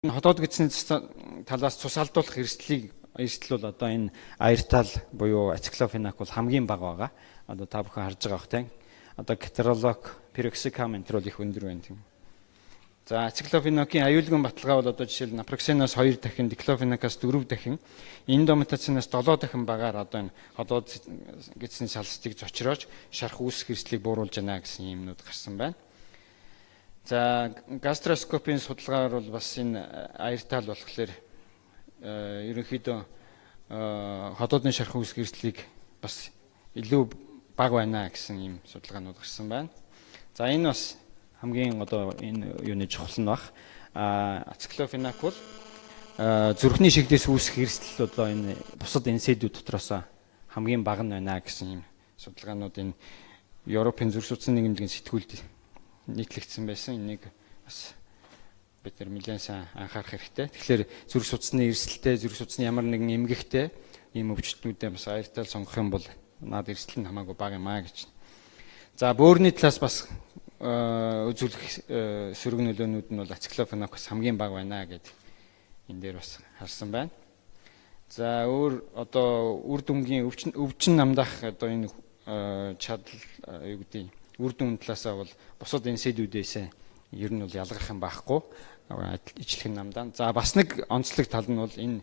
Хотоод гидсний талаас цус алдуулах эрсдэл бол одоо энэ аяртал буюу ациклофенак бол хамгийн бага байгаа. Одоо та бүхэн харж байгаа бах тийм. Одоо кетеролог, пироксикам энэ төр бол их өндөр байна тийм. За ациклофенакийн аюулгүй баталгаа бол одоо жишээл напроксеноос 2 дахин, диклофенакаас 4 дахин, индометацинаас 7 дахин багаар одоо энэ хотоод гидсний салстыг зочроож шарах үүсэх эрсдлийг бууруулж байна гэсэн юмнууд гарсан байна. За гастроскопийн судалгаагаар бол бас энэ аяртал болохоор ерөнхийдөө хотоодны шарах үүсэх эрсдлийг бас илүү бага байна гэсэн ийм судалгаанууд гарсан байна. За энэ бас хамгийн одоо энэ юуны чухал нь баг. Ациклофенак бол зүрхний шигдээс үүсэх эрсдэл одоо энэ бусад энсэдүүд дотроос хамгийн бага нь байна гэсэн ийм судалгаанууд энэ Европын зүрх судасны нэгдлийн сэтгүүлд нийтлэгдсэн байсан. Энийг бас бид нар нэлээд сайн анхаарах хэрэгтэй. Тэгэхээр зүрх судасны эрсдэлтэй, зүрх судасны ямар нэгэн эмгэгтэй ийм өвчтнүүдээ бас аяртал сонгох юм бол наад эрсдэл нь хамаагүй бага юм аа гэж. За бөөрийн талаас бас үзүүлэх сөрөг нөлөөнүүд нь бол ациклофенак бас хамгийн бага байна гэдэг энэ дээр бас харсан байна. За өөр одоо үр дүнгийн өвчин намдах одоо энэ чадал юу гэдэг үр дүн талаасаа бол бусад энсэдүүдээс ер нь бол ялгарх юм байхгүй ижилхэн намдаа. За бас нэг онцлог тал нь бол энэ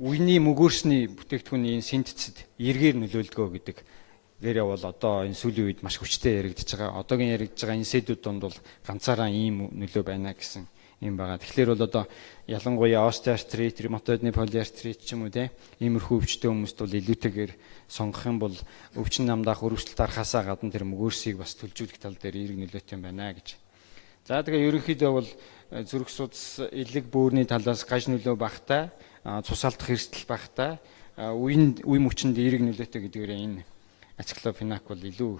үений мөгөөрсний бүтээгдэхүүний энэ синтезэд эргээр нөлөөлдгөө гэдэг дээрээ бол одоо энэ сүүлийн үед маш хүчтэй яригдж байгаа. Одоогийн яригдж байгаа энсэдүүд донд бол ганцаараа ийм нөлөө байна гэсэн юм байгаа. Тэгэхээр бол одоо ялангуяа остеоартрит, ревматоидны полиартрит ч юм уу иймэрхүү өвчтөе хүмүүст бол илүүтэйгээр сонгох юм бол өвчин намдаах өрөвсөлт арахаасаа гадна тэр мөгөөрсийг бас төлжүүлэх тал дээр эерэг нөлөөтэй байна гэж. За тэгээ ерөнхийдөө бол зүрх судас элэг бөөрийн талаас гаж нөлөө багтай, цус алдах эрсдэл багтай, үе мөчөнд эерэг нөлөөтэй гэдгээр энэ ациклофенак бол илүү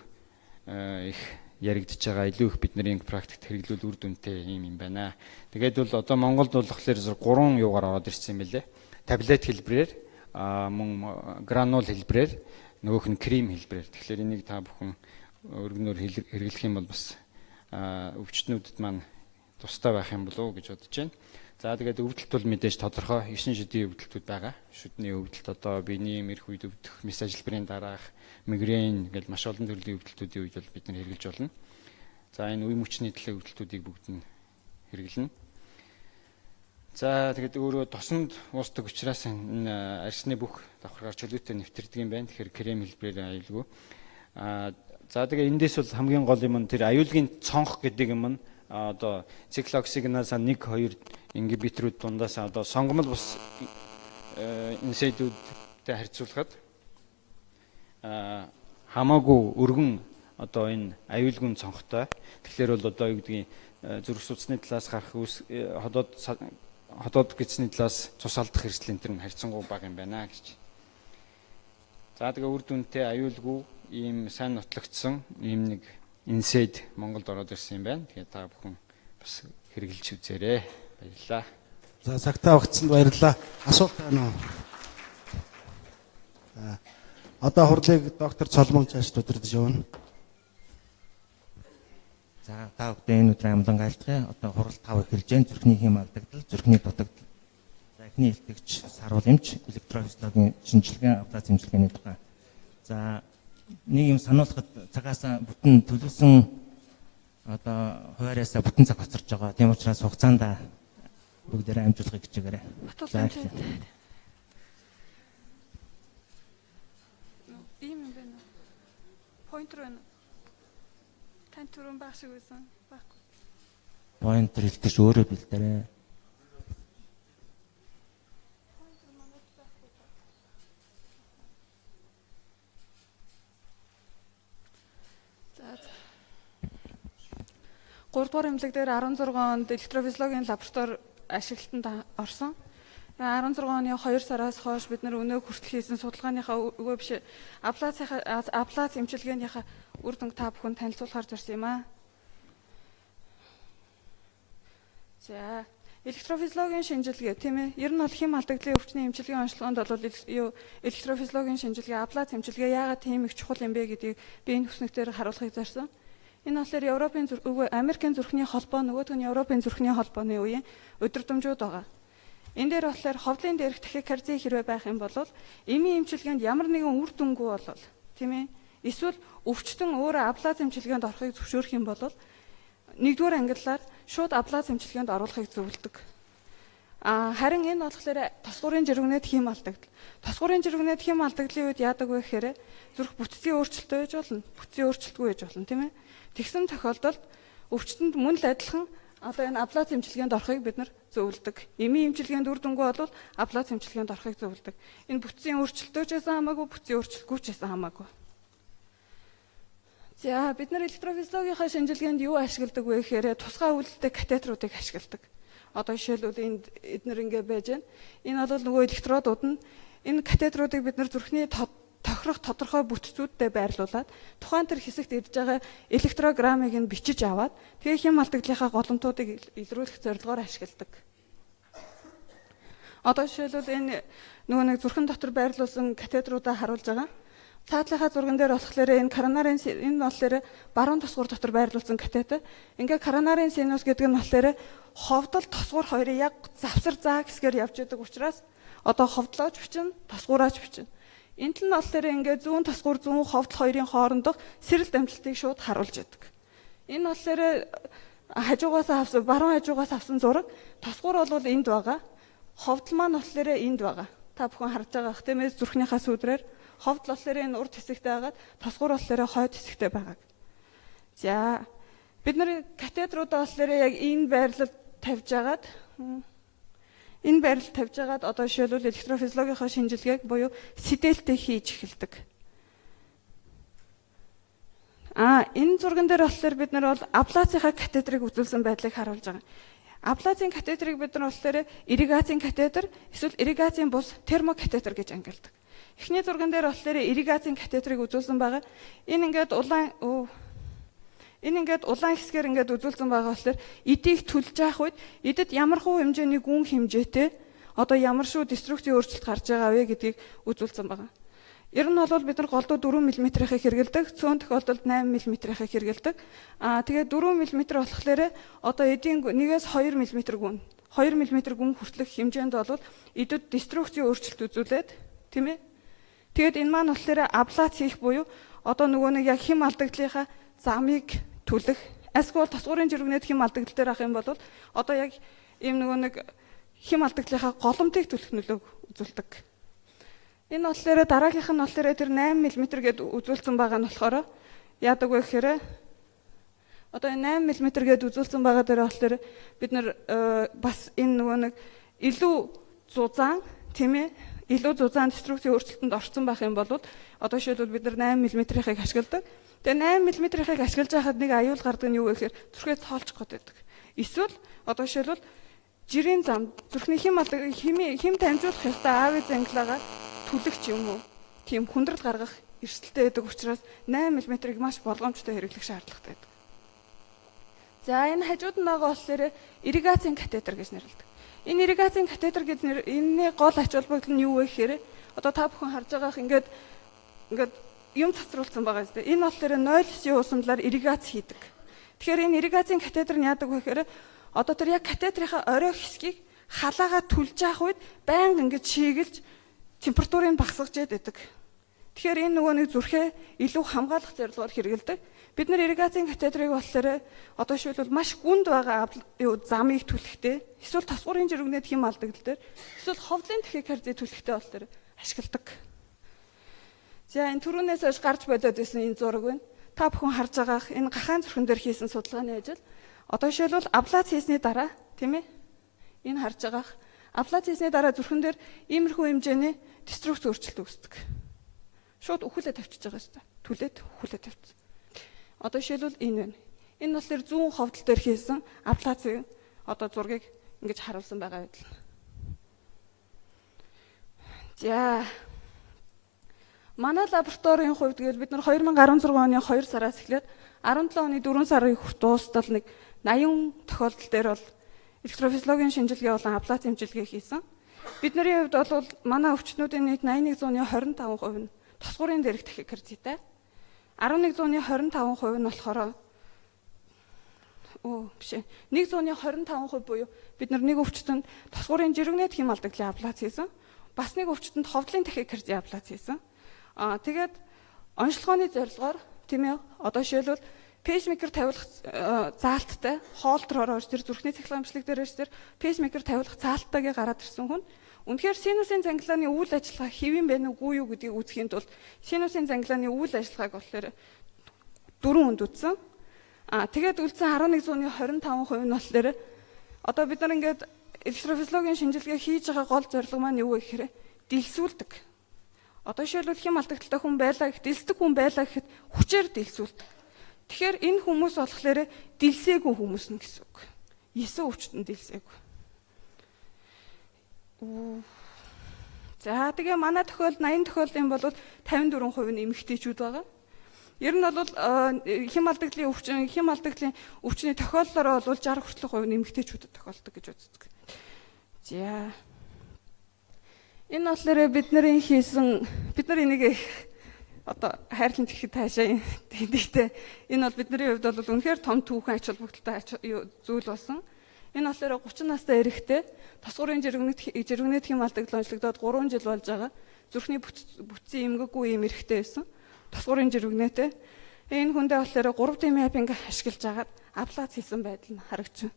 их яригдж байгаа, илүү их бидний практикт хэрэглүүл үр дүнтэй юм байна. Тэгээд бол одоо Монголд бол болохоор 3 юугаар ороод ирсэн юм байлээ. Таблет хэлбэрээр, мөн гранул хэлбэрээр, нөгөөх нь крем хэлбэрээр. Тэгэхээр энийг та бүхэн өргөнөөр хэрэглэх юм бол бас өвчтнүүдэд маань тустай байх юм болов уу гэж бодож байна. За тэгээд өвдөлт бол мэдээж тодорхой 9 шидийн өвдөлтүүд байгаа. Шүдний өвдөлт одоо биений мэрх үед өвдөх, мэс ажилбарын дараах, мигрен гэл маш олон төрлийн өвдөлтүүдийн үед бол бид нэр хэрэглэж болно. За энэ үе мөчний төлөө өвдөлтүүдийг бүгд нь хэрэглэнэ. За тэгээд өөрөө тосонд уусдаг учраас энэ арсны бүх давхаргаар чөлөөтэй нэвтэрдэг юм байна. Тэгэхээр крем хэлбэрээр аюулгүй. За тэгээ эндээс бол хамгийн гол юм нь тэр аюулгийн цонх гэдэг юм нь одоо циклоксигнаас 1 2 ингибиторууд дундаас одоо сонгомол бус энсэдүүдтэй харьцуулахад хамаагүй өргөн одоо энэ аюулгүй цонхтой. Тэгэхээр бол одоо юу гэдгийг зүрх судасны талаас гарах хотоод гидсний талаас цус алдах эрсдэл энэ төр нь харьцангуй бага юм байна гэж. За тэгээ үр дүнтэй аюулгүй ийм сайн нотлогдсон ийм нэг энсэд Монголд ороод ирсэн юм байна. Тэгээ та бүхэн бас хэрэгжилж үзээрэй. Баярлалаа. За цагтаа багцсанд баярлалаа. Асуулт байна уу? Одоо хурлыг доктор Цолмон цааш удирдах явна. За та бүхэн энэ өдрийн амлан айлтгая. Одоо хурал 5 эхэлж байна. Зүрхний хэм алдагдал, зүрхний дутагдал, эхний илтгэгч, сарвал эмч, электрофизиологийн шинжилгээ, аплац эмчилгээний тухай. За нэг юм сануулхад цагаас бүтэн төлөвсөн одоо хуваараасаа бүтэн цаг хоцорж байгаа. Тийм учраас хугацаанд бүгдээрээ амжуулахыг хичээгээрэй. Ийм юм байна. Поинтер байна. Тань түрүүн баг шиг байсан. Баггүй. Поинтер илтгэж өөрөө бэлдээрэй. Гуравдугаар эмнэлэг дээр 16 онд электрофизиологийн лаборатори ашиглалтанд орсон. 16 оны 2 сараас хойш бид нар өнөө хүртэл хийсэн судалгааныхаа өгөө биш аплац эмчилгээнийхаа үр дүнг та бүхэн танилцуулахар зорьсон юм аа. За электрофизиологийн шинжилгээ тийм ээ. Ер нь бол хэм алдагдлын өвчтний эмчилгээний онцлогоонд бол электрофизиологийн шинжилгээ, аплац эмчилгээ яагаад тийм их чухал юм бэ гэдгийг би энэ хүснэгтээр харуулахыг зорьсон. Энэ болохоор Америкийн зүрхний холбоо нөгөөх нь Европын зүрхний холбооны үеийн өдөртөмжүүд байгаа. Энэ дээр болохоор ховлын дээрх тахикардия хэрвээ байх юм бол эмийн эмчилгээнд ямар нэгэн үр дүнгүй болол тийм ээ эсвэл өвчтөн өөрөө аблаз эмчилгээнд орохыг зөвшөөрөх юм бол нэгдүгээр ангиллаар шууд аблаз эмчилгээнд оруулахыг зөвлөдөг. Харин энэ болохоор тосгуурын жиргэнэт хим алдагдал. Тосгуурын жиргэнэт хим алдагдлын үед яадаг вэ гэхээр зүрх бүтцийн өөрчлөлттэй байж болно. Бүтцийн өөрчлөлтгүй байж болно тийм ээ. Тэгсэн тохиолдолд өвчтөнд мөн л адилхан одоо энэ аблаз эмчилгээнд орохыг бид нар зөвлөдөг. Эмийн эмчилгээнд үр дүнгүй бол аблаз эмчилгээнд орохыг зөвлөдөг. Энэ бүтцийн өөрчлөлттэй ч гэсэн хамаагүй, бүтцийн өөрчлөлтгүй ч гэсэн хамаагүй. За бид нар электрофизиологийнхаа шинжилгээнд юу ашигладаг вэ гэхээр тусгай үйлдэлтэй катетруудыг ашигладаг. Одоо жишээлбэл эднэр ингэ байж байна. Энэ бол нөгөө электродууд нь энэ катетруудыг бид нар зүрхний тохирох тодорхой бүтцүүдтэй байрлуулад тухайн тэр хэсэгт ирж байгаа электрограммыг нь бичиж аваад тэгээ хим алдагдлынхаа голомтуудыг илрүүлэх зорилгоор ашигладаг. Одоо жишээлбэл энэ нөгөө нэг зүрхэн дотор байрлуулсан катетруудаа харуулж байгаа. Цаатлынхаа зурган дээр болохоор энэ коронарын энэ болохоор баруун тосгуур дотор байрлуулсан катетер. Ингээ коронарын синус гэдэг нь болохоор ховдол тосгуур хоёрын яг завсар заа гэсгээр явж байгаа учраас одоо ховдлооч бичнэ, тосгуураач бичнэ. Энд нь болохоор ингээ зүүн тосгуур зүүн ховдол хоёрын хоорондох сэрэл дамжлалтыг шууд харуулж яадаг. Энэ болохоор хажуугаас авсан баруун хажуугаас авсан зураг. Тосгуур бол энд байгаа. Ховдол маань болохоор энд байгаа. Та бүхэн харж байгаа х тийм ээ зүрхнийхаа сүдрээр ховдол болохоор энэ урд хэсэгтэй байгаад тосгуур болохоор хойд хэсэгтэй байгаа. За бид нар катетруудаа болохоор яг энэ байрлал тавьж агаад одоо жишээлбэл электрофизиологийнхаа шинжилгээг буюу сэдэлтэй хийж эхэлдэг. Энэ зурган дээр болохоор бид нар бол аблацийнхаа катетрыг үзүүлсэн байдлыг харуулж байгаа. Аблацийн катетрыг бид нар болохоор ирригацийн катетер эсвэл ирригацийн бус термокатетер гэж ангилдаг. Эхний зурган дээр болохоор ирригацийн катетрыг үзүүлсэн байгаа. Энэ ингээд улаан хэсгээр ингээд үзүүлсэн байгаа болохоор эдийг түлж явах үед эдэд ямар хуу хэмжээний гүн хэмжээтэй одоо ямар шүү деструкцийн өөрчлөлт гарч байгаа вэ гэдгийг үзүүлсэн байгаа. Ер нь бол бид нар голдуу 4 мм-ийг хэрэгэлдэг, цөөн тохиолдолд 8 мм-ийг хэрэгэлдэг. Тэгээд 4 мм болохоор одоо эдийн 1-2 мм гүн 2 мм гүн хүртэлх хэмжээнд бол эдэд деструкцийн өөрчлөлт үзүүлээд тийм ээ. Тэгээд энэ маань болохоор аблац хийх буюу одоо нөгөө нэг яг хим алдагдлынхаа замыг түлэх, эсвэл тосгуурын жиргэнэт хим алдагдал дээр ах юм бол одоо яг ийм нөгөө нэг хим алдагдлынхаа голомтыг түлэх нөлөөг үзүүлдэг. Энэ болохоор дараагийнх нь болохоор тэр 8 мм гэд үзүүлсэн байгаа нь болохоор яадаг вэ гэхээр одоо 8 мм гэд үзүүлсэн байгаа дээр болохоор бид нар бас энэ нөгөө нэг илүү зузаан тийм ээ илүү зузаан деструкцийн өөрчлөлтөнд орсон байх юм бол одоо жишээлбэл бид нар 8 мм-ийг ашигладаг. Тэгээ 8 мм-ийг ашиглаж байхад нэг аюул гардаг нь юу вэ гэхээр зүрхээ цоолчих гээд байдаг. Эсвэл одоо жишээлбэл жирийн зам зүрхний хим таньжуулах ёстой аавыз ангилаагаа түлэх ч юм уу тийм хүндрэл гаргах эрсдэлтэй байдаг учраас 8 мм-ийг маш болгоомжтой хэрэглэх шаардлагатай байдаг. За энэ хажууд нь байгаа болохоор ирригацийн катетер гэж нэрлэдэг. Энэ ирригацийн катетер гэж энэний гол ач холбогдол нь юу вэ гэхээр одоо та бүхэн харж байгаах ингээд юм цацруулсан байгаа зү. Энэ болохоор 0-9 уусамлаар ирригац хийдэг. Тэгэхээр энэ ирригацийн катетер нь яадаг вэ гэхээр одоо тэр яг катетрийнхаа орой хэсгийг халаагаа түлж явах үед байнга ингэж шийгэлж температурыг багасгаж яадаг. Тэгэхээр энэ нөгөө нэг зүрхээ илүү хамгаалах зорилгоор хэрэгэлдэг. Бид нар ирригацийн катетрийг болохоор одоо шилбэл маш гүнд байгаа замыг түлхэхдээ эсвэл тосгуурын жиргэнэт хим алдагдал дээр эсвэл ховлын тахикардийг түлхэхдээ болохоор ашигладаг. За энэ түрүүнээс хойш гарч болоод байсан энэ зураг байна. Та бүхэн харж байгаа энэ гахаан зүрхэн дээр хийсэн судалгааны ажил. Одоо жишээлбэл аблац хийсний дараа тийм ээ. Энэ харж байгаа аблац хийсний дараа зүрхэн дээр иймэрхүү хэмжээний деструкц өөрчлөлт үүсдэг. Шууд өхүүлээ тавьчихж байгаа юм. Түлээд өхүүлээ тавьчихсан. Одоо жишээлбэл энэ байна. Энэ бол тэр зүүн ховдол дээр хийсэн аблацын одоо зургийг ингэж харуулсан байгаа байдал. За манай лабораторийн хувьд гээд бид нар 2016 оны 2 сараас эхлээд 17 оны 4 сарын хүртэл дуустал нэг 80 тохиолдол дээр бол электрофизиологийн шинжилгээ болон аблац эмчилгээ хийсэн. Бидний хувьд бол манай өвчтнүүдийн нийт 8125% нь тосгуурын дээрх тахикардитай. 1125% нь болохоор Биш. 125% буюу бид нар нэг өвчтөнд тосгуурын жиргэнэт хэм алдагдлын аблац хийсэн. Бас нэг өвчтөнд ховдлын тахикарди аблац хийсэн. Тэгээд онцлогооны зорилгоор тийм ээ одоо жишээлбэл пейсмейкер тавилах заалттай хоолтроор тэр зүрхний цахилгаан эмчлэг дээрээс тэр пейсмейкер тавилах заалттайг гараад ирсэн хүн үнэхээр синусын цангилгааны үйл ажиллагаа хэвэн байна уугүй юу гэдгийг үзэхийн тулд синусын цангилгааны үйл ажиллагааг болохоор 4 хүнд үзсэн. Тэгээд үлдсэн 1125% нь болохоор одоо бид нар ингээд электрофизиологийн шинжилгээ хийж байгаа гол зорилго маань юу вэ гэхээр дэлсүүлдэг. Одоо жишээлбэл хэм алдагдaltaй хүн байлаа гэх дэлсдэг хүн байлаа гэхэд хүчээр дэлсүүлдэг. Тэгэхээр энэ хүмүүс болохоор дэлсээгүй хүмүүс нь гэсэн үг. 9 өвчтөнд дэлсээгүй. За тэгээ манай тохиолдолд 80 тохиолдын бол 54% нь эмэгтэйчүүд байгаа. Ер нь бол хэм алдагдлын өвчний тохиоллоор бол 60 хүртэлх хувь нь эмэгтэйчүүдэд тохиолдог гэж үздэг. За. Энэ болохоор бид нарын хийсэн бид нар энийг одоо хайрлан гэхэд таашаа тиймдээ энэ бол бидний хувьд бол үнэхээр том түүхэн ач холбогдолтой зүйл болсон. Энэ болохоор 30 настай эрэгтэй тосгуурын жиргэнэт хэм алдагдал онцлогдоод 3 жил болж байгаа. Зүрхний бүтцийн эмгэггүй юм эрэгтэй байсан. Тосгуурын жиргэнэтэй. Энэ хүндээ болохоор 3 мапинг ашиглаж агаад аблац хийсэн байдал нь харагдчихна.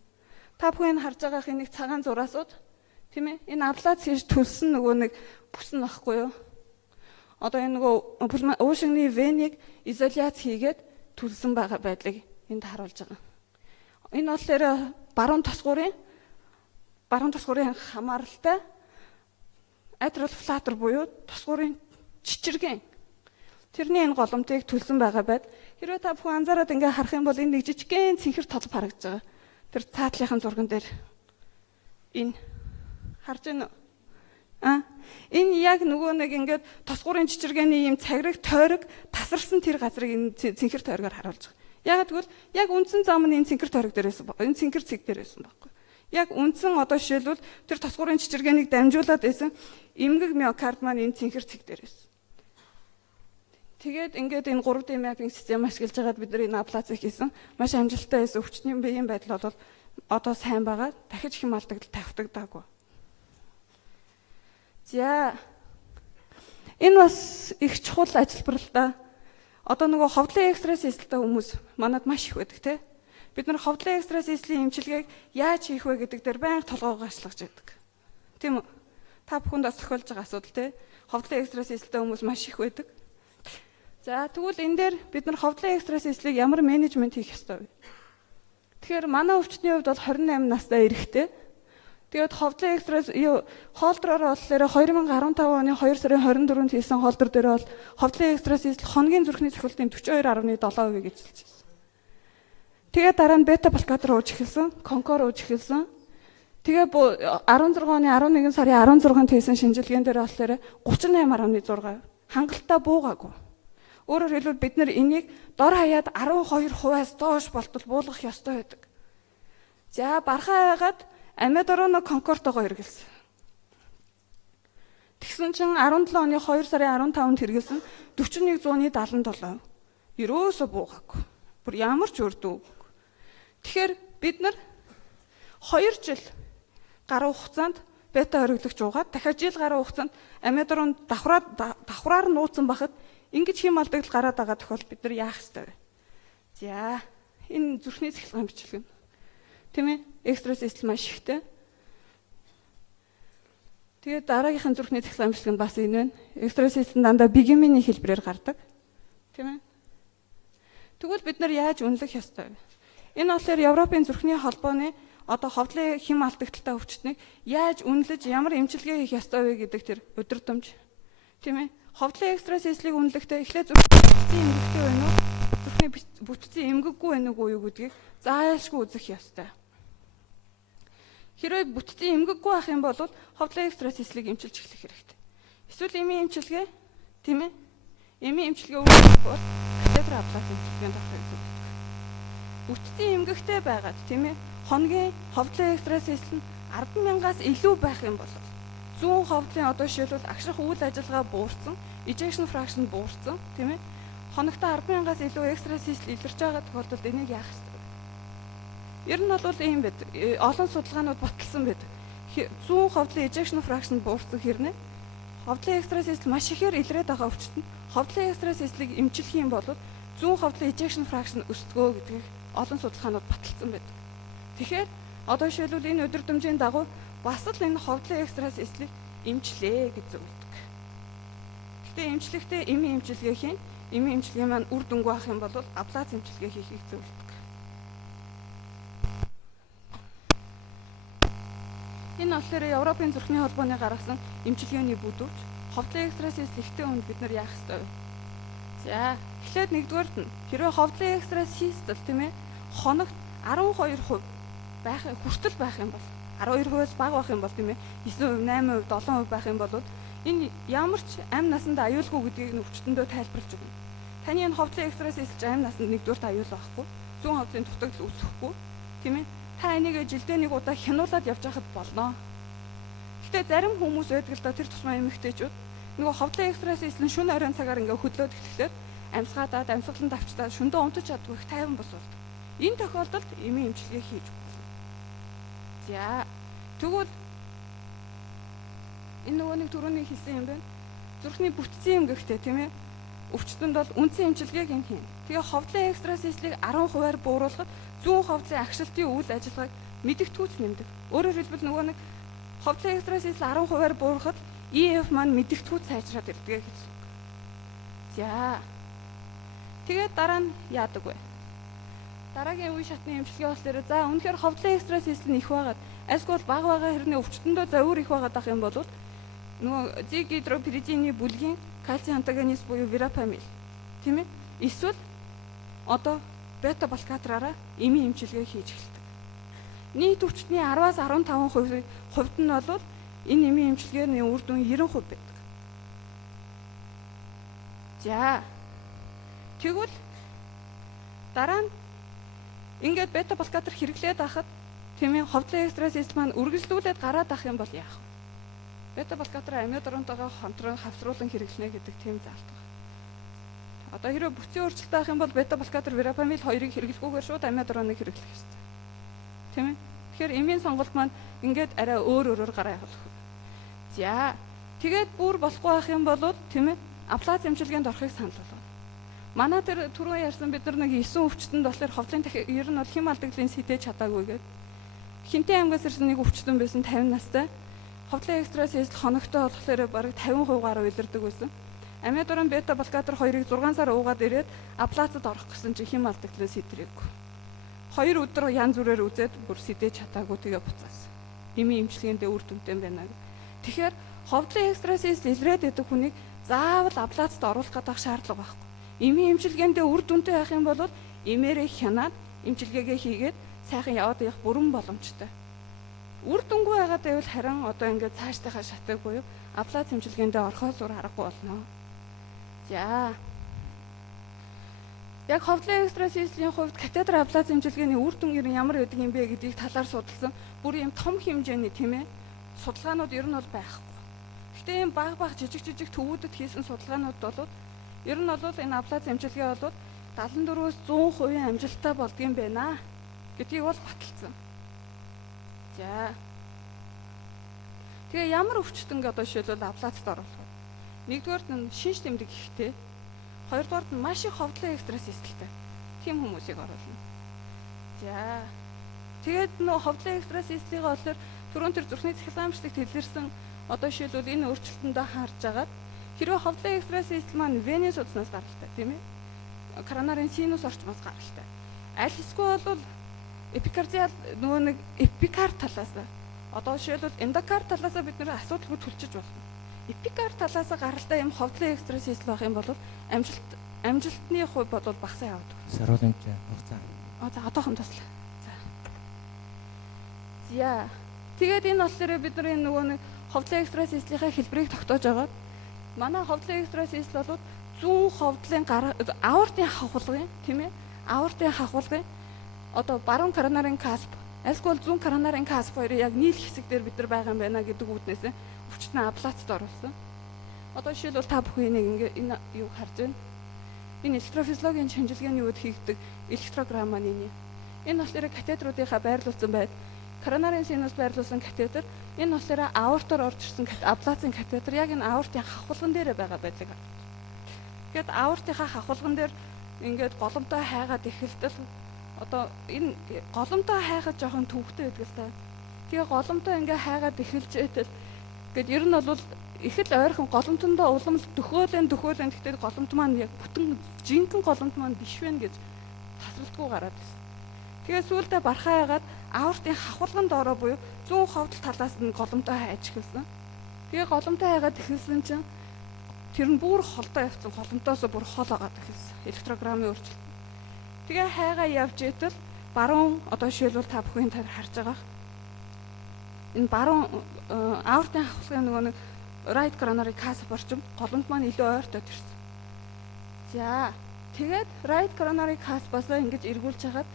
Та бүхэн харж байгаа нэг цагаан зураасууд тийм ээ энэ аблац хийж төлсөн нөгөө нэг бүс нь багхгүй юу? Одоо энэ нөгөө уушигны венийг изоляц хийгээд төлсөн байгаа байдлыг энд харуулж байгаа. Энэ болохоор баруун тосгуурын хамааралтай atrial flutter буюу тосгуурын чичиргэн тэрний энэ голомтыг төлсөн байгаа байд. Хэрвээ та бүхэн анзаараад ингээ харах юм бол энэ нэг жижигхэн цэнхэр толб харагдаж байгаа. Тэр цаатлынхан зурган дээр энэ харж байна уу? Энэ яг нөгөө нэг ингээд тосгуурын чичиргээний юм цагрыг тойрог тасарсан тэр газрыг энэ цэнхэр тойрогоор харуулж байгаа. Яг тэгвэл яг үндсэн зам нь энэ цэнхэр тойрог дээрээс энэ цэнхэр цэг дээрээс байхгүй. Яг үндсэн одоо жишээлбэл тэр тосгуурын чичиргээнийг дамжуулаад байсан эмгэг миокард маань энэ цэнхэр цэг дээрээс. Тэгээд ингээд энэ 3D mapping систем ашиглаж байгаад бид нар энэ аблацыг хийсэн. Маш амжилттай байсан. Өвчтний биеийн байдал бол одоо сайн байгаа. Дахиж хэм алдагдал тавьтагдаагүй. За. Энэ бас их чухал ажиллабар л да. Одоо нөгөө ховдлын экстрасс эсэлтэй хүмүүс манад маш их байдаг те. Бид нар ховдлын экстрасс эслийн эмчилгээг яаж хийх вэ гэдэг дээр байнга толгойгоо ашлгаж байдаг. Тийм үү? Та бүхэнд бас тохиолж байгаа асуудал те. Ховдлын экстрасс эсэлтэй хүмүүс маш их байдаг. За тэгвэл энэ дээр бид нар ховдлын экстрасс эслийг ямар менежмент хийх ёстой вэ? Тэгэхээр манай өвчтний хувьд бол 28 настай эрэгтэй. Тэгээд ховдлын экстрасс хоолдроор болохоор 2015 оны 2 сарын 24-нд хийсэн хоолдор дээр бол ховдлын экстрасс эсл хоногийн зүрхний цохилтын 42.7% гэж хэлж байна. Тэгээд дараа нь бета блокатор ууж эхэлсэн, конкор ууж эхэлсэн. Тэгээ 16 оны 11 сарын 16-нд хийсэн шинжилгээнд дээр болохоор 38.6% хангалттай буугаагүй. Өөрөөр хэлбэл бид нар энийг дор хаяад 12%-аас доош болтол буулгах ёстой байдаг. За бархаа байгаад амидороно конкортогоо хэрэгэлсэн. Тэгсэн чинь 17 оны 2 сарын 15-нд хэрэгэлсэн 4177. Ерөөсө буугаагүй. Бүр ямар ч үр дүн. Тэгэхээр бид нар 2 жил гаруй хугацаанд бета хориглогч уугаад дахиад жил гаруй хугацаанд амидорон давхраар нууцсан бахад ингэж хэм алдагдал гараад байгаа тохиолдолд бид нар яах ёстой вэ? За энэ зүрхний цахилгаан бичлэг. Тийм ээ? Экстрасс эсэл маш ихтэй. Тэгээд дараагийнхын зүрхний цахилгаан бичлэг нь бас энэ байна. Экстрасс эсэл нь дандаа бигеминий хэлбэрээр гардаг. Тийм ээ? Тэгвэл бид нар яаж үнэлэх ёстой вэ? Энэ болохоор Европын зүрхний холбооны одоо ховдлын хэм алдагдaltaй өвчтнийг яаж үнэлж ямар эмчилгээ хийх ёстой вэ гэдэг тэр өдөртөмж. Тийм ээ? Ховдлын экстрасс эслийг үнэлэхдээ эхлээд зүрхний бүтцийн эмгэгтэй байна уу? Зүрхний бүтцийн эмгэггүй байна уу юу гэдгийг заайлшгүй үзэх ёстой. Хэрвээ бүтцийн эмгэггүй ах юм бол ховдлын экстрасс эслийг эмчилж эхлэх хэрэгтэй. Эсвэл эмийн эмчилгээ, тийм ээ? Эмийн эмчилгээ үүсгэх бол катетер аблац эмчилгээнд авах хэрэгтэй. Бүтцийн эмгэгтэй байгаад, тийм ээ? Хоногийн ховдлын экстрасс эсэл нь 10,000-аас илүү байх юм бол 100 ховдлын одоо жишээлбэл агшрах үйл ажиллагаа буурсан, ejection fraction буурсан, тийм ээ? Хоногт 10,000-аас илүү экстрасс эсэл илэрч байгаа тохиолдолд энийг яах ёстой вэ? Ер нь бол ийм байд. Олон судалгаанууд баталсан байд. 100% ejection fraction буурсан хэрнээ ховдлын экстрасистл маш ихээр илрээд байгаа өвчтөнд ховдлын экстрасистлийг эмчлэх юм бол 100% ejection fraction өсдгөө гэдгийг олон судалгаанууд баталсан байдаг. Тэгэхээр одоо жишээлбэл энэ өдөртөмжийн дагуу бас л энэ ховдлын экстрасистлийг эмчлээ гэж зөвлөдөг. Гэтэ эмчлэхдээ эмийн эмчилгээ хийн, эмийн эмчилгээ маань үр дүнгүй ах юм бол аблац эмчилгээ хийхийг зөвлөдөг. Энэ болохоор Европын зүрхний холбооны гаргасан эмчилгээний бүдүүрч ховдлын экстрасистл ихтэй хүнд бид нар яах ёстой вэ? За, эхлээд нэгдүгээрт нь хэрвээ ховдлын экстрасистл тийм ээ хоногт 12% байх хүртэл байх юм бол 12%-аас бага байх юм бол тийм ээ 9%, 8%, 7% байх юм бол энэ ямар ч амь насанд аюулгүй гэдгийг өвчтөндөө тайлбарлаж өгнө. Таны энэ ховдлын экстрасистл амь насанд нэгдүгээрт аюул байхгүй, зүүн ховдлын дутагдал үүсэхгүй тийм ээ. Та энийг жилдээ нэг удаа хянуулаад явж байхад болно. Гэтэ зарим хүмүүс байдаг л да тэр тусмаа эмэгтэйчүүд нөгөө ховдлын экстрасистл нь шөнө оройн цагаар ингээ хөдлөөд эхлэхээр амьсгаадаад амьсгаланд авчдаад шөндөө унтаж чадгүй их тайван бос болдог. Энэ тохиолдолд эмийн эмчилгээ хийж болно. За тэгвэл энэ нөгөө нэг түрүүний хэлсэн юм байна. Зүрхний бүтцийн юм гэхдээ тийм ээ. Өвчтөнд бол үндсэн эмчилгээг хийн. Тэгээ ховдлын экстрасистлийг 10%-аар бууруулахад зүүн ховдлын агшилтын үйл ажиллагааг мэдэгдэхүйц нэмдэг. Өөрөөр хэлбэл нөгөө нэг ховдлын экстрасисл 10%-аар буурахад EF маань мэдэгдэхүйц сайжраад ирдэг гэж. За. Тэгээд дараа нь яадаг вэ? Дараагийн үе шатны эмчилгээ болохоор за үнэхээр ховдлын экстрасисл нь их байгаад альсгүй бага хэрнээ өвчтөндөө зовир их байгаад ах юм бол нөгөө зигидропиридины бүлгийн кальцийн антагонист буюу верапамил тийм ээ эсвэл одоо бета блокатораараа эмийн эмчилгээ хийж эхэлдэг. Нийт өвчтний 10-аас 15% хувьд нь бол энэ эмийн эмчилгээний үр дүн 90% байдаг. За тэгвэл дараа нь ингээд бета блокатор хэрэглээд ахад тийм ээ ховдлын экстрасистл маань үргэлжлүүлээд гараад ах юм бол яах вэ? Бета блокатор амиодронтойгоо хамтран хавсруулан хэрэглэнэ гэдэг тийм заалт байна. Одоо хэрвээ бүтцийн өөрчлөлт авах юм бол бета блокатор верапамил хоёрыг хэрэглэхгүйгээр шууд амиодроныг хэрэглэх ёстой. Тийм ээ. Тэгэхээр эмийн сонголт маань ингээд арай өөрөөр гараа явуулах. За тэгээд бүр болохгүй байх юм бол тийм ээ аблац эмчилгээнд орохыг санал болгоно. Манай тэр түрүү ярьсан бид нар нэг 9 өвчтөнд болохоор ховдлын ер нь бол хэм алдаглалын сэтэж чадаагүй гэдэг. Хинтээ аймгаас ирсэн нэг өвчтөн байсан 50 настай. Ховдлын экстрасистл хоногтой болохоор бараг 50% гаруй илэрдэг байсан. Амиодорон бета блокатор хоёрыг 6 сар уугаад ирээд аблацад орох гэсэн чинь хэм алдаглалын сэтрээгүй. 2 өдөр янз бүрээр үзээд бүр сэтэж чадаагүй тэгээ буцаасан. Эмийн эмчилгээндээ үр дүнтэй байна. Тэгэхээр ховдлын экстрасистл илрээд идэх хүнийг заавал аблацад оруулах гэдэг шаардлага байхгүй. Эмийн эмчилгээндээ үр дүнтэй байх юм бол эмээрээ хянаад эмчилгээгээ хийгээд сайхан яваад явах бүрэн боломжтой. Үр дүнгүй байгаад байвал харин одоо ингээд цаашдынхаа шатыг буюу аблац эмчилгээндээ орохоос өөр аргагүй болно. За. Яг ховдлын экстрасистлийн хувьд катетр аблац эмчилгээний үр дүн ямар байдаг юм бэ гэдгийг талаар судалсан бүр юм том хэмжээний тийм ээ судалгаанууд ер нь бол байхгүй. Гэхдээ ийм баг жижиг төвүүдэд хийсэн судалгаанууд бол ер нь бол энэ аблац эмчилгээ бол 74-өөс 100% амжилттай болдгийм байна гэдгийг бол баталсан. За. Тэгээ ямар өвчтөн одоо жишээлбэл аблацад оруулах вэ? Нэгдүгээрт нь шинж тэмдэг ихтэй. Хоёрдугаарт нь маш их ховдлын экстрасистлтэй. Тим хүмүүсийг оруулна. За. Тэгээд нөө ховдлын экстрасистлийг болохоор түрүүн тэр зүрхний цахилгаамжлагт хэлэрсэн одоо жишээлбэл энэ өөрчлөлтөндөө харж агаад хэрвээ ховдлын экстрасистл маань венес удснаас гаралтай тийм ээ. Коронарын синус орчмоос гаралтай. Аль эсвэл бол эпикардиал нөгөө нэг эпикард талаас одоо жишээлбэл эндокард талаас бид нэр асуудалгүй төлчиж болно. Эпикард талаас гаралтай юм ховдлын экстрасистл байх юм бол амжилтны хувь бол багасаа явдаг. Сарууламжаа хугацаа. За одоохон туслаа. За. Тэгээд энэ болохоор бид нар нөгөө нэг ховдлын экстрасистлийнхаа хэлбэрийг тогтоож агаад манай ховдлын экстрасистл бол зүүн ховдлын аортын хавхлагын тийм ээ аортын хавхлагын одоо баруун коронарын касп альсгүй зүүн коронарын касп хоёрын яг нийл хэсэг дээр бид нар байгаа юм байна гэдэг үүднээс өвчтөн аблацад оруулсан. Одоо жишээлбэл та бүхэн ингээ энэ юу харж байна? Энэ электрофизиологийн шинжилгээний үед хийгдэг электрограмм маань энэ. Энэ болохоор катедруудынхаа байрлуулсан байд. Коронарын синус байрлуулсан катедр, энэ болохоор аортоор орж ирсэн аблацийн катедр яг энэ аортын хавхалган дээр байгаа байдаг. Гэт аортынхаа хавхалган дээр ингээд голомтой хайгаад эхэлтэл одоо энэ голомтой хайхад жоохон төвхтэй байдаг л та. Тэгээ голомтой ингээ хайгаад эхэлж итэл гэд ер нь бол их л ойрхон голомтондоо улам төхөөлэн гэхдээ голомт маань яг бүтэн жинхэнэ голомт маань биш вэ гэж тасралтгүй гараад байна. Тэгээ сүүлдээ бархаа ягаад аортын хавхалган доороо буюу зүүн ховдол талаас нь голомтой хайж эхэлсэн. Тэгээ голомтой хайгаад эхэлсэн чинь тэр нь бүр холдоо явцсан голомтоос бүр хол агаад эхэлсэн. Электрограммын өөрчлөлт. Тэгээ хайгаа явж итэл баруун одоо жишээлбэл та бүхэн харж байгаа. Энэ баруун аортын хавхалгын нөгөө нэг right coronary cusp орчим голомт маань илүү ойртоод ирсэн. За тэгээд right coronary cusp-аас ингэж эргүүлж хагаад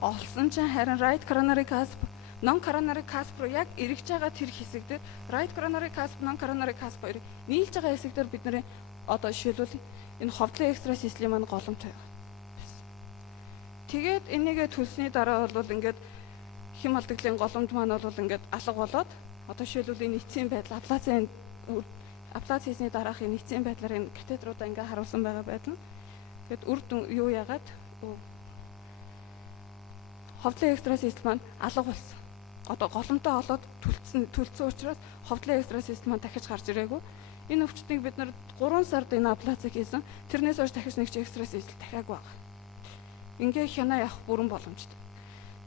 олсон чинь харин right coronary cusp non coronary cusp руу яг эргэж байгаа тэр хэсэг дээр right coronary cusp non coronary cusp хоёрыг нийлж байгаа хэсэг дээр бидний одоо жишээлбэл энэ ховдлын экстрасистлийн маань голомт байгаа. Тэгээд энийгээ төлсний дараа бол ингээд хэм алдагдлын голомт маань бол ингээд алга болоод одоо жишээлбэл энэ эцсийн байдал аблац хийсний дараахын эцсийн байдлаар энэ катедруудаа ингээд харуулсан байгаа байдал. Тэгэд үр дүн юу яагаад ховдлын экстрасистл маань алга болсон. Одоо голомтой олоод төлцсөн учраас ховдлын экстрасистл маань дахиж гарч ирээгүй. Энэ өвчтнийг бид нар 3 сард энэ аблацыг хийсэн. Тэрнээс хойш дахиж нэг ч экстрасистл дахиагүй байгаа. Ингээ хянаа явах бүрэн боломжтой.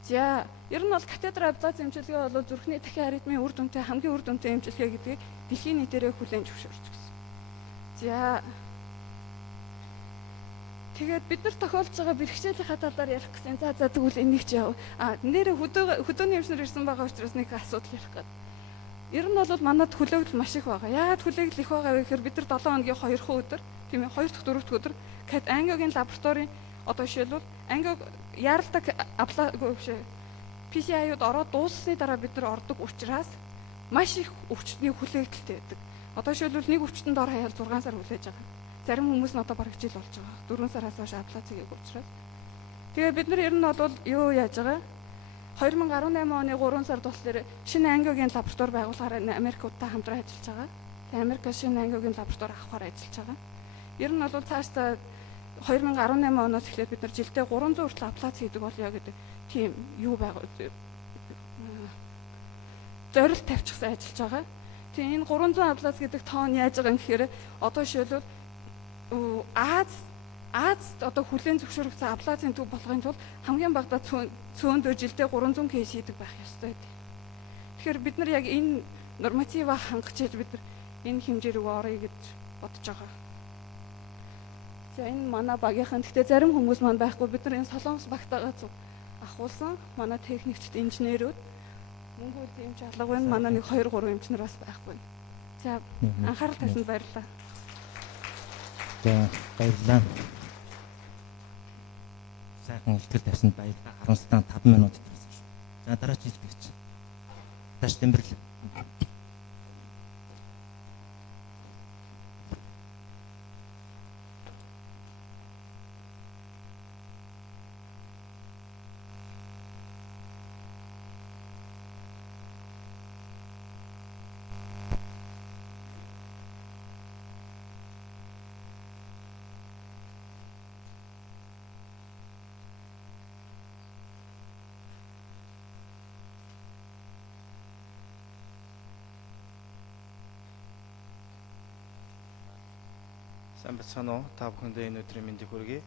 За, ер нь бол катедр аблац эмчилгээ бол зүрхний дахин аритмийн үр дүнтэй хамгийн үр дүнтэй эмчилгээ гэдгийг дэлхийн нийтээрээ хүлээн зөвшөөрч гисэн. За тэгээд бид нар тохиолж байгаа бэрхшээлийнхаа талаар ярих гэсэн. За тэгвэл энийг ч яав. Нэрээ хөдөөний эмчнэр ирсэн байгаа учраас нэг асуудал ярих гээд. Ер нь бол манад хүлээгдэл маш их байгаа. Яагаад хүлээгдэл их байгаа вэ гэхээр бид нар 7 хоногийн 2 өдөр, тийм ээ 2 дахь 4 дахь өдөр ангиогийн лабораторийн одоо жишээлбэл ангиог яаралтай PCI-юуд ороод дууссаны дараа бид нар ордог учраас маш их өвчтний хүлээгдэлтэй байдаг. Одоо жишээлбэл нэг өвчтөнд ор хаяал 6 сар хүлээж байгаа. Зарим хүмүүс нь одоо бараг жил болж байгаа. 4 сараас хойш аблацыг хийх учраас. Тэгээ бид нар ер нь бол юу яаж байгаа? 2018 оны 3 сард болохоор шинэ ангиогийн лаборатори байгуулахаар Америкуудтай хамтран ажиллаж байгаа. Тэгээ Америкээс шинэ ангиогийн лаборатори авахаар ажиллаж байгаа. Ер нь бол цаашдаа 2018 оноос эхлээд бид нар жилдээ 300 хүртэл аблац хийдэг болё гэдэг тийм юу байгаа. Зорилт тавьчихсан ажиллаж байгаа. Тэгээ энэ 300 аблац гэдэг тоон яаж байгаа юм гэхээр одоо жишээлбэл Аз одоо хүлээн зөвшөөрөгдсөн аблацийн төв болгохын тулд хамгийн багадаа цөөндөр жилдээ 300 кейс хийдэг байх ёстой гэдэг. Тэгэхээр бид нар яг энэ нормативаа хангаж бид нар энэ хэмжээ рүү оръё гэж бодож байгаа. За энэ манай багийнхан гэхдээ зарим хүмүүс маань байхгүй бид нар энэ Солонгос багтаагаа ахуулсан манай техникчд инженерүүд мөнгө үл эмч алга байна. Манай нэг 2 3 эмчнэр бас байхгүй. За анхаарал тавьсанд баярлалаа. За баярлалаа. Сайхан илтгэл тавьсанд баярлалаа. Харамсалтай 5 минут тавьсан шүү. За дараач хэлбэгч. Тааш Тэмбэрлэг. Сайн бацгаана уу? Та бүхэндээ энэ өдрийн мэндийг хүргэе.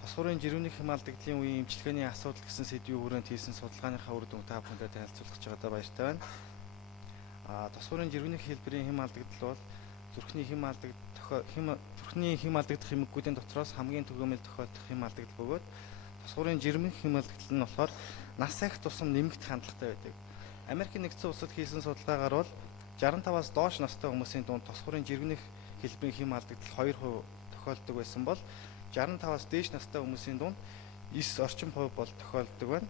Тосгорын жирэмний хэм алдагдлын үеийн эмчилгээний асуудал гэсэн сэдвийн хүрээнд хийсэн судалгааныхаа үр дүнг та бүхэндээ танилцуулах гэж байгаадаа баяртай байна. Тосгорын жирэмний хэлбэрийн хэм алдагдал бол зүрхний хэм алдагдах эмгэгүүдийн дотроос хамгийн түгээмэл тохиолдох хэм алдагдал бөгөөд тосгорын жирэмний хэм алдагдал нь болохоор нас их тусам нэмэгдэх хандлагатай байдаг. Америкийн нэгдсэн улсад хийсэн судалгаагаар бол 65-аас доош настай хүмүүсийн дунд тосгорын жирэмний хэлбэрийн хэм алдагдал 2% тохиолддог байсан бол 65-аас дээш настай хүмүүсийн дунд 9 орчим хувь бол тохиолддог байна.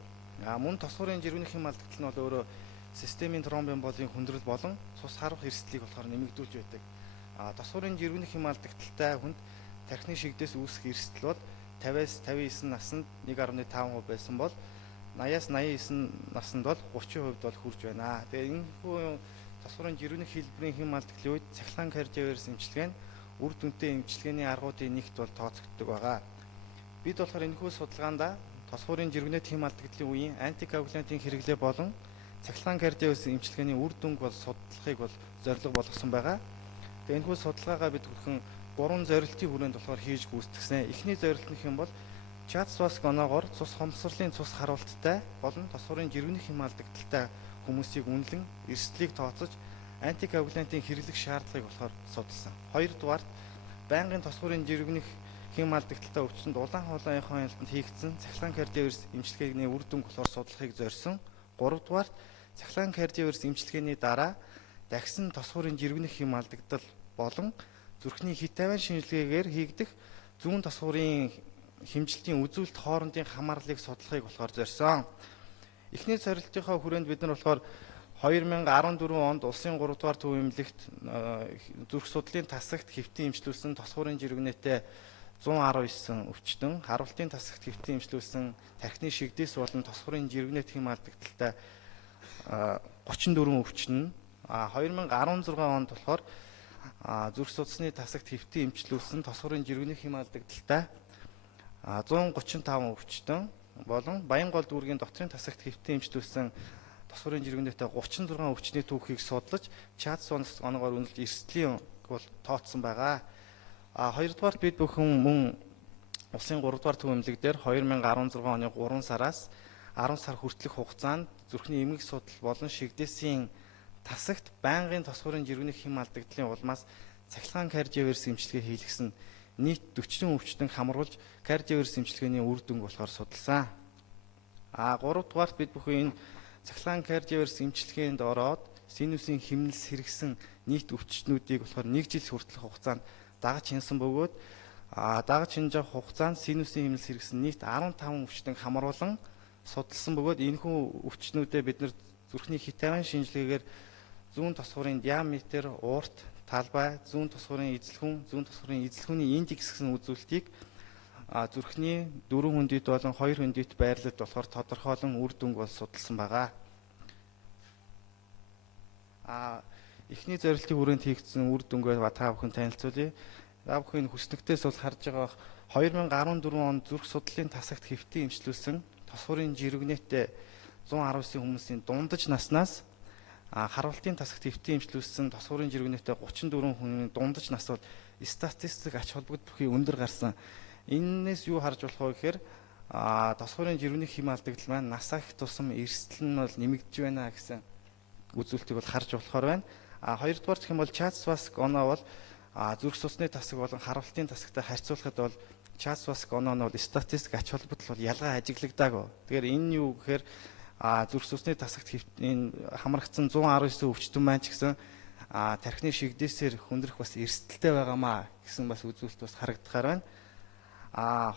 Мөн тосгорын жирэмний хэм алдагдал нь бол өөрөө системийн тромбын болын хүндрэл болон цус харах эрсдлийг болохоор нэмэгдүүлж байдаг. Тосгорын жирэмний хэм алдагдaltaй хүнд тархины шигдээс үүсэх эрсдэл бол 50-аас 59 наснд 1.5% байсан бол 80-аас 89 наснд бол 30% бол хүрж байна. Тэгээ энэ хүү тосгорын жирүүний хэлбэрийн хэм алдагдлын үед цахилгаан кардиоверс эмчилгээ нь үр дүнтэй эмчилгээний аргуудын нэгт бол тооцогддог байгаа. Бид болохоор энэ хүү судалгаанда тосгорын жиргэнэт хэм алдагдлын үеийн антикоагулянтын хэрэглээ болон цахилгаан кардиоверс эмчилгээний үр дүнг бол судлахыг бол зорилго болгосон байгаа. Тэгээ энэ хүү судалгаагаа бид хүрхэн 3 зорилтын хүрээнд болохоор хийж гүйцэтгсэн. Эхний зорилт нь хэм бол Чатсваск оноогоор цус хомсрлын цус харуулттай болон тосгорын жиргэнэх хэм алдагдaltaй хүмүүсийг үнэлэн эрсдлийг тооцож антикоагулянтын хэрэглэх шаардлагыг болохоор судалсан. Хоёрдугаарт байнгын тосгорын жиргэнэх хэм алдагдaltaй өвчтөнд улаан хоолойнхоо яналтанд хийгдсэн цахилгаан кардиоверс эмчилгээний үр дүнг болохоор судлахыг зорьсон. Гуравдугаарт цахилгаан кардиоверс эмчилгээний дараа дахин тосгорын жиргэнэх хэм алдагдал болон зүрхний хит тавиан шинжилгээгээр хийгдэх зүүн тосгорын хэмжилтийн үзүүлэлт хоорондын хамаарлыг судлахыг болохоор зорьсон. Эхний зорилтынхаа хүрээнд бид нар болохоор 2014 онд улсын 3 дугаар төв эмнэлэгт зүрх судлалын тасагт хэвтэн эмчилүүлсэн тосгорын жиргэнэтэй 119 өвчтөн, харуултын тасагт хэвтэн эмчилүүлсэн тархины шигдээс болон тосгорын жиргэнэт хэм алдагдaltaй 34 өвчтөн, 2016 онд болохоор зүрх судасны тасагт хэвтэн эмчилүүлсэн тосгорын жиргэнэх хэм алдагдaltaй 135 өвчтөн болон Баянгол дүүргийн дотрын тасагт хэвтэн эмчилүүлсэн тосгорын жиргэнэтэй 36 өвчтний түүхийг судлаж Чатсваск оноогоор үнэлж эрсдлийн бол тооцсон байгаа. Хоёрдугаарт бид бүхэн мөн улсын 3 дугаар төв эмнэлэг дээр 2016 оны 3 сараас 10 сар хүртэлх хугацаанд зүрхний эмгэг судал болон шигдээсийн тасагт байнгын тосгорын жиргэнэх хэм алдагдлын улмаас цахилгаан кардиоверс эмчилгээ хийлгэсэн нийт 40 өвчтөн хамруулж кардиоверс эмчилгээний үр дүнг болохоор судалсан. 3 дугаарт бид бүхэн энэ цахилгаан кардиоверс эмчилгээнд ороод синусийн хэмнэлс хэрэгсэн нийт өвчтнүүдийг болохоор 1 жил хүртэлх хугацаанд дагаж хянсан бөгөөд дагаж хянж авах хугацаанд синусийн хэмнэлс хэрэгсэн нийт 15 өвчтөн хамруулан судалсан бөгөөд энэхүү өвчтнүүдэд бид нар зүрхний хит тавиан шинжилгээгээр зүүн тосгорын диаметр, уурт, талбай, зүүн тосгорын эзэлхүүний индекс гэсэн үзүүлэлтийг зүрхний 4 хүндэт болон 2 хүндэт байрлалд болохоор тодорхойлон үр дүнг бол судалсан байгаа. Эхний зорилтын хүрээнд хийгдсэн үр дүнгээ та бүхэн танилцуулъя. Та бүхэн хүснэгтээс бол харж байгаа 2014 онд зүрх судлалын тасагт хэвтэн эмчилүүлсэн тосгорын жиргэнэтэй 119 хүмүүсийн дундаж наснаас харуултын тасагт хэвтэн эмчилүүлсэн тосгорын жиргэнэтэй 34 хүний дундаж нас бол статистик ач холбогдол өндөр гарсан. Энээс юу харж болох вэ гэхээр тосгорын жиргэнэх хэм алдагдал маань насаа их тусам эрсдэл нь бол нэмэгдэж байна гэсэн үзүүлэлтийг бол харж болохоор байна. Хоёрдугаар гэх юм бол Чатсваск оноо бол зүрх судасны тасаг болон харуултын тасагтай харьцуулахад бол Чатсваск оноо нь бол статистик ач холбогдол бол ялгаа ажиглагдаагүй. Тэгэхээр энэ юу гэхээр зүрх судасны тасагт энэ хамрагдсан 119 өвчтөн маань ч гэсэн тархины шигдээсээр хөндрөх бас эрсдэлтэй байгаамаа гэсэн бас үзүүлэлт бас харагдахаар байна.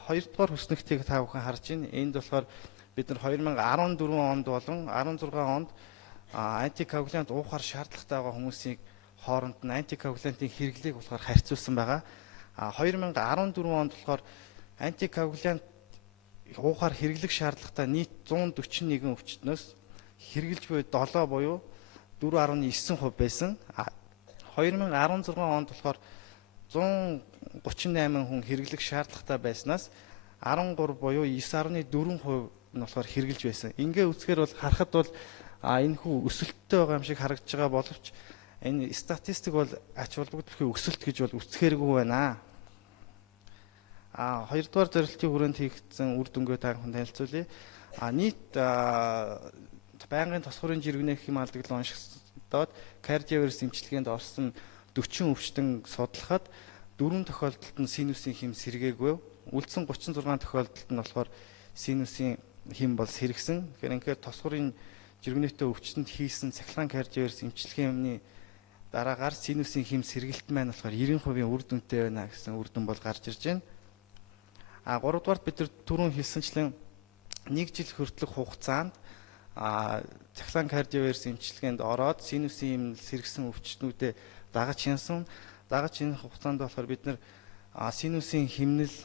Хоёрдугаар хүснэгтийг та бүхэн харж байна. Энд болохоор бид нар 2014 онд болон 16 онд антикоагулянт уухаар шаардлагатай байгаа хүмүүсийн хооронд нь антикоагулянтын хэрэглээг болохоор харьцуулсан байгаа. 2014 онд болохоор антикоагулянт уухаар хэрэглэх шаардлагатай нийт 141 өвчтнөөс хэрэгжилж буй 7 буюу 4.9% байсан. 2016 онд болохоор 138 хүн хэрэглэх шаардлагатай байснаас 13 буюу 9.4% нь болохоор хэрэгжилж байсан. Ингээ үзэхээр бол харахад бол энэ хүү өсөлттэй байгаа юм шиг харагдаж байгаа боловч энэ статистик бол ач холбогдолтой өсөлт гэж бол үзэхээргүй байна. Хоёрдугаар зорилтын хүрээнд хийгдсэн үр дүнгээ та бүхэн танилцуулъя. Нийт байнгын тосгорын жиргэнэх хэм алдагдлыг уншигдоод кардиоверс эмчилгээнд орсон 40 өвчтөн судлахад 4 тохиолдолд нь синусийн хэм сэргээгүй. Үлдсэн 36 тохиолдолд нь болохоор синусийн хэм бол сэргсэн. Тэгэхээр ингээд тосгорын жиргэнэтэй өвчтөнд хийсэн цахилгаан кардиоверс эмчилгээний дараагаар синусийн хэм сэргэлт маань болохоор 90% үр дүнтэй байна гэсэн үр дүн бол гарч ирж байна. 3 дугаарт бид нар түрүүн хэлсэнчлэн 1 жил хүртэлх хугацаанд цахилгаан кардиоверс эмчилгээнд ороод синусийн хэм сэргсэн өвчтнүүдэд дагаж хянсан. Дагаж хянах хугацаанд болохоор бид нар синусийн хэмнэл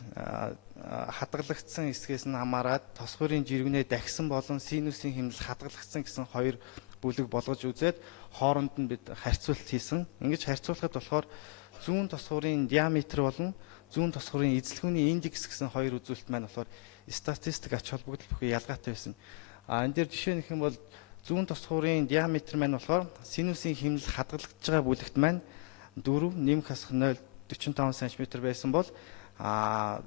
хадгалагдсан эсгээс нь хамаарат тосгорын жиргэнэ дахисан болон синусийн хэмнэл хадгалагдсан гэсэн хоёр бүлэг болгож үзээд хооронд нь бид харьцуулт хийсэн. Ингэж харьцуулахад болохоор зүүн тосгорын диаметр болон зүүн тосгорын эзлэхүүний индекс гэсэн хоёр үзүүлэлт маань болохоор статистик ач холбогдол бүхий ялгаатай байсан. Энэ дээр жишээ нөх юм бол зүүн тосгорын диаметр маань болохоор синусийн хэмнэл хадгалагдж байгаа бүлэгт маань 4 нэмэх хасах 0.45 см байсан бол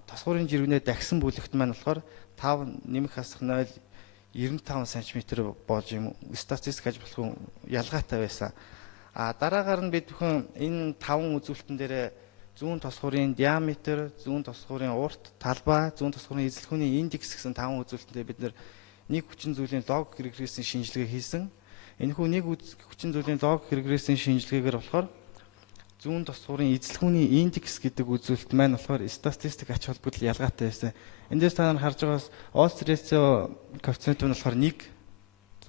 тосгорын жиргэнэ дахисан бүлэгт маань болохоор 5 нэмэх хасах 0.95 см болж юм статистик аж болох ялгаатай байсан. Дараагаар нь бид бүхэн энэ 5 үзүүлэлтэн дээр зүүн тосгорын диаметр, зүүн тосгорын урт, талбай, зүүн тосгорын эзлэхүүний индекс гэсэн 5 үзүүлэлтэндээ бид нэг хүчин зүйлийн логик регрессийн шинжилгээ хийсэн. Энэхүү нэг хүчин зүйлийн логик регрессийн шинжилгээгээр болохоор зүүн тосгорын эзлэхүүний индекс гэдэг үзүүлэлт маань болохоор статистик ач холбогдол ялгаатай байсан. Эндээс та нар харж байгаас Олс рацио коэффициент нь болохоор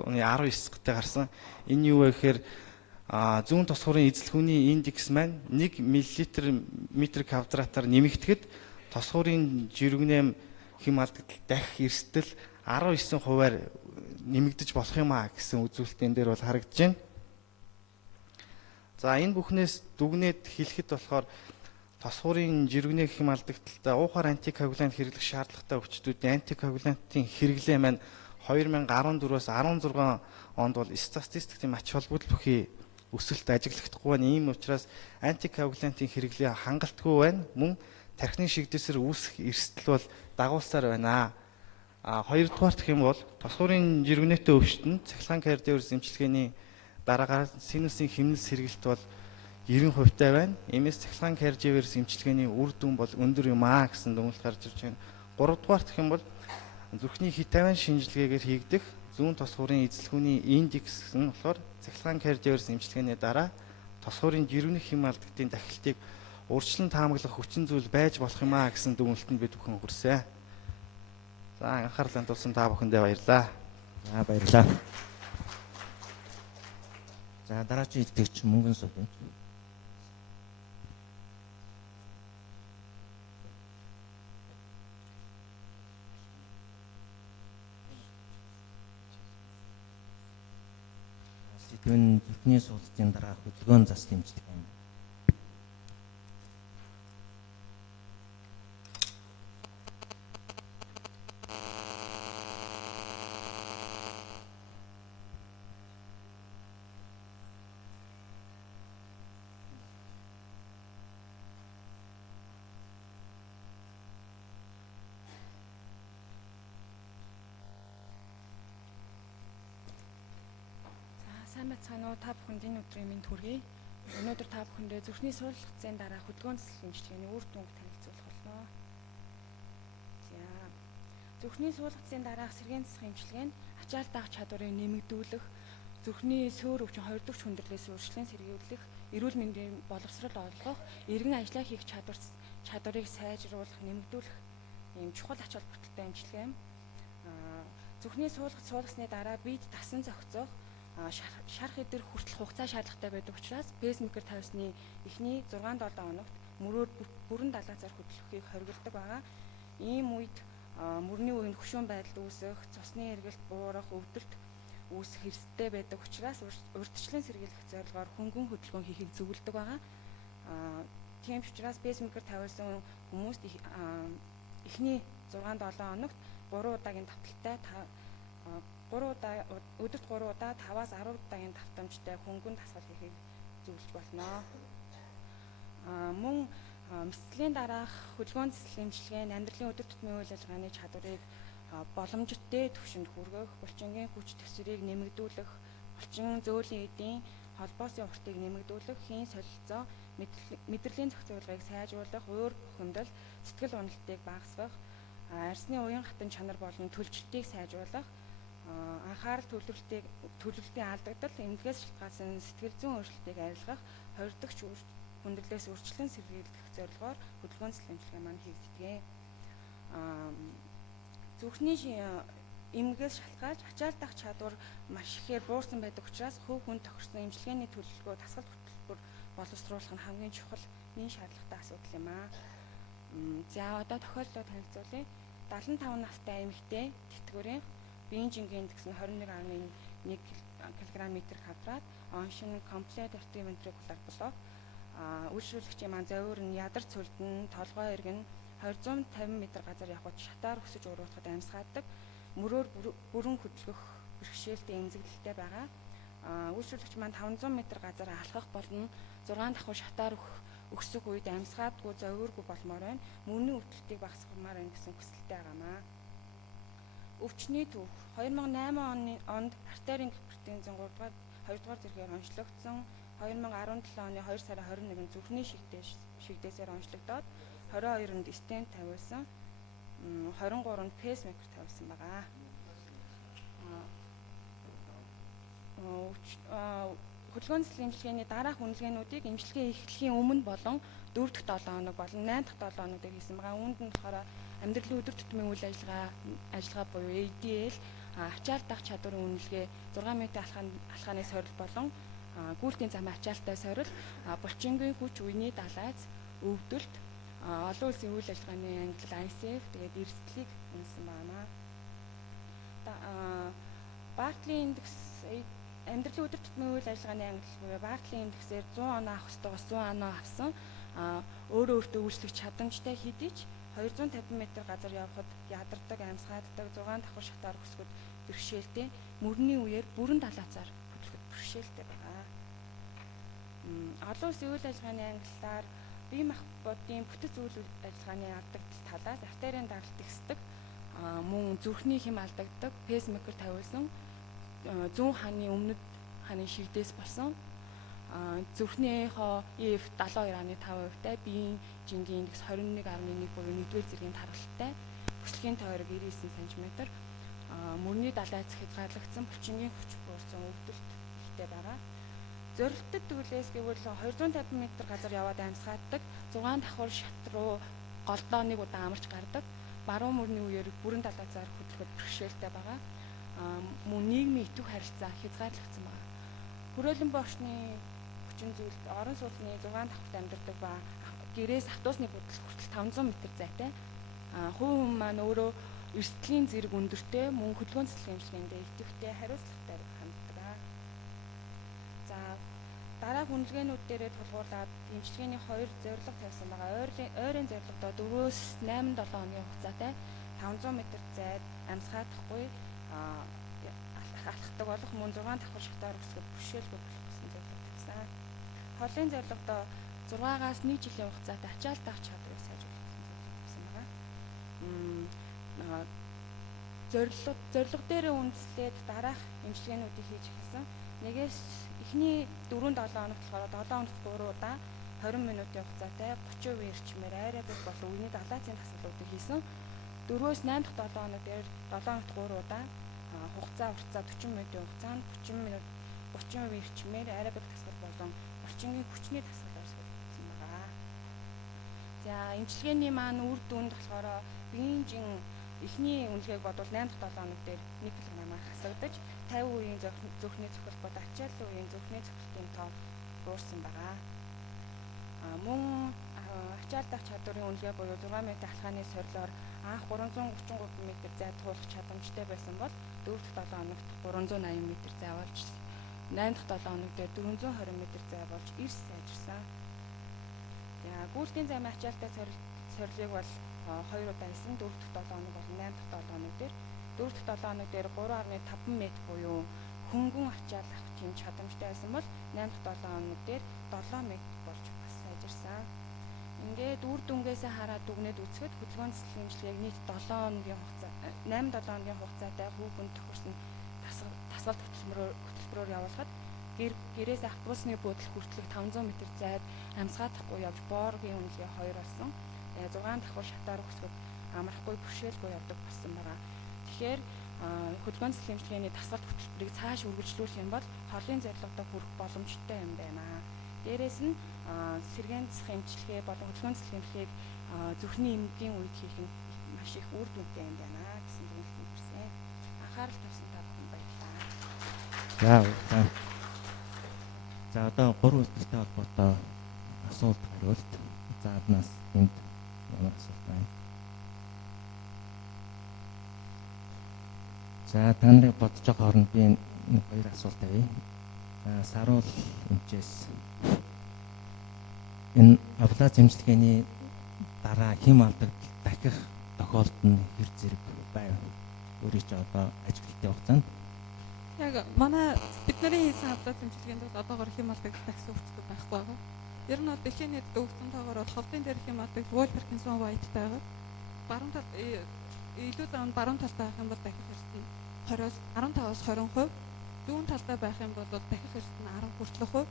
1.19 тай гарсан. Энэ юу вэ гэхээр зүүн тосгорын эзлэхүүний индекс маань 1 мл метр квадратаар нэмэгдэхэд тосгорын жиргэнэм хэм алдагдал дахь эрсдэл 19%-аар нэмэгдэж болох юм а гэсэн үзүүлэлтэн дээр бол харагдаж байна. За энэ бүхнээс дүгнээд хэлэхэд болохоор тосгорын жиргэнэ хэм алдагдaltaа уухаар антикоагулянт хэрэглэх шаардлагатай өвчтүүдийн антикоагулянтын хэрэглээ маань 2014-өөс 16 онд бол статистикийн ач холбогдол бүхий өсөлт ажиглахдаггүй байна. Ийм учраас антикоагулянтын хэрэглээ хангалтгүй байна. Мөн тархины шигдээсээр үүсэх эрсдэл бол дагуулсаар байна. Хоёрдугаар гэх юм бол тосгорын жиргэнэтэй өвчтөнд цахилгаан кардиовирус эмчилгээний дараагаар синусийн хэмнэл сэргэлт бол 90% таа байна. Иймээс цахилгаан кардиовирус эмчилгээний үр дүн бол өндөр юм аа гэсэн дүгнэлт гарч ирж байна. Гуравдугаар гэх юм бол зүрхний хитаван шинжилгээгээр хийгдэх зүүн тосгорын эзлэхүүний индекс нь болохоор цахилгаан кардиовирус эмчилгээний дараа тосгорын жиргэнэ хэм алдагдтын дахилтыг урьдчилан таамаглах хүчин зүйл байж болох юм аа гэсэн дүгнэлтэнд бид бүхэн хүрсэн. За анхаарал хандуулсан та бүхэндээ баярлалаа. За баярлалаа. За дараагийн итгэгч мөнгөн сув. Сэдвэн зүрхний суултын дараа хөдөлгөөн зас дэмждэг юм. Сайн байцгаана уу, та бүхэнд энэ өдрийн мэнд хүргэе. Өнөөдөр та бүхэндээ зүрхний суулгацын дараа хөдөлгөөн засал эмчилгээний үр дүнг танилцуулах болно. За. Зүрхний суулгацын дараах сэргээн засах эмчилгээ нь ачаал даах чадварыг нэмэгдүүлэх, зүрхний сөөр өвчин 2 дахь хүндрэлээс өөрчлөн сэргийлэх, эрүүл мэндийн боловсрол олгох, эргэн ажиллаа хийх чадварыг сайжруулах, нэмэгдүүлэх ийм чухал ач холбогдолтой эмчилгээ юм. Зүрхний суулгацны дараа биед дасан зохицох шарх эдэр хүртэл хугацаа шаардлагатай байдаг учраас пейсмейкер тавьсны эхний 6-7 хоногт мөрөөр бүрэн далайцаар хөдөлгөхийг хориглодог байгаа. Ийм үед мөрний үеийн хөшүүн байдал үүсэх, цусны эргэлт буурах, өвдөлт үүсэх хэрэгстэй байдаг учраас урьдчилан сэргийлэх зорилгоор хөнгөн хөдөлгөөн хийхийг зөвлөдөг байгаа. Тийм ч учраас пейсмейкер тавьсан хүмүүст эхний 6-7 хоногт 3 удаагийн давталтай өдөрт 3 удаа 5-аас 10 удаагийн давтамжтай хөнгөн дасгал хийхийг зөвлөж болно. Мөн мэсцлийн дараах хөдөлгөөн засал эмчилгээ нь амьдралын өдөр тутмын үйл ажиллагааны чадварыг боломжтой түвшинд хүргэх, булчингийн хүч төсвөрийг нэмэгдүүлэх, булчин зөөлөн эдийн холбоосын уртыг нэмэгдүүлэх, хийн солилцоо, мэдрэлийн зохицуулгыг сайжруулах, уур бухимдал, сэтгэл уналтыг багасгах, арсны уян хатан чанар болон төлөвчлөлтийг сайжруулах, анхаарал төлөвлөлтийн алдагдал, эмнэлгээс шалтгаалсан сэтгэл зүйн өөрчлөлтийг арилгах, 2 дахь хүндрэлээс үржилэн сэргийлэх зорилгоор хөдөлгөөн засал эмчилгээ маань хийгддэг. Зүрхний эмнэлгээс шалтгаалж ачаал дах чадвар маш ихээр буурсан байдаг учраас хөв хүн тохирсон эмчилгээний төлөвлөгөө дасгал хөтөлбөр боловсруулах нь хамгийн чухал, нэн шаардлагатай асуудал юм аа. За одоо тохиолдол танилцуулъя. 75 настай эмэгтэй тэтгэврийн биеийн жингийн индекс нь 21.1 кг/м квадрат, оншин комплект артивентрикулар блок, үйлчлүүлэгчийн маань завиур нь ядар цөлдөн, толгой эргэн 250 м газар явхад шатаар өсөж уруулахад амьсгаадаг, мөрөөр бүрэн хөдөлгөх бэрхшээлтэй эмзэглэлтэй байгаа. Үйлчлүүлэгч маань 500 м газар алхах болон 6 давхар шатаар өсөх үед амьсгаадгүй завиургүй болмоор байна. Мөрний өвдөлтийг багасгахмаар байна гэсэн хүсэлтэй байгаамаа. Өвчний түүх 2008 онд артерийн гипертензийн 2 дугаар зэргээр онцлогдсон. 2017 оны 2 сарын 21-нд зүрхний шигдээсээр онцлогдоод 22-нд стент тавиулсан. 23-нд пейсмейкер тавиулсан байгаа. Хөдөлгөөний эмчилгээний дараах үнэлгээнүүдийг эмчилгээ эхлэхийн өмнө болон 4 дахь 7 хоног болон 8 дахь 7 хоногт хийсэн байгаа. Үүнд нь болохоор амьдралын өдөр тутмын үйл ажиллагаа буюу ADL, ачаал дах чадварын үнэлгээ, 6 м алхааны сорил болон гүйлтийн зам ачаалтай сорил, булчингийн хүч үений далайц, өвдөлт, олон улсын үйл ажиллагааны ангил ICF тэгээд эрсдлийг үнэлсэн байна. Бартлийн индекс амьдралын өдөр тутмын үйл ажиллагааны ангил буюу Бартлийн индексээр 100 оноо авах ёстойгоос 100 оноо авсан. Өөрөө өөртөө үйлчлэх чадамжтай хэдий ч 250 м газар явхад ядардаг, амьсгааддаг, 6 давхар шатаар өсгөд бэрхшээлтэй, мөрний үеэр бүрэн далайцаар хөдлөхөд бэрхшээлтэй байгаа. Олон улсын үйл ажиллагааны ангиллаар бие махбодын бүтэц үйл ажиллагааны алдагдал талаас артерийн даралт ихсдэг, мөн зүрхний хэм алдагддаг, пейсмейкер тавиулсан, зүүн хааны өмнөд хааны шигдээс болсон, зүрхнийхөө EF 72.5%-тай, биеийн жингийн индекс 21.1 буюу 1-р зэргийн тархалтай, бүслэгийн тойрог 99 см, мөрний далайц хязгаарлагдсан, булчингийн хүч буурсан өвдөлт ихтэй байгаа. Зорилттой төвлөөс гэвэл 250 м газар яваад амьсгааддаг, 6 давхар шат руу голдоо нэг удаа амарч гардаг, баруун мөрний үеэр бүрэн далайцаар хөдлөхөд бэрхшээлтэй байгаа. Мөн нийгмийн итвэх харилцаа хязгаарлагдсан байна. Хүрээлэн боочны хүчин зүйлд орон сууцны 6 давхарт амьдардаг ба гэрээс автобусны будал хүртэл 500 м зайтай. Хувь хүн маань өөрөө эрсдлийн зэрэг өндөртэй, мөн хөдөлгөөн цэцлэг эмчилгээндээ идэвхтэй, хариуцлагатай ханддаг. За дараах үнэлгээнүүд дээрээ тулгуурлаад эмчилгээний 2 зорилго тавьсан байгаа. Ойрын зорилгодоо 4-өөс 8-7 хоногийн хугацаатай 500 м зайд амьсгаадахгүй алхахдаг болох, мөн 6 давхар шатаар өсгөх бэрхшээлгүй болох гэсэн зорилго тавьсан. Холын зорилгодоо 6-аас 1 жилийн хугацаатай ачаал дах чадварыг сайжруулах гэсэн зорилго тавьсан байгаа. Зорилго дээрээ үндэслээд дараах эмчилгээнүүдийг хийж эхэлсэн. Нэгээс эхний 4-7 хоногт болохоор 7 хоногт 3 удаа 20 минутын хугацаатай 30% эрчмээр аэробик болон үений далайцын дасгалуудыг хийсэн. 4-өөс 8 дахь 7 хоног дээр 7 хоногт 3 удаа хугацаа 40 минутын хугацаанд 30% эрчмээр аэробик дасгал болон булчингийн хүчний дасгалаар хийсэн байгаа. За эмчилгээний маань үр дүнд болохоор биеийн жин эхний үнэлгээг бодвол 8 дахь 7 хоног дээр 1 кг-аар хасагдаж 50% зүрхний цохилтод ачааллын үеийн зүрхний цохилтын тоо буурсан байгаа. Мөн ачаал дах чадварын үнэлгээ буюу 6 м алхааны сорилоор анх 333 м зайд туулах чадамжтай байсан бол 4 дахь 7 хоногт 380 м зай болж 8 дахь 7 хоног дээр 420 м зай болж эрс сайжирсан. За гүйлтийн зам ачаалтай сорилыг бол 2 удаа хийсэн. 4 дахь 7 хоног болон 8 дахь 7 хоног дээр 4 дахь 7 хоног дээр 3.5 м буюу хөнгөн ачаал авах тийм чадамжтай байсан бол 8 дахь 7 хоног дээр 7 м болж бас сайжирсан. Ингээд үр дүнгээсээ хараад дүгнээд үзэхэд хөдөлгөөн цэцлэг эмчилгээг нийт 8-7 хоногийн хугацаатай хүүхэнд тохирсон дасгал хөтөлбөрөөр явуулахад гэрээс автобусны буудал хүртэлх 500 м зайд амьсгаадахгүй явж бооргийн үнэлгээ 2 болсон. 6 давхар шатаар өсгөд амархгүй бэрхшээлгүй явдаг болсон байгаа. Тэгэхээр хөдөлгөөн цэцлэг эмчилгээний дасгал хөтөлбөрийг цааш үргэлжлүүлэх юм бол холын зорилгодоо хүрэх боломжтой юм байна. Дээрээс нь сэргээн засах эмчилгээ болон хөдөлгөөн цэцлэг эмчилгээг зүрхний эмгэгийн үед хийх нь маш их үр дүнтэй юм байна гэсэн дүгнэлт хүрсэн. Анхаарал тавьсан та бүхэн баярлалаа. За одоо 3 үйлдэлтэй холбоотой асуулт хариулт. За аднаас энд ямар асуулт байна. За та нарыг бодож байгаа хооронд би нэг хоёр асуулт авъя. Саруул эмчээс энэ авлаа зэмжлэгээний дараа хэм алдагдал дахих тохиолдол нь хэр зэрэг байв? Өөрийн одоо ажиглалтын хугацаанд Яг манай бидний хийсэн авлаа зэмжлэгэнд бол одоогоор хэм алдагдал гэсэн өвчтөд байхгүй байгаа. Ер нь бол дэлхийн нийтэд өгсөн тоогоор бол ховдын дээр хэм алдагдал World Parkinson White байгаа. Баруун тал илүү зам баруун талтай байх юм бол дахих эрсдэл нь 20-оос 15-аас 20%, зүүн талтай байх юм бол дахих эрсдэл нь 10 хүртэлх хувь.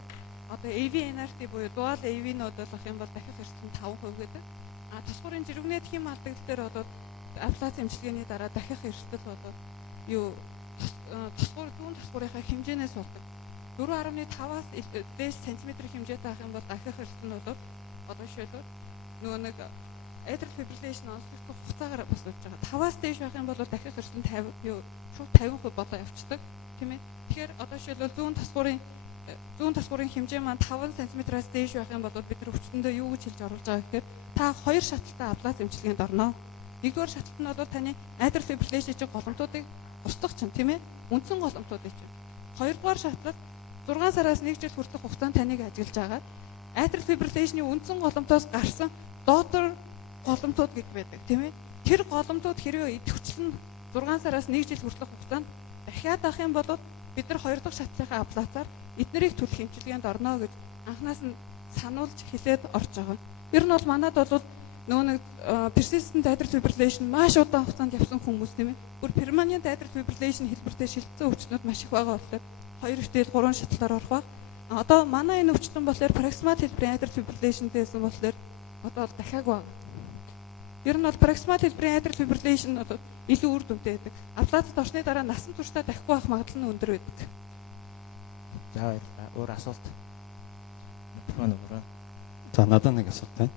Одоо AV-NRT буюу дуал AV-нууд болох юм бол дахих эрсдэл нь 5% гэдэг. Тусгуурын жиргэнэт хэм алдагдал дээр бол авлаа зэмжлэгээний дараа дахих эрсдэл бол юу тусгуур зүүн тусгуурынхаа хэмжээнээс болдог. 4.5-аас дээш сантиметр хэмжээтэй байх юм бол дахих эрсдэл нь бол одоо шийдвэр нөгөө нэг atrial fibrillation онцлог хугацаагаар бас болж байгаа. 5-аас дээш байх юм бол дахих эрсдэл нь 50% болоо явцдаг тийм ээ. Тэгэхээр одоо шийдвэл зүүн тасгуурын хэмжээ маань 5 см-аас дээш байх юм бол бид нар өвчтөндөө юу гэж хэлж оруулж байгаа гэхээр та хоёр шаталтай авлаа зэмжлэгээнд орно. Нэгдүгээр шаталт нь бол таны atrial fibrillation голомтуудыг устгах чинь тийм ээ. Үндсэн голомтуудыг чинь. Хоёрдугаар шатлал 6 сараас 1 жил хүртэх хугацаанд таныг ажиглаж агаад atrial fibrillation-ы үндсэн голомтоос гарсан доотор голомтууд гэж байдаг тийм ээ. Тэр голомтууд хэрвээ идэвхжлэн 6 сараас 1 жил хүртэх хугацаанд дахиад авах юм бол бид нар 2 дахь шатлалынхаа аплацаар эднэрийг төлөх хэмжлэгээнд орно гэж анханаас нь сануулж хэлээд орж байгаа. Ер нь бол манад бол нөгөө нэг persistent atrial fibrillation маш удаан хугацаанд явсан хүмүүс тийм ээ. Бүр permanent atrial fibrillation хэлбэртэй шилжсэн өвчтнүүд маш их байгаа болохоор 2 өвчтөл 3 шатлалаар орох ба. Одоо манай энэ өвчтөн болохоор proximal хэлбэрийн atrial fibrillation-тэйсэн болохоор одоо дахиаг байна. Ер нь бол proximal хэлбэрийн atrial fibrillation одоо илүү үр дүнтэй байдаг. Аплацад орсны дараа насан туршдаа дахихгүй байх магадлал нь өндөр байдаг. За өөр асуулт. Микрофон өгөрөө. За надад нэг асуулт байна.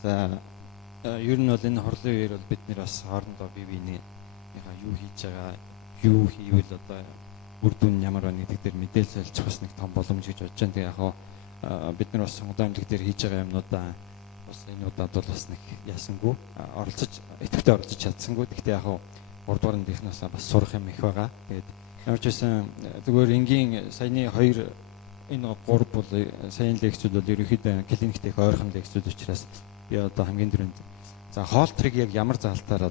За ер нь бол энэ хурлын үеэр бол бид нэр бас хоорондоо бие биенийхээ юу хийж байгаа, юу хийвэл одоо үр дүн ямар байна гэдэг дээр мэдээлэл олж бас нэг том боломж гэж бодож байна. Тэгээ яг бид нар бас сонгуультай эмнэлэг дээр хийж байгаа юмнуудаа бас энэ удаад бол бас нэг ясангүй оролцож идэвхтэй оролцож чадсангүй. Гэхдээ яг 3 дугаар нэрнээс бас сурах юм их байгаа. Тэгээд ямар ч байсан зүгээр энгийн саяны 2 энэ 3 бол саяны лекцүүд бол ерөнхийдөө клиникт их ойрхон лекцүүд учраас би одоо хамгийн түрүүнд за хоолтрыг яг ямар залтаар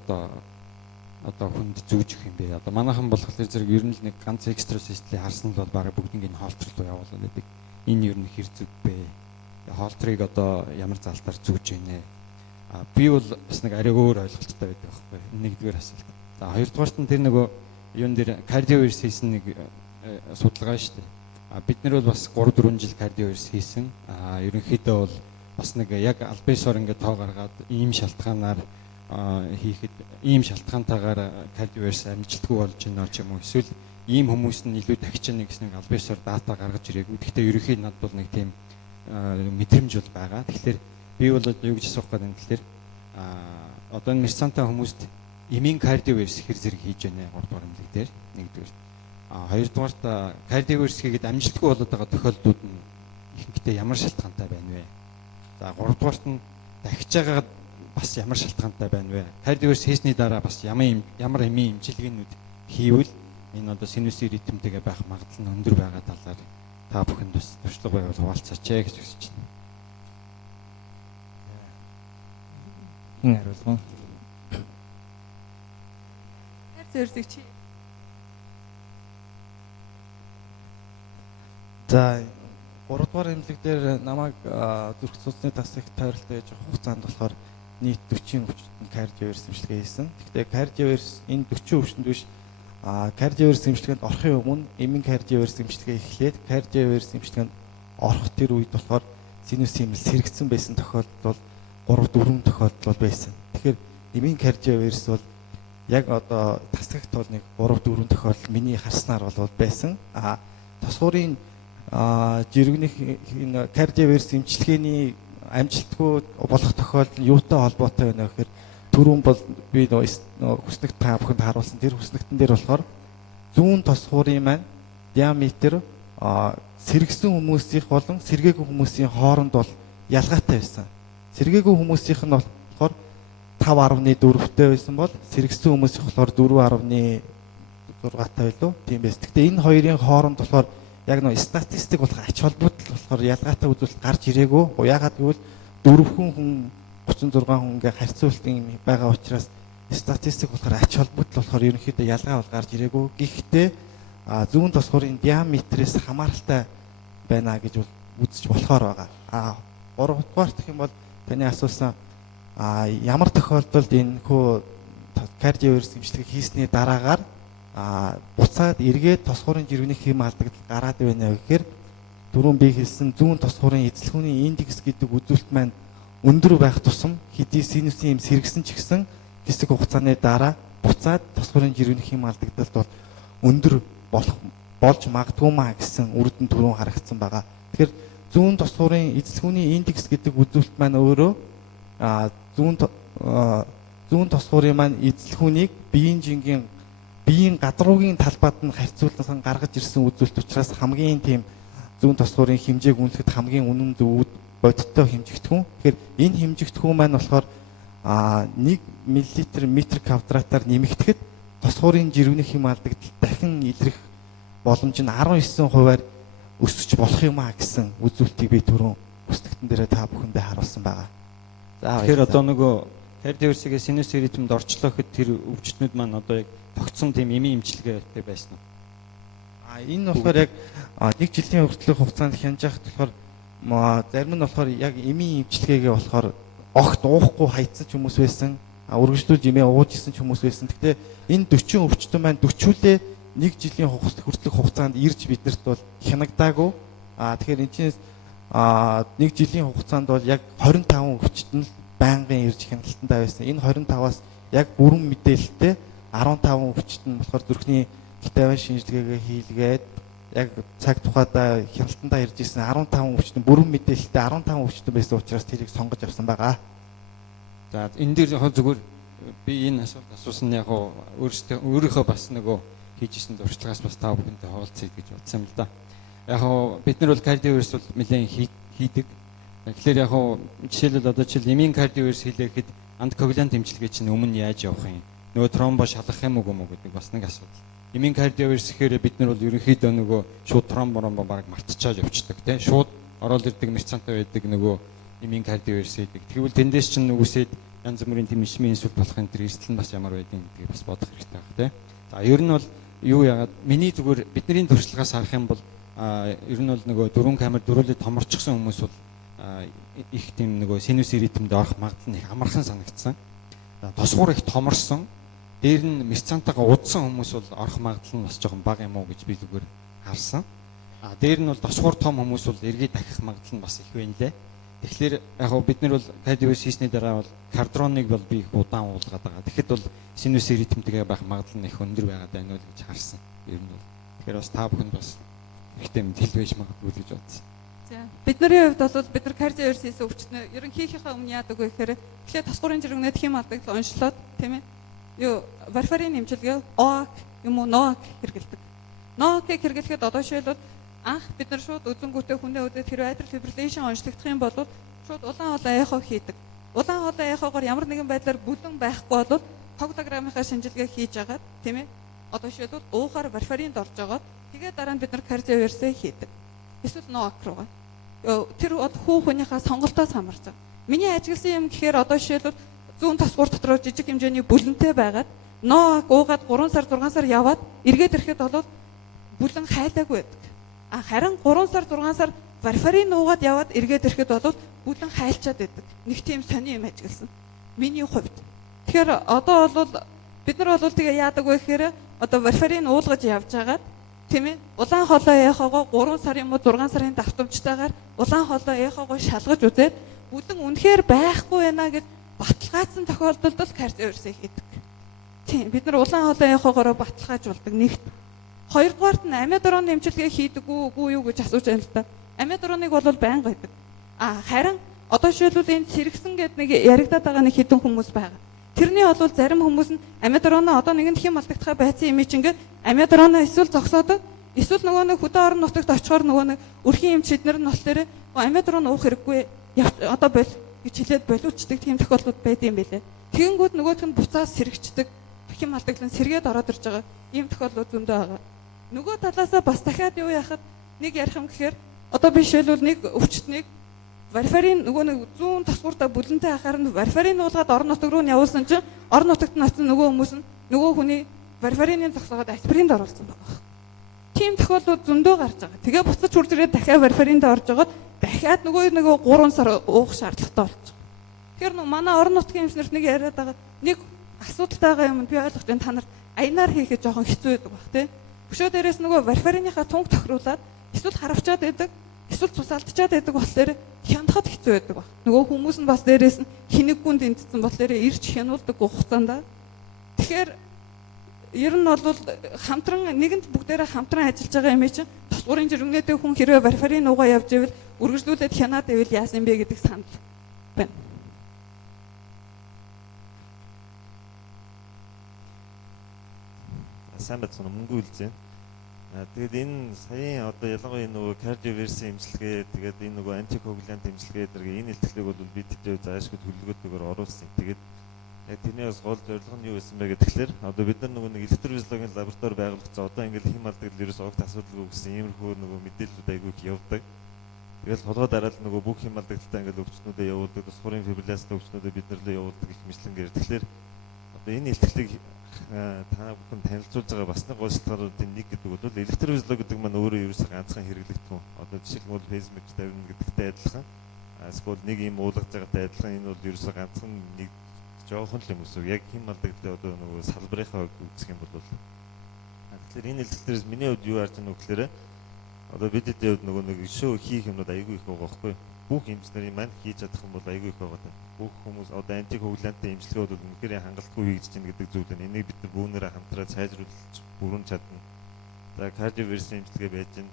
одоо хүнд зүүжих юм бэ? Одоо манайхан болохоор зэрэг ер нь л нэг ганц экстра системийг харсан л бол бараг бүгднийг энэ хоолтр руу явуулаад байдаг. Энэ ер нь хэр зүг бэ? Хоолтрыг одоо ямар залтаар зүүж гинэ? Би бол бас нэг арай өөр ойлголттой байдаг байхгүй. Нэгдүгээр асуулт. За хоёрдугаарт нь тэр нөгөө юун дээр кардиоверс хийсэн нэг судалгаа шүү дээ. Бид нар бол бас 3-4 жил кардиоверс хийсэн. Ерөнхийдөө бол бас нэг яг альбесоор ингээд тоо гаргаад ийм шалтгаанаар хийхэд ийм шалтгаантайгаар кардиоверс амжилтгүй болж байна ч юм уу. Эсвэл ийм хүмүүс нь илүү дахиж нэг гэсэн альбесоор дата гаргаж ирээгүй. Гэхдээ ерөнхийд над бол нэг тийм мэдрэмж бол байгаа. Тэгэхээр би бол юу гэж асуух гэдэг нь тэгэхээр одоо энэ мерцантай хүмүүст эмийн кардиоверс хэр зэрэг хийж байна 3 дугаар эмнэлэг дээр нэгдүгээр. Хоёрдугаарт кардиоверс хийгээд амжилтгүй болоод байгаа тохиолдлууд нь ихэнхдээ ямар шалтгаантай байна вэ? За 3 дугаарт нь дахиж байгаа бас ямар шалтгаантай байна вэ? Кардиоверс хийсний дараа бас ямар эмийн имчилгээнүүд хийвэл энэ одоо синусийн ритмтэйгээ байх магадлал нь өндөр байгаа талаар та бүхэнд бас туршлага байвал хуваалцаач гэж хүсэж байна. Хин хариулгын. Зэрэг чи. За 3 дугаар эмнэлэг дээр намайг зүрх судасны тас их тойролтой яж хугацаанд болохоор нийт 40 өвчтөнд кардиоверс эмчилгээ хийсэн. Гэхдээ кардиоверс энэ 40 өвчтөнд биш кардиоверс эмчилгээнд орохын өмнө эмийн кардиоверс эмчилгээ эхлээд кардиоверс эмчилгээнд орох тэр үед болохоор синусийн хэмнэл сэрэгцсэн байсан тохиолдол бол 3-4 тохиолдол байсан. Тэгэхээр эмийн кардиоверс бол яг одоо тасгахт бол нэг 3-4 тохиолдол миний харснаар бол байсан. Тосгуурын жиргэнийх энэ кардиоверс эмчилгээний амжилтгүй болох тохиолдол юутай холбоотой байна гэхээр түрүүн бол би хүснэгт та бүхэнд харуулсан тэр хүснэгтэн дээр болохоор зүүн тосгуурын маань диаметр сэргсэн хүмүүсийн болон сэргээгүй хүмүүсийн хооронд бол ялгаатай байсан. Сэргээгүй хүмүүсийнх нь болохоор 5.4-тэй байсан бол сэргсэн хүмүүс болохоор 4.6-тай байлуу. Тийм байсан. Гэхдээ энэ хоёрын хооронд болохоор яг нөө статистик болох ач холбогдол болохоор ялгаатай үзүүлэлт гарч ирээгүй. Яагаад гэвэл 4 хүн 36 хүн ингээ харьцуултын байгаа учраас статистик болохоор ач холбогдол болохоор ерөнхийдөө ялгаа бол гарч ирээгүй. Гэхдээ зүүн тосгорын диаметрээс хамааралтай байна гэж бол үзэж болохоор байгаа. 3-дугаар гэх юм бол таны асуусан ямар тохиолдолд энэ хөө кардиовирус эмчилгээ хийсний дараагаар буцаад эргээд тосгорын жиргэний хэм алдагдал гараад байна гэхээр дөрөв би хэлсэн зүүн тосгорын эзлэхүүний индекс гэдэг үзүүлэлт маань өндөр байх тусам хэдий синусийн юм сэргсэн ч гэсэн хэсэг хугацааны дараа буцаад тосгорын жиргэний хэм алдагдалд бол өндөр болж магадгүй маа гэсэн үрдэн түрүүн харагдсан байгаа. Тэгэхээр зүүн тосгорын эзлэхүүний индекс гэдэг үзүүлэлт маань өөрөө зүүн тосгорын маань эзлэхүүнийг биеийн гадруугийн талбайд нь харьцуулсан гаргаж ирсэн үзүүлэлт учраас хамгийн тийм зүүн тосгорын хэмжээг үнэлэхэд хамгийн үнэн зөв бодиттой хэмжигдэхүүн. Тэгэхээр энэ хэмжигдэхүүн маань болохоор 1 мл метр квадратаар нэмэгдэхэд тосгорын жиргэний хэм алдагдал дахин илрэх боломж нь 19%-аар өсөж болох юм а гэсэн үзүүлэлтийг би түрүүн бүсдэгтэн дээрээ та бүхэндээ харуулсан байгаа. За тэгэхээр одоо нөгөө кардиовирусගේ синус ритмд орчлоо гэхэд тэр өвчтнүүд маань одоо яг тогтсон тийм эмийн эмчилгээтэй байсан уу? Энэ болохоор яг 1 жилийн хүртэлх хугацаанд хянаж явахд болохоор зарим нь болохоор яг эмийн эмчилгээгээ болохоор огт уухгүй хайцсан ч хүмүүс байсан. Үргэлжлүүлж эмээ ууж исэн ч хүмүүс байсан. Гэхдээ энэ 40 өвчтөн маань 40-үүлээ 1 жилийн хүртэлх хугацаанд ирж биднэрт бол хянагдаагүй. Тэгэхээр энэ чинь 1 жилийн хугацаанд бол яг 25 өвчтөн байнгын ирж хяналтандаа байсан. Энэ 25-аас яг бүрэн мэдээлэлтэй 15 өвчтөн болохоор зүрхний гитавын шинжилгээгээ хийлгээд яг цаг тухайдаа хяналтандаа ирж исэн 15 өвчтөн бүрэн мэдээлэлтэй 15 өвчтөн байсан учраас тэрийг сонгож авсан байгаа. За энэ дээр яг зүгээр би энэ асуулт асуусан нь яг өөрийнхөө бас нөгөө хийжсэн дуршлагаас бас та бүхэнтэй хуваалцъя гэж бодсон юм л да. Яг бид нар бол кардиовирус бол нэлээд хийдэг. Тэгэхээр яг жишээлбэл одоо эмийн кардиовирус хийлэхэд антикоагулянт эмчилгээ чинь өмнө яаж явах юм? Нөгөө тромбо шалгах юм уу гэдэг бас нэг асуудал. Эмийн кардиовирус гэхээр бид нар бол ерөнхийдөө нөгөө шууд тромбо баг мартчихаж явчихдаг тийм шууд ороод ирдэг мерцантай байдаг нөгөө эмийн кардиовирус хийдэг. Тэгвэл тэндээс чинь нүгүсээд янз бүрийн тийм ишмийн инсульт болохын тэр эрсдэл нь бас ямар байдгийг гэдгийг бас бодох хэрэгтэй байна тийм. За ер нь бол юу яагаад миний зүгээр бидний туршлагаас харах юм бол ер нь бол нөгөө дөрвөн камер дөрүүлээ томорчихсон хүмүүс бол их тийм нөгөө синус ритмд орох магадлал нь их амархан санагдсан. Тосгуур их томорсон. Дээр нь мерцантайгаа удсан хүмүүс бол орох магадлал нь бас жоохон бага юм уу гэж би зүгээр харсан. Дээр нь бол тосгуур том хүмүүс бол эргээд дахих магадлал нь бас их байна лээ. Тэгэхээр яг бид нар бол кардиовирус хийсний дараа бол кардионыг бол би их удаан уулгаад байгаа. Тэгэхэд бол синус ритмтэйгээ байх магадлал нь их өндөр байгаад байна уу гэж харсан. Ер нь бол. Тэгэхээр бас та бүхэнд бас ихтэй мэдээлэл байж магадгүй гэж бодсон. За бидний хувьд бол бид нар кардиовирус хийсэн өвчтнөө ер нь хийхийнхаа өмнө яадаг вэ гэхээр эхлээд тосгорын жиргэнэд хэм алдагдал онцлоод тийм ээ. Юу варфарин эмчилгээ ОАК юм уу НОАК хэрэгэлдэг. НОАК-ыг хэрэглэхэд одоо жишээлбэл анх бид нар шууд үзэнгүүтээ хүнээ үзээд хэрвээ atrial fibrillation онцлогдох юм бол шууд улаан хоолой эхо хийдэг. Улаан хоолой эхогоор ямар нэгэн байдлаар бүлэн байхгүй бол когтограммынхаа шинжилгээ хийж агаад тийм ээ. Одоо жишээлбэл уухаар варфаринд орж агаад тэгээд дараа нь бид нар кардиовирусээ хийдэг. Эсвэл НОАК руугаа. Тэр хүү хүнийхээ сонголтоос хамаарч байгаа. Миний ажигласан юм гэхээр одоо жишээлбэл зүүн тосгуур дотор жижиг хэмжээний бүлэнтэй байгаад НОАК уугаад 3 сар 6 сар яваад эргээд ирэхэд бол бүлэн хайлаагүй байдаг. Харин 3 сар 6 сар варфарин уугаад яваад эргээд ирэхэд бол бүлэн хайлчаад байдаг. Нэг тийм сони юм ажигласан. Миний хувьд. Тэгэхээр одоо бол бид нар бол тэгээ яадаг вэ гэхээр одоо варфарин уулгаж явж байгаад тийм ээ улаан хоолой яхагаа 3 сар юм уу 6 сарын давтамжтайгаар улаан хоолой яхагаа шалгаж үзээд бүлэн үнэхээр байхгүй байна гэж баталгаажсан тохиолдолд л кардиовирусыг хийдэг. Тийм бид нар улаан хоолой яхагаараа баталгаажуулдаг нэгт. Хоёрдугаарт нь амидрон эмчилгээ хийдэг үгүй юу гэж асууж байна л да. Амидроныг бол байнга хийдэг. Харин одоо жишээлбэл энэ сэргсэн гэдэг нэг яригадаад байгаа нэг хэдэн хүмүүс байгаа. Тэрний бол зарим хүмүүс нь амидроноо одоо нэгэн хэм алдагдахаа байцсан юм чинь ингээд амидроноо эсвэл зогсоод эсвэл нөгөө нэг хөдөө орон нутагт очихоор нөгөө нэг өрхийн эмч эднэр нь болохоор амидрон уух хэрэггүй одоо бол гэж хэлээд боловчдаг тийм тохиолдол байд юм байлээ. Тэгэнгүүт нөгөөх нь буцаас сэрэгчдэг. Дахин алдагдлан сэргээд ороод ирж байгаа. Ийм тохиолдлууд зөндөө байгаа. Нөгөө талаасаа бас дахиад юу яхад нэг ярих юм гэхээр одоо би жишээлбэл нэг өвчтнийг варфарин нөгөө нэг зүүн тосгууртаа бүлэнтэй ахаар нь варфарин уулгаад орон нутаг руу нь явуулсан чинь орон нутагт нь очсон нөгөө хүмүүс нь нөгөө хүний варфарины зогсоогоод аспиринд оруулсан байгаа. Тийм тохиолдлууд зөндөө гарч байгаа. Тэгээ буцаж хурж ирээд дахиад варфаринд орж байгаад дахиад нөгөө 3 сар уух шаардлагатай болж байгаа. Тэгэхээр нөгөө манай орон нутгийн эмчнэрт нэг яриад байгаа нэг асуудалтай байгаа юм би ойлгож байна та нарт аянаар хийхэд жоохон хэцүү байдаг баг тий. Өшөө дээрээс нөгөө варфариныхаа тунг тохируулаад эсвэл харавчаад байдаг эсвэл цус алдчихад байдаг болохоор хянахад хэцүү байдаг баг. Нөгөө хүмүүс нь бас дээрээс нь хинэггүнд эндсэн болохоор ирж хянуулдаг хугацаанд. Тэгэхээр ер нь бол хамтран нэгэнд бүгдээрээ хамтран ажиллаж байгаа юм чинь тосгуурын жиргэнэтэй хүн хэрвээ варфарин уугаа явж ивэл үргэлжлүүлээд хянаад ивэл яасан бэ гэдэг санал байна. Сайн бацсан мөнгө үлзээ. Тэгээд энэ саяын одоо ялангуяа нөгөө кардиоверси эмчилгээ тэгээд энэ нөгөө антикоагулянт эмчилгээ гэдэг энэ илтгэлийг бол бид тэд заашгүй төлөвлөгөөтэйгээр оруулсан. Тэгээд яг тэрний бас гол зорилго нь юу байсан бэ гэхээр одоо бид нар нөгөө нэг электрофизиологийн лаборатори байгуулагдсан одоо ингээл хэм алдагдлал ерөөс огт асуудалгүй гэсэн иймэрхүү нөгөө мэдээлэлүүд айгүй их явдаг. Тэгэл толгой дараал нөгөө бүх хэм алдагдлалтай ингээл өвчтнүүдэд явуулдаг, тусгарын фибрилляцтай өвчтнүүдэд бид нар л явуулдаг их мэтлэнгээр. Тэгэхээр одоо энэ илтгэлийг та бүхэн танилцуулж байгаа бас нэг гол шалтгаануудын нэг гэдэг бол электрофизиологи гэдэг маань өөрөө ерөөсөө ганцхан хэрэглэгдэхгүй. Одоо жишээлбэл фейсбુક тавина гэдэгтэй адилхан. Эсвэл нэг юм уулгаж байгаатай адилхан энэ бол ерөөсөө ганцхан нэг жоохон л юм өсөв. Яг хэм алдагдлаа одоо нөгөө салбарынхаа үзэх юм бол тэгэхээр энэ илтгэлээс миний хувьд юу харж байгаа вэ гэхээр одоо бидэд явд нөгөө нэг шоу хийх юмнууд айгүй их байгаа байхгүй. Бүх эмчнэрийн маань хийж чадах юм бол айгүй их байгаа. Бүх хүмүүс одоо антикоагулянтын эмчилгээнүүд бол үнэхээр хангалтгүй хийж чинь гэдэг зүйл байна. Энийг бид нар бүүнээрээ хамтраад сайжруулж бүрэн чадна. За кардиоверси эмчилгээ байж гэн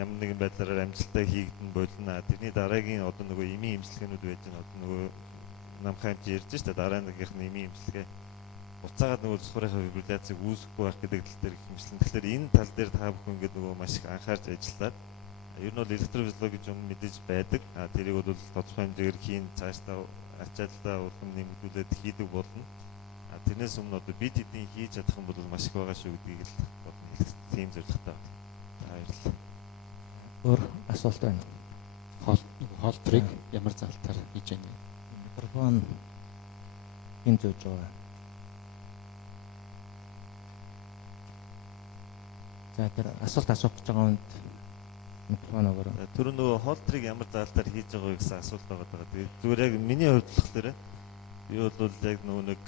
ямар нэгэн байдлаараа амжилттай хийгдэн болно. Тэрний дараагийн одоо нөгөө эмийн эмчилгээнүүд байж гэн одоо нөгөө намхайд ярьж штэ дараа нэгийнх нь эмийн эмчилгээ буцаагаад нөгөө цусгаарынхаа фибрилляцийг үүсэхгүй байх гэдэг тал дээр хэмжлэн. Тэгэхээр энэ тал дээр та бүхэн ингээд нөгөө маш их анхаарч ажиллаад ер нь бол электрофизиологи юм мэдээж байдаг. Тэрийг бол тодорхой хэмжээгээр хийн цаашдаа ачааллаа улам нэмэгдүүлээд хийдэг болно. Тэрнээс өмнө одоо бид хэдийн хийж чадах юм бол маш их байгаа шүү гэдгийг л бодно. Тийм зорилготой байна. Баярлалаа. Өөр асуулт байна. Хоолтрыг ямар залтаар хийж байна вэ? Микрофон энэ зөөж байгаа. За тэр асуулт асуух гэж байгаа хүнд микрофон өгөөрэй. Тэр нөгөө хоолтрыг ямар залтаар хийж байгаа вэ гэсэн асуулт байгаа даа. Тэгээд зүгээр яг миний хувьд болохоор би бол яг нөгөө нэг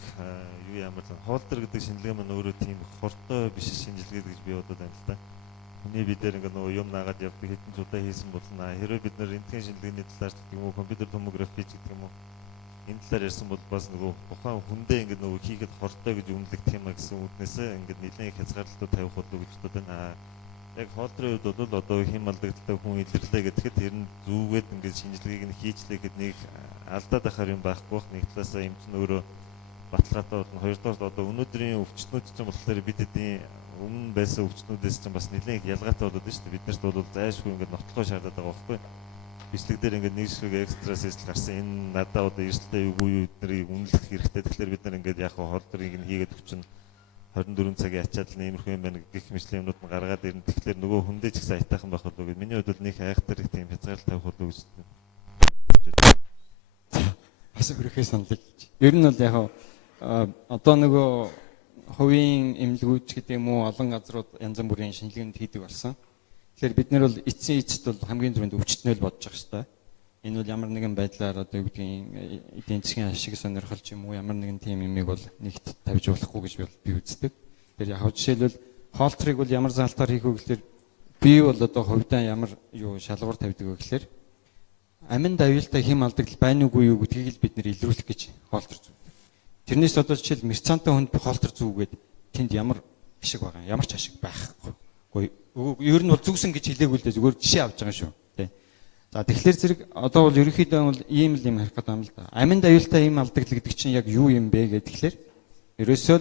юу ямар л хоолтер гэдэг шинжилгээ маань өөрөө тийм хортой биш шинжилгээ гэж би бодод байна л да. Хүний бидээр ингээ нөгөө юм наагаад явдаг хэдэн удаа хийсэн болно. Хэрвээ бид нар рентген шинжилгээний талаар ч юм уу компьютер томографи ч гэдэг юм уу энэ талаар ярьсан бол бас нөгөө ухаан хүндээ ингээ нөгөө хийхэд хортой гэж үнэлэгдэх юм а гэсэн үднээсээ ингээ нэлээд их хязгаарлалтууд тавих болов гэж бодод байна. Яг хоолтрын үед бол одоо хэм алдагдaltaй хүн илэрлээ гэхэд тэр нь зүүгээд ингээ шинжилгээг нь хийчлээ гэхэд нэг алдаад ахаар юм байхгүй бах. Нэг талаасаа эмч нь өөрөө баталгаатай болно. Хоёрдугаар одоо өнөөдрийн өвчтнүүд чинь болохоор бид хэдийн өмнө байсан өвчтнүүдээс чинь бас нэлээд их ялгаатай болоод байна шүү дээ. Биднэрт бол зайлшгүй ингээ нотлохоо шаардаад байгаа байхгүй. Бичлэг дээр ингээ нэг шиг экстра сэтэл гарсан. Энэ надаа одоо эрсдэлтэй юу юу эднэрийг үнэлэх хэрэгтэй. Тэгэхээр бид нар ингээ яг хоолтрыг нь хийгээд өчнө 24 цагийн ачаалал нэмэрхүү юм байна гэх мэтлэн юмнууд нь гаргаад ирнэ. Тэгэхээр нөгөө хүндээ ч ихсэн айтайхан байх болов уу гэд миний хувьд бол нэг айхтар их тийм хязгаарлалт тавих болов уу гэж байна. Бас өрхөө санал. Ер нь бол яг одоо нөгөө хувийн эмнэлгүүч гэдэг юм уу олон газрууд янз бүрийн шинжилгээнд хийдэг болсон. Тэгэхээр бид нар бол эцсийн эцэд бол хамгийн түрүүнд өвчтнөл бодож байгаа шүү дээ. Энэ бол ямар нэгэн байдлаар одоо юу гэдгийг эдийн засгийн ашиг сонирхолч юм уу ямар нэгэн тийм юмыг бол нэгт тавьж болохгүй гэж би үздэг. Тэгэхээр яг жишээлбэл хоолтрыг бол ямар залтаар хийх вэ гэхээр би бол одоо хувьдаа ямар юу шалгуур тавьдаг вэ гэхээр аминд аюултай хэм алдагдал байна уугүй юу гэдгийг л бид нэр илрүүлэх гэж хоолтор зүгдэг. Тэрнээс одоо жишээл мерцантай хүнд хоолтор зүгээд тэнд ямар ашиг байгаа ямар ч ашиг байхгүй. Ер нь бол зүгсэн гэж хэлээгүй л дээ зүгээр жишээ авч байгаа шүү. За тэгэхээр зэрэг одоо бол ерөнхийдөө бол ийм л юм харих гэдэг юм л да. Аминд аюултай ийм алдагдал гэдэг чинь яг юу юм бэ гэхээр ерөөсөө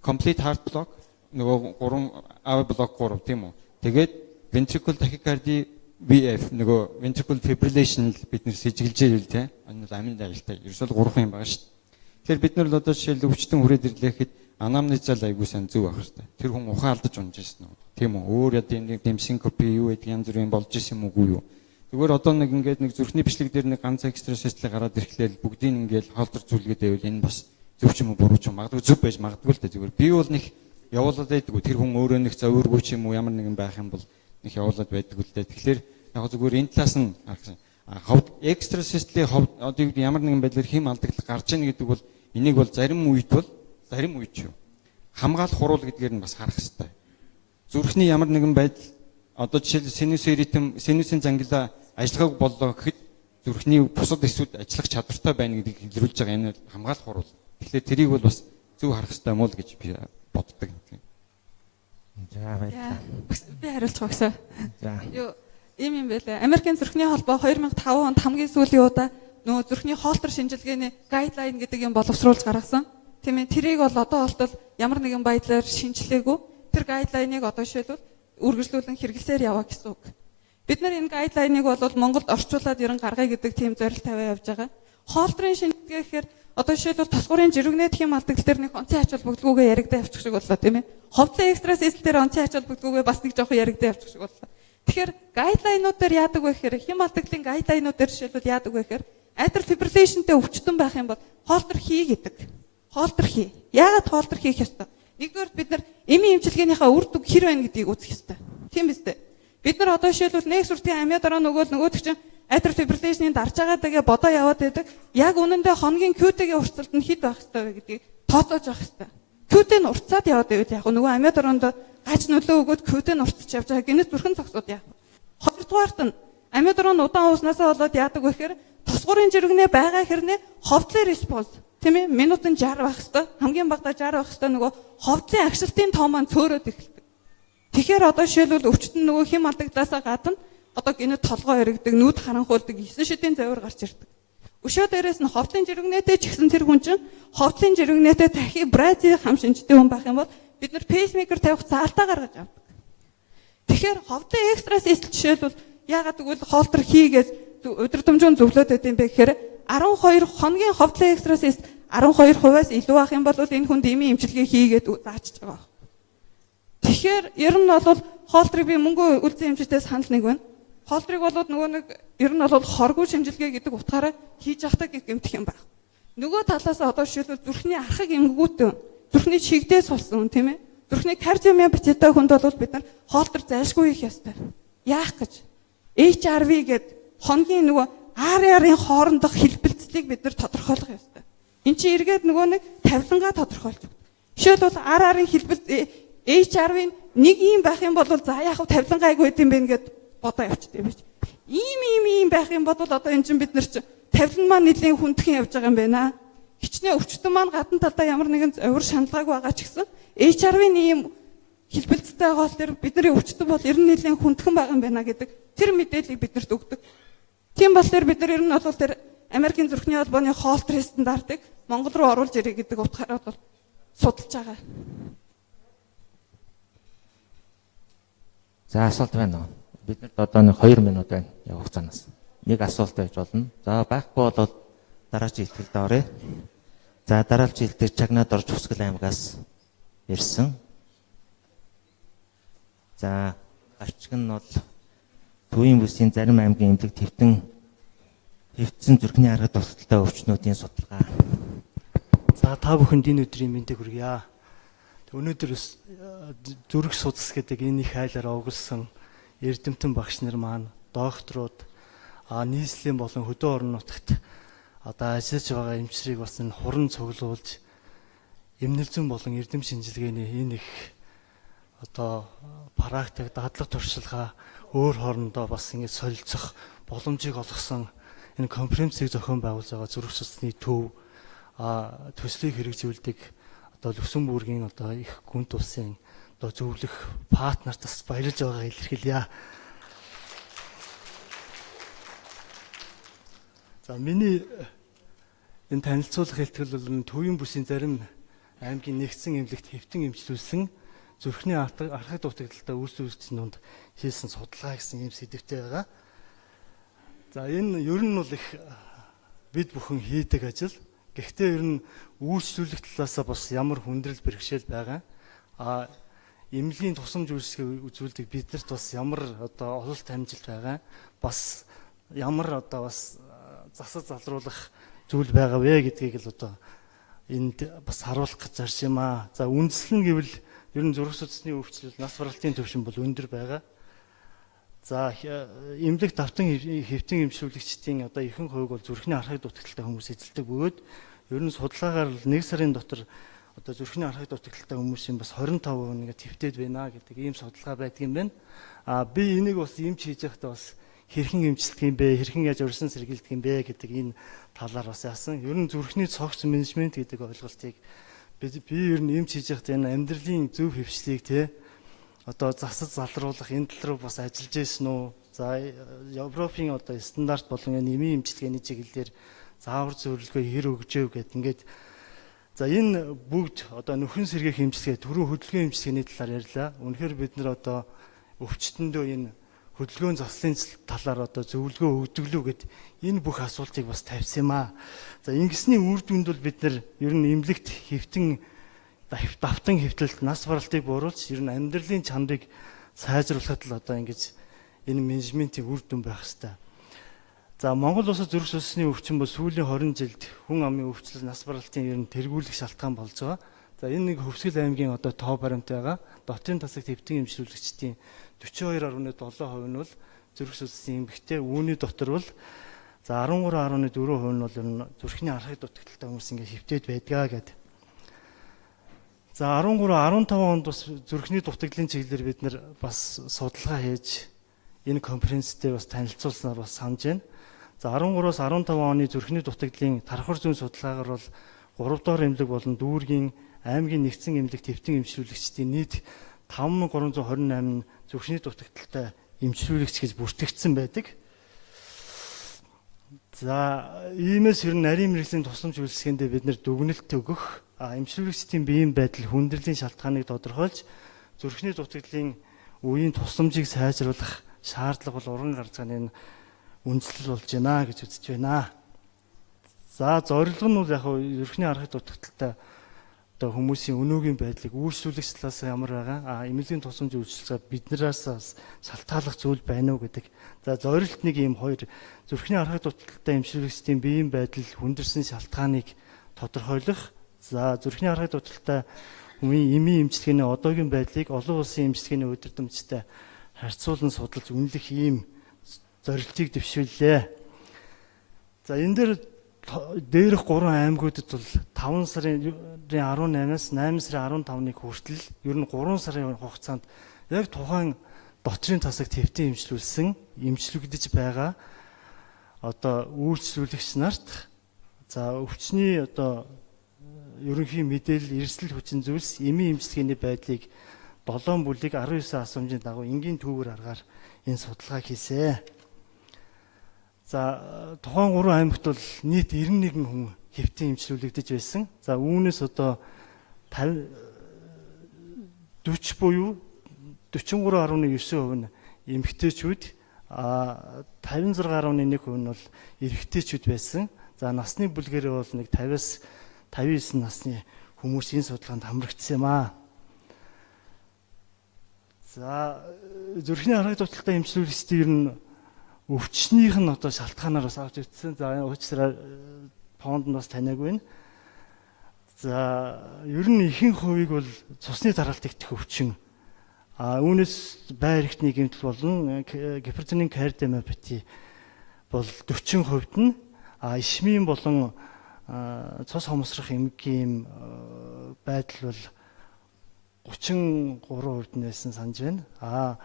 complete heart block нөгөө 3 AV block 3 тийм үү. Тэгээд ventricular tachycardia VF нөгөө ventricular fibrillation бид нэр сэжиглэж ийл тийм. Энэ бол аминд аюултай ерөөсөө 3 юм байгаа шүү. Тэгэхээр бид нар л одоо жишээлбэл өвчтөн хүрээд ирлээхэд анамнезал айгуу сайн зөв авах хэрэгтэй. Тэр хүн ухаан алдаж унж ирсэн үү? Тийм үү? Өөр одоо юм синкопи юу гэдэг янз бүрийн болж исэн юм уу юу? Зүгээр одоо нэг ингээд нэг зүрхний бичлэг дээр нэг ганц экстра систем гараад ирэхлээр бүгдийг ингээд хоолтор зүйлгээд байвал энэ бас зөв ч юм уу буруу ч юм магадгүй зөв байж магадгүй л дээ. Зүгээр би бол нэг явуулаад байдгүй. Тэр хүн өөрөө нэг зовиргүй ч юм уу ямар нэгэн байх юм бол нэг явуулаад байдгүй л дээ. Тэгэхээр яг зүгээр энэ талаас нь ховд экстра системийн ховд одоо ямар нэгэн байдлаар хэм алдаглал гарч ийн гэдэг бол энийг бол зарим үед юу хамгаалах хурал гэдгээр нь бас харах хэрэгтэй. Зүрхний ямар нэгэн байдал одоо жишээл синусийн зангилаа ажиллагааг боллоо гэхэд зүрхний бусад эсүүд ажиллах чадвартай байна гэдгийг илрүүлж байгаа энэ хамгаалах хурал. Тэгэхээр тэрийг бол бас зөв харах хэрэгтэй юм уу гэж би боддог. За баярлалаа. Би хариулж багсаа. За. Юу юм байлаа. Америкийн зүрхний холбоо 2005 онд хамгийн сүүлийн удаа нөгөө зүрхний хоолтор шинжилгээний гайдлайн гэдэг юм боловсруулж гаргасан. Тийм ээ. Тэрийг бол одоо болтол ямар нэгэн байдлаар шинжилээгүй. Тэр гайдлайныг одоо жишээлбэл үргэлжлүүлэн хэрэглэсээр яваа гэсэн үг. Бид нар энэ гайдлайныг бол Монголд орчуулад ерөн гаргая гэдэг тийм зорилт тавиа явж байгаа. Хоолтрын шинжилгээ гэхээр одоо жишээлбэл тосгорын жиргэнэт хэм алдагдлал дээр нэг онцгой ач холбогдолгүйгээ яригдаа явчих шиг боллоо тийм ээ. Ховдлын экстра систем дээр онцгой ач холбогдолгүйгээ бас нэг жоохон яригдаа явчих шиг боллоо. Тэгэхээр гайдлайнууд дээр яадаг вэ гэхээр хэм алдагдлын гайдлайнууд дээр жишээлбэл яадаг вэ гэхээр atrial fibrillationтэй өвчтөн байх юм бол хоолтор хий гэдэг. Хоолтор хий. Яагаад хоолтор хийх ёстой? Нэгдүгээр бид нар эми эмчилгээнийхээ үр дүн хэр байна гэдгийг үзэх ёстой. Тийм биз дээ. Бид нар одоо жишээлбэл нэг сүртийн амиа дараа нөгөөдөг чинь atrial fibrillation-ийн дарж байгаа дэгээ бодоо яваад байдаг. Яг үнэндээ хоногийн QT-гийн уртцалт нь хэд байх ёстой вэ гэдгийг тооцоож авах ёстой. QT нь уртцаад яваад байвал яг нөгөө амиа дараанд гач нөлөө өгөөд QT нь уртцаж явж байгаа гинэт зүрхэн цогцоод яах вэ? Хоёрдугаарт нь амиа дараа нь удаан ууснасаа болоод яадаг вэ гэхээр тосгорын жиргэнэ байгаа хэрнээ ховдлын респонс тийм ээ минутанд 60 байх хэвээр хамгийн багадаа 60 байх хэвээр нөгөө ховдлын агшилтын тоо маань цөөрөөд эхэлдэг. Тэгэхээр одоо жишээлбэл өвчтөн нөгөө хэм алдагдлаасаа гадна одоо гинэт толгой өргөдөг, нүд харанхуулдаг 9 шидийн завир гарч ирдэг. Өшөө дээрээс нь ховдлын жиргэнэтэй ч гэсэн тэр хүн чинь ховдлын жиргэнэтэй дахи Бразил хам шинжтэй хүн байх юм бол бид нар пейсмейкер тавих заалтаа гаргаж авдаг. Тэгэхээр ховдлын экстра систем жишээлбэл яагаад гэвэл хоолтор хийгээд удирдамжийн зөвлөд байт юм бэ гэхээр 12 хоногийн ховдлын экстра систем 12%-аас илүү байх юм бол энэ хүнд эми эмчилгээ хийгээд заачж байгаа. Тэгэхээр ер нь бол хоолтрыг би мөнгө үлзэн эмчтэй санал нэг байна. Хоолтрыг бол нөгөө нэг ер нь бол хоргүй шинжилгээ гэдэг утгаараа хийж явахтаа гэмтэх юм байна. Нөгөө талаас одоо жишээлбэл зүрхний архаг эмгэгүүтэн, зүрхний чигдээс болсон тийм ээ. Зүрхний кардиомиопатитай хүнд бол бид нар хоолтор зайлшгүй хийх ёстой. Яах гэж? HRV гэдэг хоногийн нөгөө RR-ын хоорондох хэлбэлцлийг бид нар тодорхойлох ёстой. Энд чинь эргээд нөгөө нэг тавилангаа тодорхойлж байна. Жишээлбэл RR-ын хэлбэл HRV-ийн нэг юм байх юм бол за яах вэ тавилангаа айгүй байд юм бэ гэд бодоо явчихдаг юм биш. Ийм байх юм бол одоо энэ чинь бид нар чинь тавилан маань нэлийн хүндхэн явж байгаа юм байна. Хичнээн өвчтөн маань гадна талдаа ямар нэгэн зовир шаналгааг байгаа ч гэсэн HRV-ийн ийм хэлбэлцтэй байгаа бол тэр бидний өвчтөн бол ер нь нэлийн хүндхэн байгаа юм байна гэдэг тэр мэдээллийг биднэрт өгдөг. Тийм бол тэр бид нар ер нь бол тэр Америкийн зүрхний холбооны хоолтор стандартыг Монгол руу оруулж ирэх гэдэг утгаараа бол судалж байгаа. За асуулт байна уу? Биднэрт одоо нэг 2 минут байна явах цаанаас. Нэг асуулт байж болно. За байхгүй бол дараагийн ихтгэлд оръё. За дараагийн жилдээ Чагнад орж Хүсгэл аймгаас ирсэн. За гарчиг нь бол Төвийн бүсийн зарим аймгийн эмнэлэг хэвтсэн зүрхний аргад тусалтай өвчнүүдийн судалгаа. За та бүхэнд энэ өдрийн мэндийг хүргье. Өнөөдөр зүрх судас гэдэг энэ их хайлаар овголсон эрдэмтэн багш нар маань докторууд нийслэлийн болон хөдөө орон нутагт одоо ажиллаж байгаа эмчрийг бас энэ хуран цуглуулж эмнэлзэн болон эрдэм шинжилгээний энэ их одоо практик дадлаг туршилгаа өөр хоорондоо бас ингэ солилцох боломжийг олгосон энэ конференцийг зохион байгуулж байгаа зүрх судасны төв төслийг хэрэгжүүлдэг одоо Люксембургийн одоо их гүнт улсын одоо зөвлөх партнерт бас баярлж байгааг илэрхийлье. За миний энэ танилцуулах хэлтгэл бол Төвийн бүсийн зарим аймгийн нэгдсэн эмнэлэгт хэвтэн эмчилүүлсэн зүрхний архаг дутагдaltaй үйлчлүүлсэн донд хийсэн судалгаа гэсэн юм сэдвтэй байгаа. За энэ ер нь бол их бид бүхэн хийдэг ажил. Гэхдээ ер нь үйлчлүүлэх талаас бас ямар хүндрэл бэрхшээл байгаа. Эмнэлгийн тусламж үйлчлэгээ үзүүлдэг биднэрт бас ямар одоо ололт амжилт байгаа. Бас ямар одоо бас засаг залруулах зүйл байгаа вэ гэдгийг л одоо энд бас харуулах гэж зарж юм аа. За үндэслэн гэвэл ер нь зүрх судасны өвчлөл нас баралтын түвшин бол өндөр байгаа. За эмнэлэг давтан хэвтэн эмчилүүлэгчдийн одоо ихэнх хувийг бол зүрхний архаг дутагдaltaй хүмүүс эзэлдэг бөгөөд ер нь судалгаагаар 1 сарын дотор одоо зүрхний архаг дутагдaltaй хүмүүсийн бас 25% ингээд твтээд байна гэдэг ийм судалгаа байдаг юм байна. Би энийг бас эмч хийж байхдаа бас хэрхэн эмчилдэг юм бэ, хэрхэн яаж урьсан сэргийлдэг юм бэ гэдэг энэ талаар бас яасан. Ер нь зүрхний цогц менежмент гэдэг ойлголтыг би ер нь эмч хийж байхдаа энэ амьдралын зөв хөвшлийг одоо засаж залруулах энэ тал руу бас ажиллаж байсан уу? За Европын одоо стандарт болон нэмийн эмчилгээний чиглэлээр заавар зөвлөгөө хэр өгжөө гэд ингээд за энэ бүгд одоо нөхөн сэргээх эмчилгээ, төрийн хөдөлгөөний эмчилгээний талаар ярьлаа. Үнэхээр бид нар одоо өвчтөндөө энэ хөдөлгөөний заслын талаар одоо зөвлөгөө өгдөг лүү гэд энэ бүх асуултыг бас тавьсан юм аа. За ингэсний үр дүнд бол бид нар ер нь эмнэлэгт хэвтэн давтан хэвтэлд нас баралтыг бууруулж ер нь амьдралын чанарыг сайжруулахад л одоо ингэж энэ менежментийн үр дүн байх хэрэгтэй. За Монгол улсад зүрх судасны өвчин бол сүүлийн 20 жилд хүн амын өвчлөл нас баралтын ер нь тэргүүлэх шалтгаан болж байгаа. За энэ нэг Хөвсгөл аймгийн одоо тоо баримт байгаа. Дотын тасагт хэвтэн эмчилүүлэгчдийн 42.7% нь бол зүрх судасны эмэгтэй, үүний дотор бол за 13.4% нь бол ер нь зүрхний архаг дутагдaltaй хүмүүс ингэ хэвтээд байдгаа гэдэг. За 13-15 онд бас зүрхний дутагдлын чиглэлээр бид нар бас судалгаа хийж энэ конференцтэй бас танилцуулснаар бас санаж байна. За 13-аас 15 оны зүрхний дутагдлын тархар зүйн судалгаагаар бол 3 дахь эмнэлэг болон дүүргийн аймгийн нэгдсэн эмнэлэг твтэн эмчилүүлэгчдийн нийт 5328 зүрхний дутагдaltaй эмчилүүлэгч гэж бүртгэгдсэн байдаг. За иймээс ер нь нарийн мэргэжлийн тусламж үйлчилгээндээ бид нэр дүгнэлт өгөх, эмчилүүлэгчдийн биеийн байдал хүндрэлийн шалтгааныг тодорхойлж зүрхний дутагдлын үеийн тусламжийг сайжруулах шаардлага бол уран гарч байгаа энэ үндэслэл болж байна гэж үзэж байна. За зорилго нь бол яг зүрхний архаг дутагдaltaй одоо хүмүүсийн өнөөгийн байдлыг үйлчлүүлэгч талаас ямар байгаа, эмнэлгийн тусламж үйлчилгээ биднээс шалтгааллах зүйл байна уу гэдэг. За зорилт нэг ийм хоёр зүрхний архаг дутагдaltaй эмчилүүлэгчдийн биеийн байдал хүндэрсэн шалтгааныг тодорхойлох. За зүрхний архаг дутагдaltaй хүний эмийн эмчилгээний одоогийн байдлыг олон улсын эмчилгээний удирдамжтай харьцуулан судалж үнэлэх ийм зорилтыг дэвшүүллээ. За энэ дээр дээрх 3 аймагуудад бол 5 сарын 18-аас 8 сарын 15-ны хүртэл ер нь 3 сарын хугацаанд яг тухайн дотрийн тасагт хэвтэн эмчилүүлсэн эмчилэгдэж байгаа одоо үйлчлүүлэгч нарт за өвчний одоо ерөнхий мэдээлэл эрсдэл хүчин зүйлс эмийн эмчилгээний байдлыг 7 бүлэг 19 асуумжийн дагуу энгийн түүгээр аргаар энэ судалгаа хийсэн. За тухайн 3 аймагт бол нийт 91 хүн хэвтэн эмчилүүлэгдэж байсан. За үүнээс одоо 40 буюу 43.9% нь эмэгтэйчүүд, 56.1% нь бол эрэгтэйчүүд байсан. За насны бүлгээрээ бол нэг 50-аас 59 насны хүмүүс энэ судалгаанд хамрагдсан юм аа. За зүрхний архаг дутагдaltaй эмчилүүлэгчдийн ер нь өвчнийх нь одоо шалтгаанаар бас авч үзсэн. За уучлаарай фонд нь бас таниаг байна. За ер нь ихэнх хувийг бол цусны дараалт ихтэх өвчин. Үүнээс байр ихтний гэмтэл болон гипертонин кардиомиопати бол 40% нь ишмийн болон цус хомсрох эмгийн байдал бол 33% нь байсан санаж байна.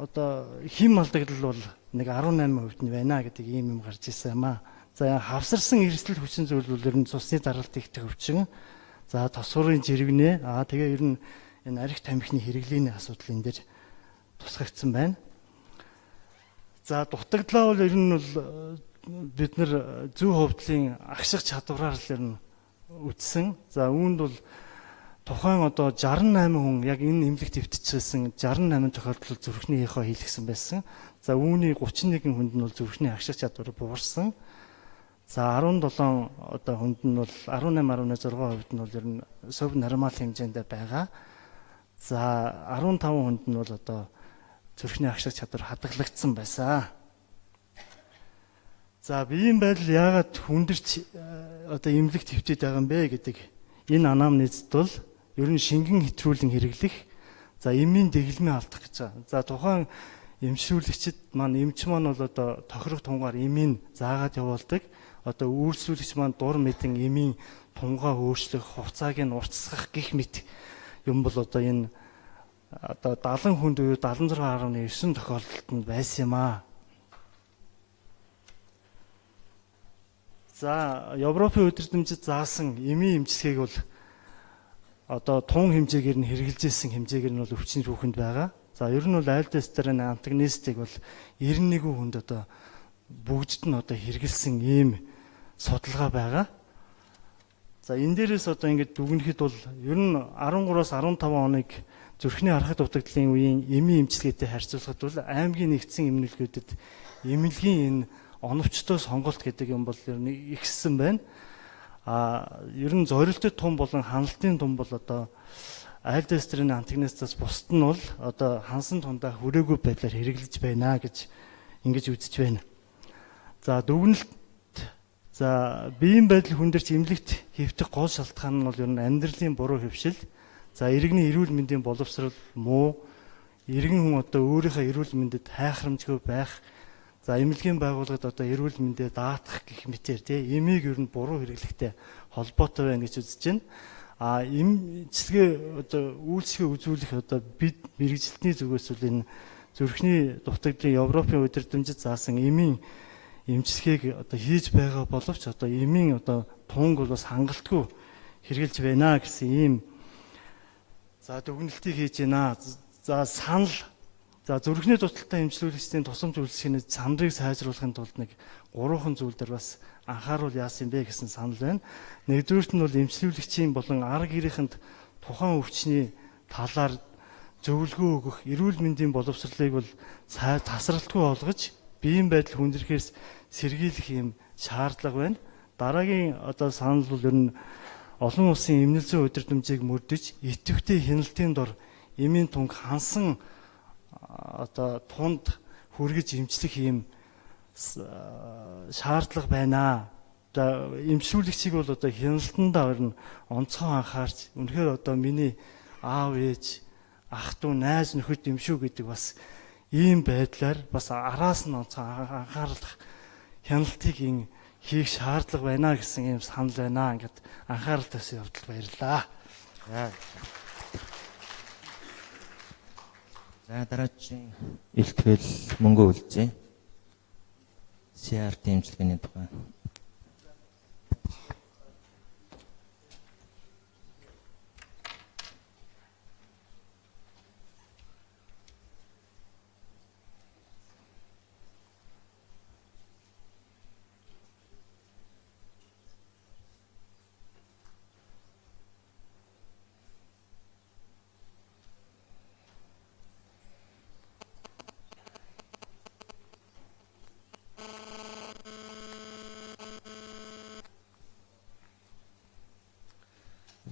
Одоо хим алдагдал бол нэг 18% нь байна гэдэг ийм юм гарч ирсэн юм аа. За хавсарсан эрсдэл хүчин зүйл бол ер нь цусны дараалт ихтэх өвчин. За тосгорын жиргэнэ. Тэгээ ер нь энэ арх тамхины хэрэглээний асуудал энэ дээр тусгагдсан байна. За дутагдлаа бол ер нь бол бид нар зөв хувьдлын агших чадвараар л ер нь үтсэн. За үүнд бол тухайн одоо 68 хүн яг энэ эмнэлэгт твтчихсэн 68 тохиолдолд зүрхний эхо хийлгсэн байсан. За үүний 31 хүнд нь бол зүрхний агших чадвар буурсан. За 17 одоо хүнд нь бол 18.6% нь бол ер нь сөв нормал хэмжээнд байгаа. За 15 хүнд нь бол одоо зүрхний агшиг чадвар хадгалагдсан байсан. За биеийн байдал яагаад хүндэрч одоо эмнэлэгт хэвтээд байгаа юм бэ гэдэг энэ анамнезд бол ер нь шингэн хэтрүүлэн хэрэглэх, за эмийн дэглэмээ алдах гэж байгаа. За тухайн эмчилүүлэгчид маань эмч маань бол одоо тохирох тунгаар эмийн заагаад явуулдаг. Одоо үйлчлүүлэгч маань дур мэдэн эмийн тунгаа өөрчлөх, хугацааг нь уртасгах гэх мэт юм бол одоо энэ одоо 70 хүнд уу 76.9 тохиолдолд байсан юм аа. За Европын удирдамжид заасан эмийн эмчилгээг бол одоо тун хэмжээгээр нь хэрэгжилж ирсэн хэмжээгээр нь бол өвчин түүхэнд байгаа. За ер нь бол альдостерон антагонистик бол 91 хүнд одоо бүгдд нь одоо хэрэгжилсэн ийм судалгаа байгаа. За энэ дээрээс одоо ингэж дүгнэхэд бол ер нь 13-аас 15 хоног зүрхний харахад дутагдлын үеийн эмийн эмчилгээтэй харьцуулахад бол аймгийн нэгдсэн эмнэлгүүдэд эмнэлгийн энэ оновчтой сонголт гэдэг юм бол ер нь ихссэн байна. Ер нь зорилттой тун болон ханалтын тун бол одоо альдостерон антагонистаас бусд нь бол одоо хансан тундаа хүрээгүй байдлаар хэрэглэж байна гэж ингэж үзэж байна. За дүгнэлт за биеийн байдал хүндэрч эмнэлэгт хэвтэх гол шалтгаан нь бол ер нь амьдралын буруу хэвшил, за иргэний эрүүл мэндийн боловсрол муу, иргэн хүн одоо өөрийнхөө эрүүл мэндэд хайхрамжгүй байх, за эмнэлгийн байгууллагад одоо эрүүл мэндээ даатгах гэх мэтээр эмийг ер нь буруу хэрэглэхтэй холбоотой байна гэж үзэж байна. Эмчилгээ одоо үйлчлэгээ үзүүлэх одоо бид мэрэгжилтний зүгээс бол энэ зүрхний дутагдлын Европын удирдамжид заасан эмийн эмчилгээг одоо хийж байгаа боловч одоо эмийн одоо тунг бол бас хангалтгүй хэрэгжилж байна гэсэн ийм за дүгнэлтийг хийж байна. За санал, за зүрхний дутагдaltaй эмчилүүлэгчдийн тусламж үйлчлэгээний сандрыг сайжруулахын тулд нэг 3 зүйл дээр бас анхааруул яасан бэ гэсэн санал байна. Нэгдүгüүрт нь бол эмчилүүлэгчийн болон арга гэрийнхэнд тухайн өвчний талаар зөвлөгөө өгөх, эрүүл мэндийн боловсролыг бол тасралтгүй олгож, биеийн байдал хүндрэхээс сэргийлэх юм шаардлага байна. Дараагийн одоо санал бол ер нь олон улсын эмнэлэг зүйн удирдамжийг мөрдөж, идэвхтэй хяналтын дор эмийн тунг хансан одоо тунд хүргэж эмчлэх юм шаардлага байна. Одоо эмчилүүлэгчийг бол одоо хяналтандаа ер нь онцгой анхаарч, үнэхээр одоо миний аав ээж, ах トゥ найз нөхөд юм шүү гэдэг бас ийм байдлаар бас араас нь онцгой анхаарлах хяналтыг хийх шаардлага байна гэсэн ийм санал байна. Ингээд анхаарал тавьсан явдал баярлалаа. За дараагийн илтгэл мөнгө үлзээ. CRT эмчилгээний тухай.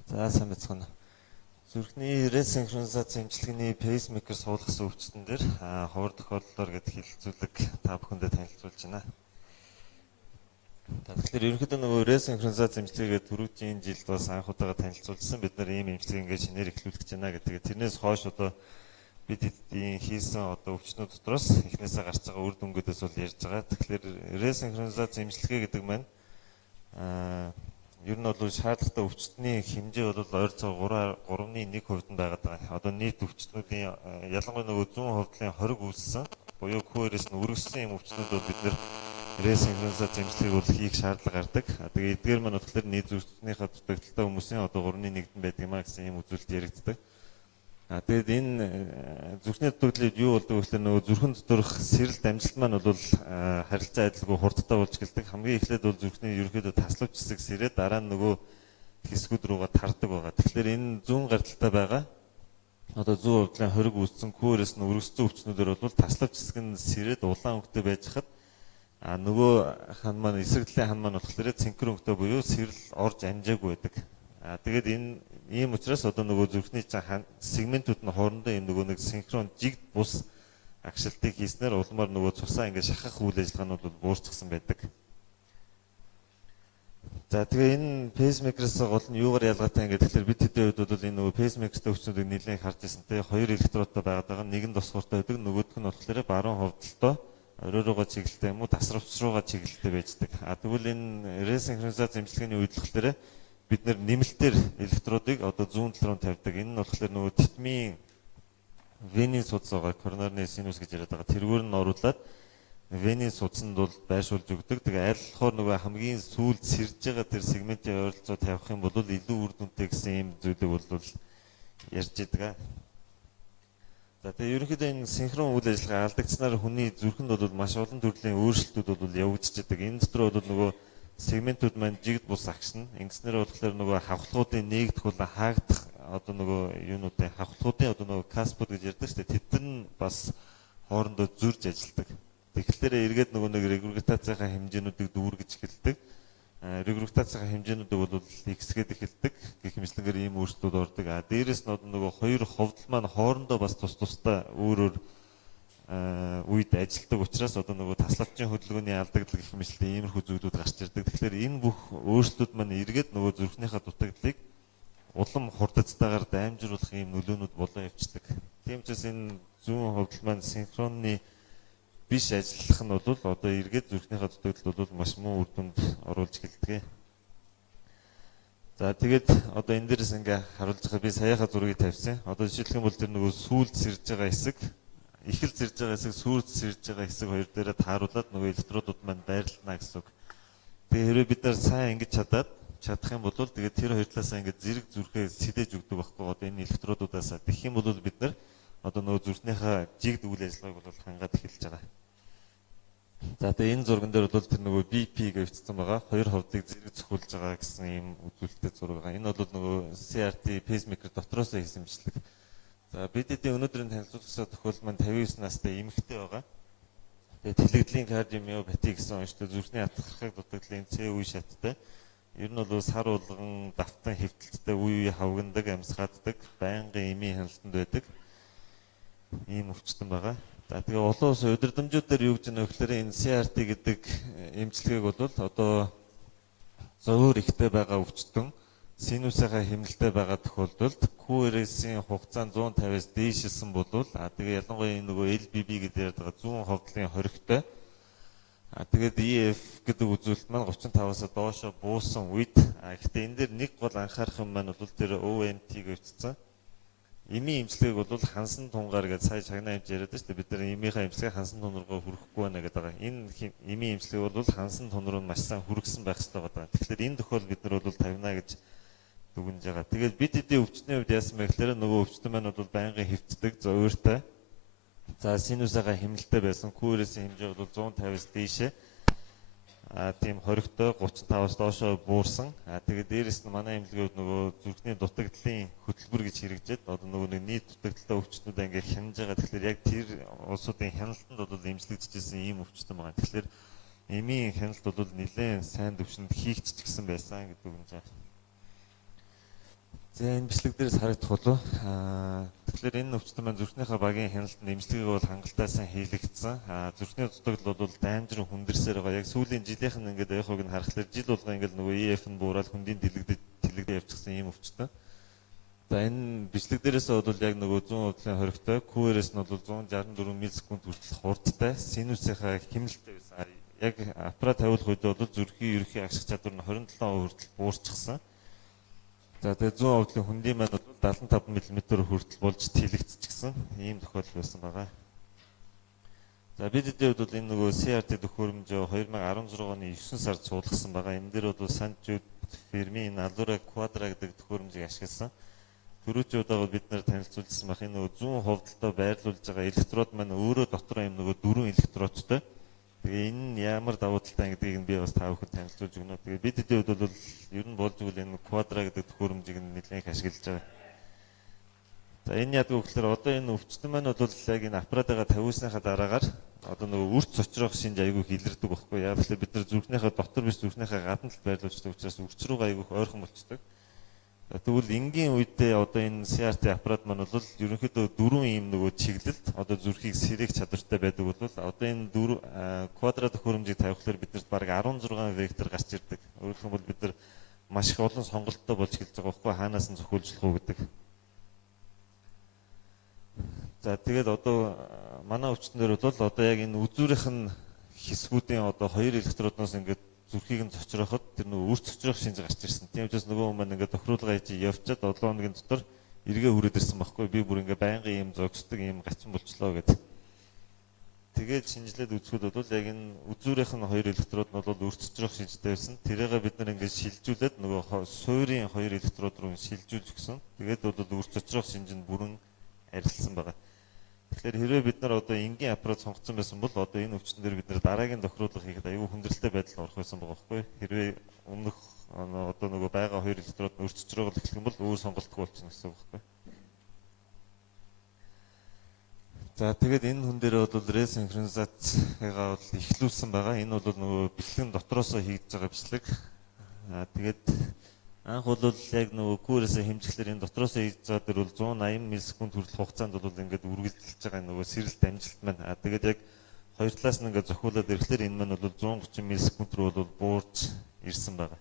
За сайн бацхан. Зүрхний ресинхронизац эмчилгээний пейсмейкер суулгасан өвчтөн дээр ховор тохиолдлоор гэдэг хэлэлцүүлэг та бүхэндээ танилцуулж байна. Тэгэхээр ерөнхийдөө нөгөө ресинхронизац эмчилгээгээ түрүүчийн жилд бас анх удаага танилцуулсан. Бид нар ийм эмчилгээ ингээд шинээр эхлүүлэх гэж байна гэдэг. Тэрнээс хойш одоо бид эдийн хийсэн одоо өвчнүүд дотроос эхнээсээ гарч байгаа үр дүнгуудээс бол ярьж байгаа. Тэгэхээр ресинхронизац эмчилгээ гэдэг маань ер нь бол шаардлагатай өвчтний хэмжээ бол ойролцоогоор 3.1% байгаад байгаа. Одоо нийт өвчтнүүдийн ялангуяа нөгөө зүүн ховдлын хориг үүссэн буюу Q-ээс нь үргэлжсэн юм өвчтнүүд бол бид нэр ресинхронизац эмчилгээг бол хийх шаардлага гардаг. Тэгээ эдгээр маань болохоор нийт зүрхнийхээ дутагдaltaй хүмүүсийн одоо 3.1-д байдаг юм а гэсэн юм үзүүлэлт яригддаг. Тэгээд энэ зүрхний дутагдлыг юу болдог вэ гэхээр нөгөө зүрхэн доторх сэрэлт амжилт маань бол харилцаа адилгүй хурдтай болж гэлдэг. Хамгийн эхлээд бол зүрхний ерөөхдөө таславч хэсэг сэрээ дараа нь нөгөө хэсгүүд рүүгээ тардаг байгаа. Тэгэхээр энэ зүүн гардалтай байгаа одоо зүүн хөвдлийн хориг үүссэн Q-ээс нь өргөссөн өвчнүүдээр бол таславч хэсэг нь сэрээд улаан өнгөтэй байж хад Нөгөө хан маань эсрэгдлийн хан маань болохоор цэнхэр өнгөтэй буюу сэрэл орж амжаагүй байдаг. Тэгээд энэ ийм учраас одоо нөгөө зүрхний сегментүүд нь хоорондоо ийм нөгөө нэг синхрон жигд бус агшилтыг хийснээр улмаар нөгөө цусаа ингээд шахах үйл ажиллагаанууд бол буурчихсан байдаг. За тэгээ энэ пейсмейкераас гол нь юугаар ялгаатай ингээд тэгэхээр бид хэдийн үед бол энэ нөгөө пейсмейкертэй өвчнүүдийг нэлээд харж ирсэн те хоёр электродтой байгаа нэг нь тосгортой байдаг нөгөөх нь болохоор баруун ховдолтой оройроо чиглэлтэй юм уу тасравч руугаа чиглэлтэй байждаг. Тэгвэл энэ ресинхронизац эмчилгээний үед болохоор бид нэмэлтээр электродыг одоо зүүн тал руу тавьдаг. Энэ нь болохоор нөгөө титмийн венийн судас байгаа коронарны синус гэж яриад байгаа. Тэргээр нь оруулаад венийн судаснд бол байршуулж өгдөг. Тэгээ аль болохоор нөгөө хамгийн сүүлд сэрж байгаа тэр сегментийн ойролцоо тавих юм бол илүү үр дүнтэй гэсэн юм зүйлийг бол ярьж байдаг. За тэгээ ерөнхийдөө энэ синхрон үйл ажиллагаа алдагдсанаар хүний зүрхэнд бол маш олон төрлийн өөрчлөлтүүд бол явагдаж байдаг. Энэ дотор бол нөгөө сегментүүд маань жигд бус агшина. Ингэснээр болохоор нөгөө хавхлагуудын нэгдэх бол хаагдах одоо нөгөө юунуудын хавхлагуудын одоо нөгөө каспод гэж ярьдаг шүү дээ. Тэд нь бас хоорондоо зөрж ажилладаг. Тэгэхээр эргээд нөгөө нэг регургитацийн хэмжээнүүдийг дүүргэж эхэлдэг. Регургитацийн хэмжээнүүдийг бол ихсгээд эхэлдэг. Гэх мэтлэнгээр ийм өөрчлөлтүүд ордог. Дээрээс нь нөгөө хоёр ховдол маань хоорондоо бас тусдаа өөр үед ажилладаг учраас одоо нөгөө таславчийн хөдөлгөөний алдагдал гэх мэтлээ иймэрхүү зүйлүүд гарч ирдэг. Тэгэхээр энэ бүх өөрчлөлтүүд маань эргээд нөгөө зүрхнийхээ дутагдлыг улам хурдцтайгаар даймжруулах ийм нөлөөнүүд болоо явцдаг. Тийм учраас энэ зүүн ховдол маань синхронны биш ажиллах нь бол одоо эргээд зүрхнийхээ дутагдал бол маш муу үр дүнд оруулж эхэлдэг. За тэгээд одоо энэ дээрээс ингээ харуулж байгаа би саяхаа зургийг тавьсан. Одоо жишээлх юм бол тэр нөгөө сүүлд сэрж байгаа хэсэг, ихэл сэрж байгаа хэсэг, сүүлд сэрж байгаа хэсэг хоёр дээрээ тааруулаад нөгөө электродууд маань байрлана гэсэн үг. Тэгээ хэрвээ бид нар сайн ингэж чадах юм бол тэгээд тэр хоёр талаасаа ингээ зэрэг зүрхээ сэлдэж өгдөг байхгүй. Одоо энэ электродуудаас тэгэх юм бол бид нар одоо нөгөө зүрхнийхээ жигд үйл ажиллагааг бол хангаад эхэлж байгаа. За тэгээ энэ зурган дээр бол тэр нөгөө BP гэж хэвчсэн байгаа. Хоёр ховдлыг зэрэг цохиулж байгаа гэсэн ийм үзүүлэлттэй зураг байгаа. Энэ бол нөгөө CRT pacemaker дотроос хийсэн бичлэг. За бид эдийн өнөөдрийн танилцуулгын тохиолдол маань 59 настай эмэгтэй байгаа. Тэгээ тэлэгдлийн кардиомиопати гэсэн онцтой зүрхний атгархыг дутагдлын C үе шаттай. Ер нь бол сар болгон давтан хэвтэлттэй үе үе хавгнадаг, амьсгааддаг, байнгын эмийн хяналтанд байдаг. Ийм өвчтөн байгаа. За тэгээ олон улсын удирдамжууд дээр юу гэж нэ гэхээр энэ CRT гэдэг эмчилгээг бол одоо зөөр ихтэй байгаа өвчтөн синусынхаа хэмнэлтэд байгаа тохиолдолд QRS-ийн хугацаанд 150-аас дээшилсэн бол тэгээ ялангуяа энэ нөгөө LBB гэдэг яриад байгаа зүүн ховдлын хоригтой тэгээд EF гэдэг үзүүлэлт маань 35-аас доошо буусан үед гэхдээ энэ дээр нэг гол анхаарах юм маань бол тэр ONT гэвчсэн эмийн эмчилгээг бол хансан тунгаар гэж сая чагнаа эмч яриад шүү дээ. Бид нар эмийнхаа эмчилгээг хансан тун руугаа хүрэхгүй байна гэдэг байгаа. Энэ эмийн эмчилгээг бол хансан тун руу маш сайн хүргэсэн байх хэрэгтэй байгаа. Тэгэхээр энэ тохиол бид нар бол тавина гэж дүгнэж байгаа. Тэгээд бид эдийн өвчтний хувьд яасан бэ гэхээр нөгөө өвчтөн маань бол байнгын хэвтдэг, зөөртэй. За синусаа хэмнэлтэд байсан QRS-ийн хэмжээ бол 150-аас дээшээ. Тийм хоригтой 35-аас доошоо буурсан. Тэгээд дээрэс нь манай эмнэлгүүд нөгөө зүрхний дутагдлын хөтөлбөр гэж хэрэгжээд одоо нөгөө нэг нийт дутагдaltaй өвчтнүүдээ ингээ хянаж байгаа. Тэгэхээр яг тэр улсуудын хяналтанд бол эмчилэгдэжсэн ийм өвчтөн байгаа. Тэгэхээр эмийн хяналт бол нэлээд сайн төвшөнд хийгдчихсэн байсан гэдэг үг юм. За энэ бичлэг дээрээс харагдах болов. Тэгэхээр энэ өвчтөн маань зүрхнийхээ багийн хяналтанд эмчилгээг бол хангалттай сайн хийлэгдсэн. Зүрхний дутагдал бол даймжран хүндэрсээр байгаа. Яг сүүлийн жилийнх нь ингээд явахыг нь харахад жил болгоо ингээд нөгөө EF нь буураад хүндийн тэлэгдээ явчихсан ийм өвчтөн. За энэ бичлэг дээрээс бол яг нөгөө 100 худлын хоригтой QRS нь бол 164 миллисекунд хүртэл хурдтай синусынхаа хэмнэлттэй байсан. Яг аппарат тавиулах үед бол зүрхийн ерөнхий агших чадвар нь 27% хүртэл буурчихсан. За тэгээ 100 хувдлын хүндийн маань бол 75 мм хүртэл болж тэлэгдчихсэн ийм тохиолдол байсан байгаа. За бид эдийн хувьд бол энэ нөгөө CRT төхөөрөмжөө 2016 оны 9 сард суулгасан байгаа. Энэ дээр бол Санчууд фирмийн Allura Quadra гэдэг төхөөрөмжийг ашигласан. Түрүүчийн удаа бол бид нар танилцуулсан бах энэ нөгөө 100 хувдалтай байрлуулж байгаа электрод маань өөрөө дотроо юм нөгөө 4 электродтой. Тэгээ энэ нь ямар давуу талтай гэдгийг би бас та бүхэнд танилцуулж өгнө. Тэгээ бид эдийн хувьд бол ер нь болж игэл энэ Quadra гэдэг төхөөрөмжийг нэлээд их ашиглаж байгаа. За энэ яг үгээр одоо энэ өвчтөн маань бол яг энэ аппаратаа тавиулсныхаа дараагаар одоо нөгөө үрц очрох шинж айгүй илэрдэг байхгүй. Яг л бид нар зүрхнийхээ дотор биш зүрхнийхээ гадна талд байрлуулдаг учраас үрц рүү айгүй ойрхон болчдөг. Тэгвэл энгийн үедээ одоо энэ CRT аппарат маань бол ерөнхийдөө 4 ийм нөгөө чиглэлд одоо зүрхийг сэргээх чадвартай байдаг бол одоо энэ 4 квадрат хөрөмжийг тавихлаар биднэрт бараг 16 вектор гарч ирдэг. Өөрөөр хэлбэл бид нар маш их олон сонголттой болж эхэлж байгаа байхгүй хаанаас нь зөвхөлжлөх үү гэдэг. За тэгээд одоо манай өвчтөн дээр бол одоо яг энэ үзүүрийнх нь хэсгүүдийн одоо 2 электродноос ингээд зүрхийг нь цочроход тэр нөгөө үрц цочрох шинж гарч ирсэн. Тийм учраас нөгөө хүмүүс ингээд тохируулга хийж явчаад 7 хоногийн дотор эргээ хүрээд ирсэн байхгүй. Би бүр ингээд байнгын юм зогсдог юм гачин болчлоо гэдэг. Тэгээд шинжилээд үзэхэд бол яг энэ үзүүрийнх нь 2 электрод нь бол үрц цочрох шинжтэй байсан. Тэрээгээ бид нар ингээд шилжүүлээд нөгөө суурийн 2 электрод руу шилжүүлж өгсөн. Тэгээд бол үрц цочрох шинж нь бүрэн арилсан байгаа. Тэгэхээр хэрвээ бид нар одоо энгийн аппарат сонгоцсон байсан бол одоо энэ өвчин дээр бид нар дараагийн тохируулга хийхэд аюул хүндрэлтэй байдалд орох байсан байгаа байхгүй. Хэрвээ өмнөх одоо нөгөө байгаа 2 электрод нь өрчөж байгаа гэх юм бол өөр сонголтгүй болчихно гэсэн үг байхгүй. За тэгээд энэ хүн дээр бол ресинхронизацгаа бол эхлүүлсэн байгаа. Энэ бол нөгөө бэлтгэн дотроосоо хийгдэж байгаа бичлэг. Тэгээд анх бол яг нөгөө курээсээ хэмжихлээр энэ дотроосоо хийж байгаа дэр бол 180 миллисекунд хүртэл хугацаанд бол ингээд үргэлжилж байгаа нөгөө сэрэлт амжилт маань. Тэгээд яг хоёр талаас нь ингээд зохиулаад ирэхлээр энэ маань бол 130 миллисекунд рүү бол буурч ирсэн байгаа.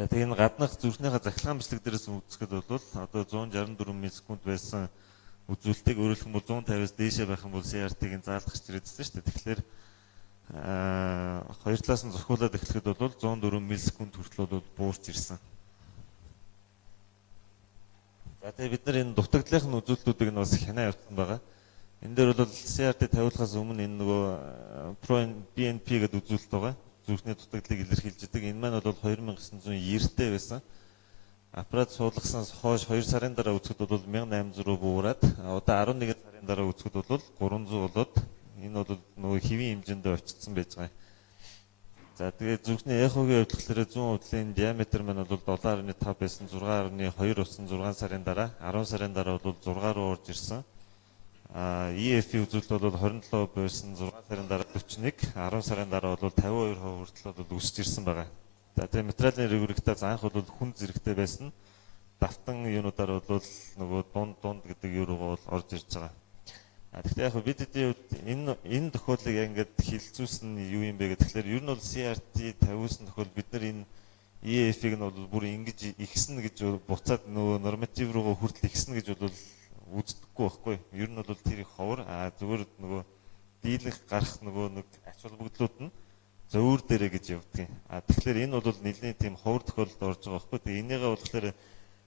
За тэгээд энэ гаднах зүрхнийхээ захилгаан бичлэг дээрээс үзэхэд бол одоо 164 миллисекунд байсан үзүүлэлтийг өөрөөр хэлбэл 150-аас дээшээ байх юм бол CRT-гийн заалт гарч ирээдсэн шүү дээ. Тэгэхээр хоёр талаас нь зохиулаад эхлэхэд бол 104 миллисекунд хүртэл бол буурч ирсэн. За тэгээ бид нар энэ дутагдлынх нь үзүүлэлтүүдийг нь бас хянаа явуулсан байгаа. Энэ дээр бол CRT тавиулахаас өмнө энэ нөгөө PNP гэдэг үзүүлэлт байгаа. Зүрхний дутагдлыг илэрхийлждэг. Энэ маань бол 2990-тэй байсан. Аппарат суулгаснаас хойш 2 сарын дараа үзэхэд бол 1800 буураад одоо 11 сарын дараа үзэхэд бол 300 болоод энэ бол нөгөө хэвийн хэмжээндээ очсон байж байгаа. За тэгээд зүрхний эхогийн хувьд болохоор 100 худлын диаметр маань бол 7.5 байсан 6.2 усан 6 сарын дараа 10 сарын дараа бол 6 руу орж ирсэн. EF үзүүлэлт бол 27 байсан 6 сарын дараа 41, 10 сарын дараа бол 52% хүртэл бол өсөж ирсэн байгаа. За тэгээд материалын регуликтаз анх бол хүн зэрэгтэй байсан. Давтан юунуудаар бол нөгөө дунд гэдэг юу руу бол орж ирж байгаа. Тэгэхээр яг бид энэ тохиолдлыг яг ингээд хилцүүлсэн нь юу юм бэ гэхээр ер нь бол CRT тавиулсан тохиол бид нар энэ EF-ийг нь бол бүр ингэж ихсэн гэж буцаад нөгөө норматив руугаа хүртэл ихсэн гэж бол үздэггүй байхгүй. Ер нь бол тэр их ховор зүгээр нөгөө дийлэнх гарах нөгөө нэг ач холбогдлууд нь зөөр дээрээ гэж явдаг. Тэгэхээр энэ бол нэлийн тийм ховор тохиолдолд орж байгаа байхгүй. Тэгээ энийгээ болохоор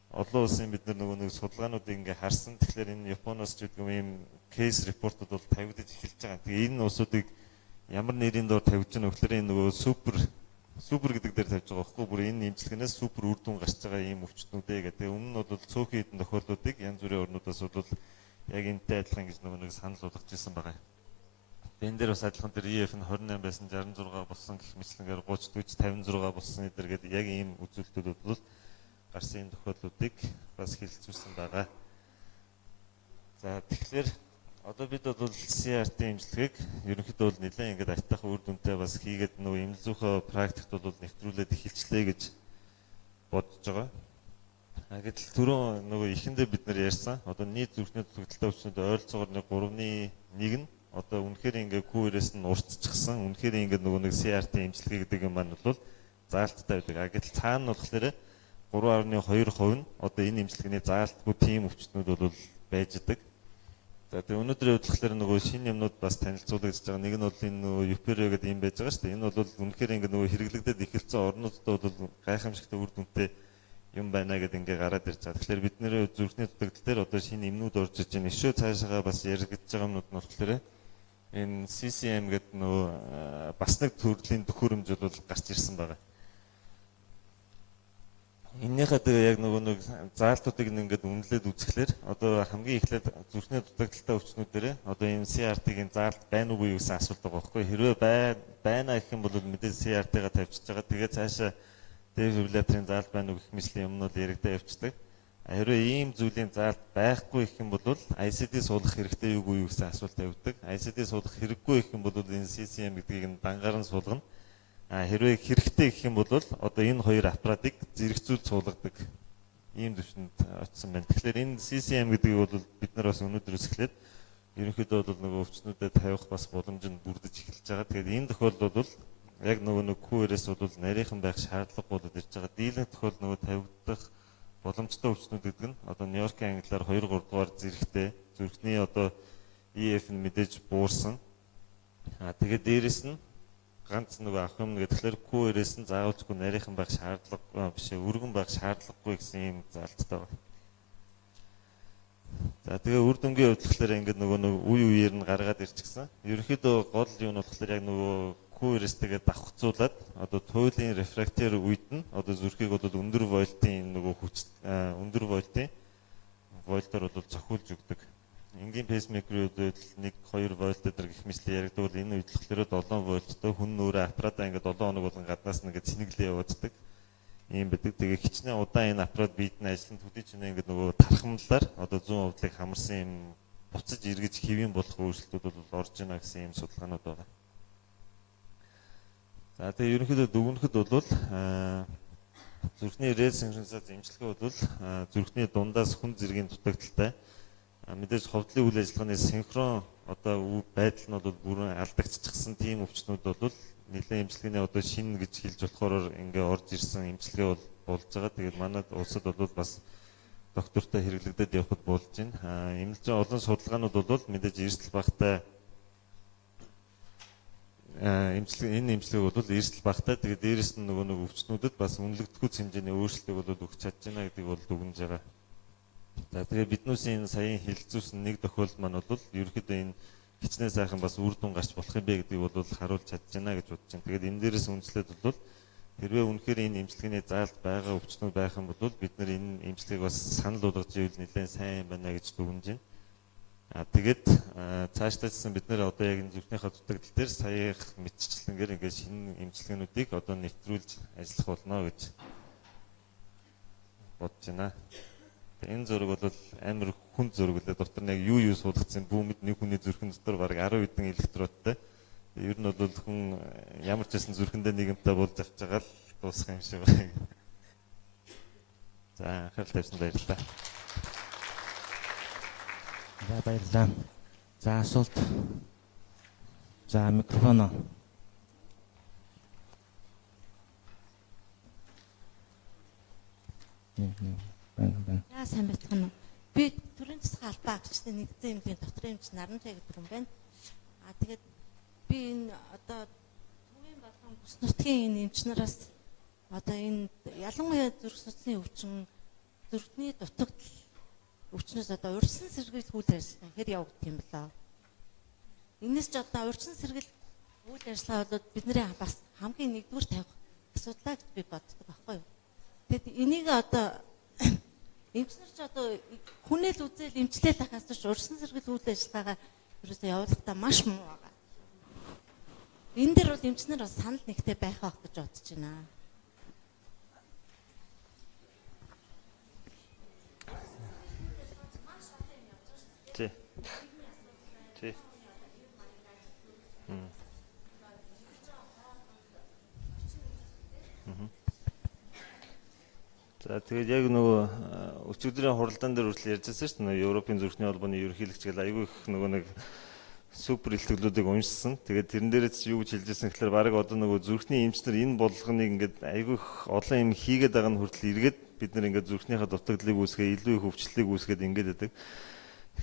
олон улсын бид нар нөгөө нэг судалгаануудыг ингээ харсан. Тэгэхээр энэ Японоос ч гэдэг юм кейс репортууд бол тавигдаж эхэлж байгаа. Тэгээ энэ улсуудыг ямар нэрийн доор тавьж байгаа нөхлөр энэ нөгөө супер гэдэг дээр тавьж байгаа байхгүй. Бүр энэ имчилгээнээс супер үр дүн гарч байгаа ийм өвчтнүүдээ гэдэг. Өмнө нь бол цөөхөн хэдэн тохиолдлуудыг янз бүрийн орнуудаас бол яг энэтэй адилхан гэж нөгөө нэг санал болгож ирсэн байгаа. Энэ дээр бас адилхан тэр EF нь 28 байсан 66 болсон гэх мэтлэнгээр 30 40 56 болсон эдэр гэдэг яг ийм үзүүлэлтүүд бол гарсан энэ тохиолдлуудыг бас хэлэлцүүлсэн байгаа. За тэгэхээр одоо бид бол CRT имчилгээг ерөнхийдөө бол нэлээд ингээд айтайхан үр дүнтэй бас хийгээд нөгөө эмнэлэг зүйхөө практикт бол нэвтрүүлээд эхэлчлээ гэж бодож байгаа. Гэтэл түрүүн нөгөө ихэндээ бид нар ярьсан. Одоо нийт зүрхний дутагдaltaй өвчнүүд ойролцоогоор 3.1 нь одоо үнэхээр ингээд Q-ээс нь уртчихсан. Үнэхээр ингээд нөгөө нэг CRT имчилгээ гэдэг юм маань бол заалттай байдаг. Гэтэл цаана нь болохоор 3.2% нь одоо энэ имчилгээний заалтгүй тийм өвчтнүүд бол байж идэг. За тэгээ өнөөдрийн хөтөлбөрөөр нөгөө шинэ юмнууд бас танилцуулагдж байгаа. Нэг нь бол энэ нөгөө Юперо гэдэг юм байж байгаа шүү дээ. Энэ бол үнэхээр ингээд нөгөө хэрэглэгдээд эхэлсэн орнуудад бол гайхамшигтай үр дүнтэй юм байна гэдэг ингээ гараад ирж байгаа. Тэгэхээр бид нэр зүрхний дутагдал дээр одоо шинэ эмнүүд орж иж байна. Өшөө цаашаага бас яригдж байгаа юмнууд нь болохоор энэ CCM гэдэг нөгөө бас нэг төрлийн төхөөрөмж бол гарч ирсэн байгаа. Энийхээ тэгээ яг нөгөө нэг заалтуудыг ингээд үнэлээд үзэхлээр одоо хамгийн эхлээд зүрхний дутагдaltaй өвчнүүд дээр одоо энэ CRT-гийн заалт байна уугүй гэсэн асуулт байгаа байхгүй. Хэрвээ байна гэх юм бол мэдээ CRT-га тавьчихж байгаа. Тэгээ цаашаа дефибрилляторын заалт байна уу гэх мэт юмнууд яригдаа явцдаг. Хэрвээ ийм зүйлийн заалт байхгүй гэх юм бол ICD суулгах хэрэгтэй юу гэсэн асуулт тавьдаг. ICD суулгах хэрэггүй гэх юм бол энэ CCM гэдгийг нь дангаар нь суулгана. Хэрвээ хэрэгтэй гэх юм бол одоо энэ хоёр аппаратыг зэрэгцүүл суулгадаг ийм төвшөнд очсон байна. Тэгэхээр энэ CCM гэдгийг бол бид нар бас өнөөдрөөс эхлээд ерөнхийдөө бол нөгөө өвчнүүдэд тавих бас боломж нь бүрдэж эхэлж байгаа. Тэгэхээр энэ тохиолдолд бол яг нөгөө QR-ээс бол нарийнхан байх шаардлагагүй болоод ирж байгаа. Дийлэнх тохиолдолд нөгөө тавигдах боломжтой өвчнүүд гэдэг нь одоо Нью-Йоркийн англиар 2-3 дугаар зэрэгтэй зүрхний одоо EF нь мэдээж буурсан. Тэгээд дээрэс нь ганц нөгөө авах юм гэхэлэр QR-ээс нь заавалжгүй нарийнхан байх шаардлагагүй биш өргөн байх шаардлагагүй гэсэн юм залттай байна. За тэгээ үр дүнгийн хувьд тэгэхээр ингээд нөгөө үе үеэр нь гаргаад ирчихсэн. Ерөнхийдөө гол юм нь болохоор яг нөгөө QR-ээс тэгээд давхцуулаад одоо туйлын рефрактер үед нь одоо зүрхийг одоо өндөр вольтын нөгөө хүч өндөр вольтоор одоо цохиулж өгдөг. Энгийн пейсмейкерүүд 1-2 вольт дээр гэх мэтлээ яригдвал энэ үед болохоор 7 вольттой хүн нүүрээ аппаратаа ингээд 7 хоног болгон гаднаас нь ингээд цэнэглээ явуулдаг. Ийм байдаг. Тэгээ хичнээн удаан энэ аппарат биетний ажлын төдий чинээ ингээд нөгөө тархамлаар одоо 100% хамарсан юм буцаж эргэж хэвийн болох өөрчлөлтүүд бол орж ийнэ гэсэн ийм судалгаанууд байна. За тэгээ ерөнхийдөө дүгнэхэд бол зүрхний рез синхронизац эмчилгээ бол зүрхний дундаас хүн зэргийн дутагдaltaй мэдээж ховдлын үйл ажиллагааны синхрон одоо байдал нь бол бүрэн алдагдчихсан тийм өвчнүүд бол нэлээд эмчилгээний одоо шинэ гэж хэлж болохоор ингээ орж ирсэн эмчилгээ бол болж байгаа. Тэгээд манай улсад бол бас доктортой хэрэглэгдээд явхад болж байна. Эмчилгээ олон судалгаанууд бол мэдээж эрсдэл багтай энэ эмчилгээг бол эрсдэл багтай. Тэгээд дээрэс нь нөгөө өвчнүүдэд бас үнэлэгдэхгүй хэмжээний өөрчлөлтийг бол өгч чадж байна гэдгийг бол дүгнэж байгаа. За тэгээд биднүүсийн саяын хэлэлцүүлсэн нэг тохиолдол маань бол ерөөхдөө энэ хичнээн сайхан бас үр дүн гарч болох юм бэ гэдгийг бол харуулж чадж байна гэж бодож байна. Тэгээд энэ дээрээс үндэслээд бол хэрвээ үнэхээр энэ эмчилгээний заалт байгаа өвчнүүд байх юм бол бид нар энэ эмчилгээг бас санал болгож ивэл нэлээд сайн байна гэж дүгнэж байна. Тэгээд цаашдаа бид нэр одоо яг энэ зүрхнийхээ дутагдал дээр саяах мэдчилсэнгээр ингээд шинэ эмчилгээнүүдийг одоо нэвтрүүлж ажиллах болно гэж бодож байна. Энэ зураг бол амар хүнд зураг лээ. Дотор нь яг юу суулгацсан бүүмэд нэг хүний зүрхэн дотор бараг 10 хэдэн электродтай. Ер нь бол хүн ямар ч байсан зүрхэндээ нийгэмтэй болж авч байгаа л дуусах юм шиг байна. За анхаарал тавьсан баярлалаа. За баярлалаа. За асуулт. За микрофон. Яа сайн байцгаана уу? Би төрийн засгийн албаа агчдын нэгдсэн эмнэлгийн доторын эмч Наранчаа гэдэг хүн байна. Тэгээд би энэ одоо төвийн болгон бүс нутгийн энэ эмч нараас одоо энэ ялангуяа зүрх судасны өвчин, зүрхний дутагдал өвчнөөс одоо урьдчилан сэргийлэх үйл ажиллагаа хэд явагдах юм болоо? Энэс ч одоо урьдчилан сэргийлэх үйл ажиллагаа бол бидний бас хамгийн нэгдүгээр тавих асуудал гэж би боддог байхгүй юу? Тэгэд энийг одоо эмчнэр ч одоо хүнэл үзэл эмчлэл тахаас ч урьдчилан сэргийлэх үйл ажиллагаагаа ерөөсөө явуулахдаа маш муу байгаа. Энэ дээр бол эмчнэр бас санал нэгтэй байх байх гэж бодож байна. Тий. За тэгээд яг нөгөө өчигдрийн хуралдаан дээр хүртэл ярьжсэн шүү дээ. Европын зүрхний холбооны ерөнхийлөгч гэл айгүй их нөгөө нэг супер илтгэлүүдийг уншсан. Тэгээд тэрэн дээрээс юу гэж хэлжсэн гэхээр баг одоо нөгөө зүрхний эмчнэр энэ бодлогыг ингээд айгүй их олон юм хийгээд байгаа нь хүртэл эргээд бид нар ингээд зүрхнийхээ дутагдлыг үүсгээ илүү их өвчлөлийг үүсгээд ингээд байдаг.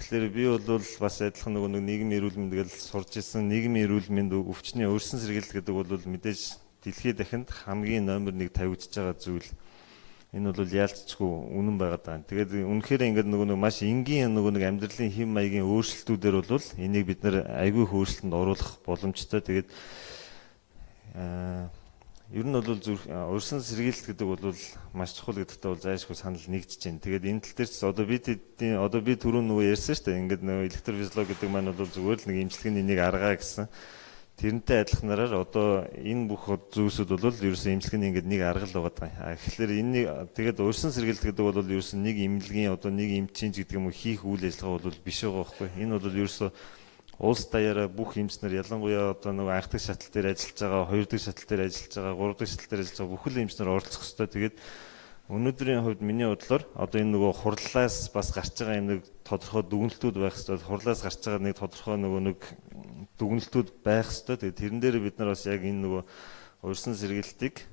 Тэгэхээр би бол бас адилхан нөгөө нийгмийн эрүүл мэнд гэж сурж ирсэн. Нийгмийн эрүүл мэнд өвчний өрсөн сэргийлэл гэдэг бол мэдээж дэлхийд дахинд хамгийн номер 1 тавигдж байгаа зүйл. Энэ бол яалтчгүй үнэн байгаад байна. Тэгээд үнэхээр ингээд нөгөө маш энгийн нөгөө амьдралын хэм маягийн өөрчлөлтүүдээр бол энийг бид нэр айгүй өөрчлөлтөнд оруулах боломжтой. Тэгээд ер нь бол урьдчилан сэргийлэлт гэдэг бол маш чухал гэдэгтээ бол зайлшгүй санал нэгдэж байна. Тэгээд энэ тал дээр ч одоо би түрүүн нөгөө ярьсан шүү дээ. Ингээд нөгөө электрофизиологи гэдэг маань бол зүгээр л нэг эмчилгээний нэг аргаа гэсэн. тэрнтэй адилханараар одоо энэ бүх зүйлсүүд бол ерөөсөн имчилгээний ингээд нэг арга л байгаа. Тэгэхээр энэний тэгээд урьдсан сэргийлт гэдэг бол ерөөсөн нэг имлэгийн одоо нэг эмчинж гэдэг юм уу хийх үйл ажиллагаа бол биш байгаа байхгүй. Энэ бол ерөөсөн улс даяараа бүх эмчнэр ялангуяа одоо нөгөө анх дахь шатал дээр ажиллаж байгаа, хоёр дахь шатал дээр ажиллаж байгаа, гурав дахь шатал дээр ажиллаж байгаа бүхэл эмчнэр оролцох ёстой. Тэгээд өнөөдрийн хувьд миний бодлоор одоо энэ нөгөө хурлаас бас гарч байгаа энэ нэг тодорхой дүгнэлтүүд байх ёстой. Хурлаас гарч байгаа нэг тодорхой нөгөө нэг дүгнэлтүүд байх ёстой. Тэгээд тэрэн дээр бид нар бас яг энэ нөгөө урьдсан сэргийлтийг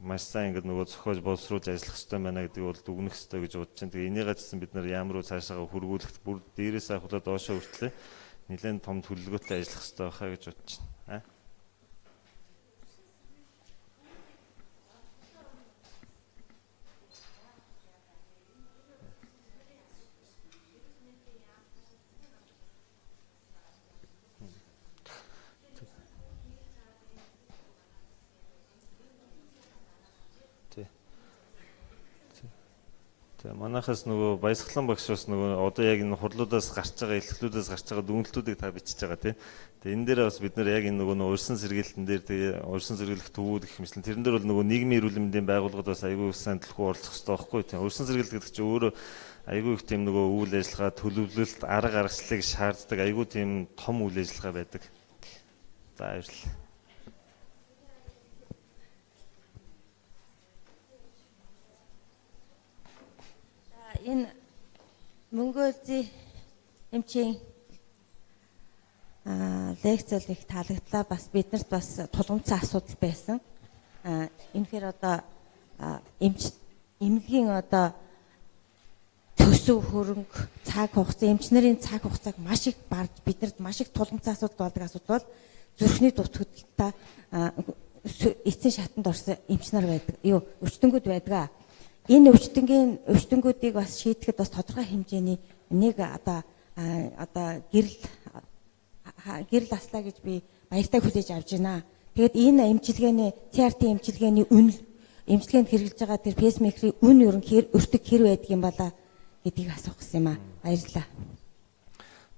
маш сайн ингээд нөгөө зохиож боловсруулж ажиллах ёстой байна гэдэг бол дүгнэх ёстой гэж бодож байна. Тэгээ энийг гацсан бид нар ямар цаашаа хөргүүлэхт бүр дээрээс ахуулаад доошоо хүртлээ нэлээд том төлөвлөгөөтэй ажиллах хэрэгтэй байхаа гэж бодож байна. Манайхаас нөгөө баясгалан багш бас нөгөө одоо яг энэ хурлуудаас гарч байгаа, илэрхлүүдээс гарч байгаа дүгнэлтүүдийг та бичиж байгаа тийм. Тэгээ энэ дээр бас бид нар яг энэ нөгөө урьдсан сэргийлтэн дээр тэгээ урьдсан сэргийлэх төвүүд гэх мэтлэн тэрэн дээр бол нөгөө нийгмийн эрүүл мэндийн байгууллагууд бас аягүй сайн төлхөө оролцох хэрэгтэй байхгүй тийм. Урьдсан сэргийлэх гэдэг чинь өөрөө аягүй их тийм нөгөө үйл ажиллагаа, төлөвлөлт, арга аргачлалыг шаарддаг аягүй тийм том үйл ажиллагаа байдаг. За баярлалаа. Энэ Мөнгөзий эмчийн лекцэл их таалагдлаа. Бас биднэрт бас тулгымцсан асуудал байсан. Энэхээр одоо эмнэлгийн одоо төсөв хөрөнгө цаг хугацаа эмчнэрийн цаг хугацааг маш их барж биднэрт маш их тулгымцсан асуудал болдог асуудал бол зүрхний дутагдaltaа эцсийн шатанд орсон эмчнэр байдаг. Өвчтөнгүүд байдаг. Энэ өвчтөнгүүдийг бас шийдэхэд бас тодорхой хэмжээний нэг одоо гэрэл аслаа гэж би баяртай хүлээж авч байна. Тэгээд энэ эмчилгээний CRT эмчилгээний эмчилгээнд хэрэгжилж байгаа тэр песмейкерийн үн ерөн өртөг хэр байдаг юм бала гэдгийг асуух гэсэн юм аа. Баярлалаа.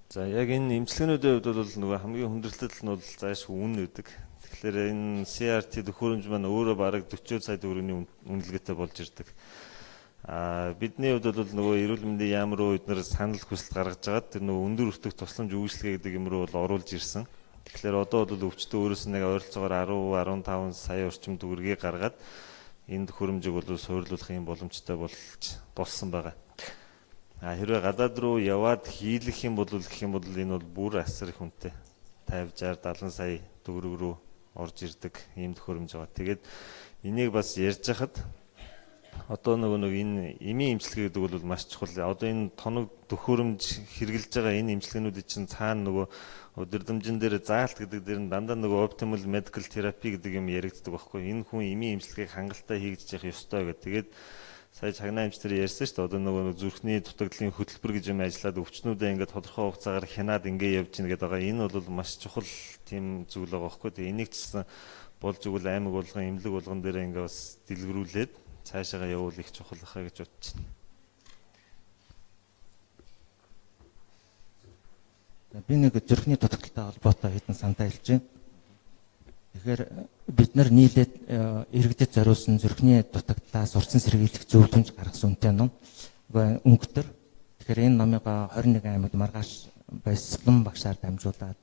За яг энэ эмчилгээнүүдийн хувьд бол нөгөө хамгийн хүндрэлтэй нь бол заашгүй үн өгдөг. Тэгэхээр энэ CRT төхөөрөмж маань өөрөө бараг 40 сая төгрөгийн үнэлгээтэй болж ирдэг. Бидний хувьд бол нөгөө эрүүл мэндийн яам руу бид нэр санал хүсэлт гаргаж байгаад тэр нөгөө өндөр өртөг тусламж үйлчлэгээ гэдэг юм руу бол оруулж ирсэн. Тэгэхээр одоо бол өвчтөө өөрөөс нэг ойролцоогоор 10-15 сая орчим төгрөгийг гаргаад энэ төхөөрөмжийг бол суйрлуулах юм боломжтой болсон байгаа. Хэрвээ гадаад руу яваад хийлэх юм бол энэ бол бүр асар их үнэтэй. 50-60-70 сая төгрөг рүү орж ирдэг ийм төхөөрөмж байгаа. Тэгээд энийг бас ярьж хахад одоо нэг энэ эмийн эмчилгээ гэдэг бол маш чухал. Одоо энэ тоног төхөөрөмж хэрэгжилж байгаа энэ эмчилгээнүүдийн чинь цаана нөгөө өдөрдмжин дээр заалт гэдэг дээр нь дандаа нөгөө optimal medical therapy гэдэг юм яригддаг байхгүй. Энэ хүн эмийн эмчилгээг хангалттай хийж явах ёстой гэдэг. Тэгээд сая цагнаа эмчтэр ярьсан шүү дээ. Одоо нөгөө зүрхний дутагдлын хөтөлбөр гэж юм ажиллаад өвчнүүдээ ингээд тодорхой хугацаагаар хянаад ингээд явж гин гэдэг байгаа. Энэ бол маш чухал тийм зүйл байгаа байхгүй. Тэгээ энийг ч гэсэн болж игэл аймаг болгон эмнэлэг болгон дээр ингээд бас дэлгэрүүлээд цаашаага явуул их чухал байхаа гэж бодож байна. Би нэг зүрхний дутагдaltaй холбоотой хэдэн санаа хэлж байна. Тэгэхээр бид нар нийлээд иргэдэд зориулсан зүрхний дутагдлаас урьдсан сэргийлэх зөв томж гаргасан үнэтэй ном. Өнгөтөр. Тэгэхээр энэ номыг 21 аймагт маргааш Баясгалан багшаар дамжуулаад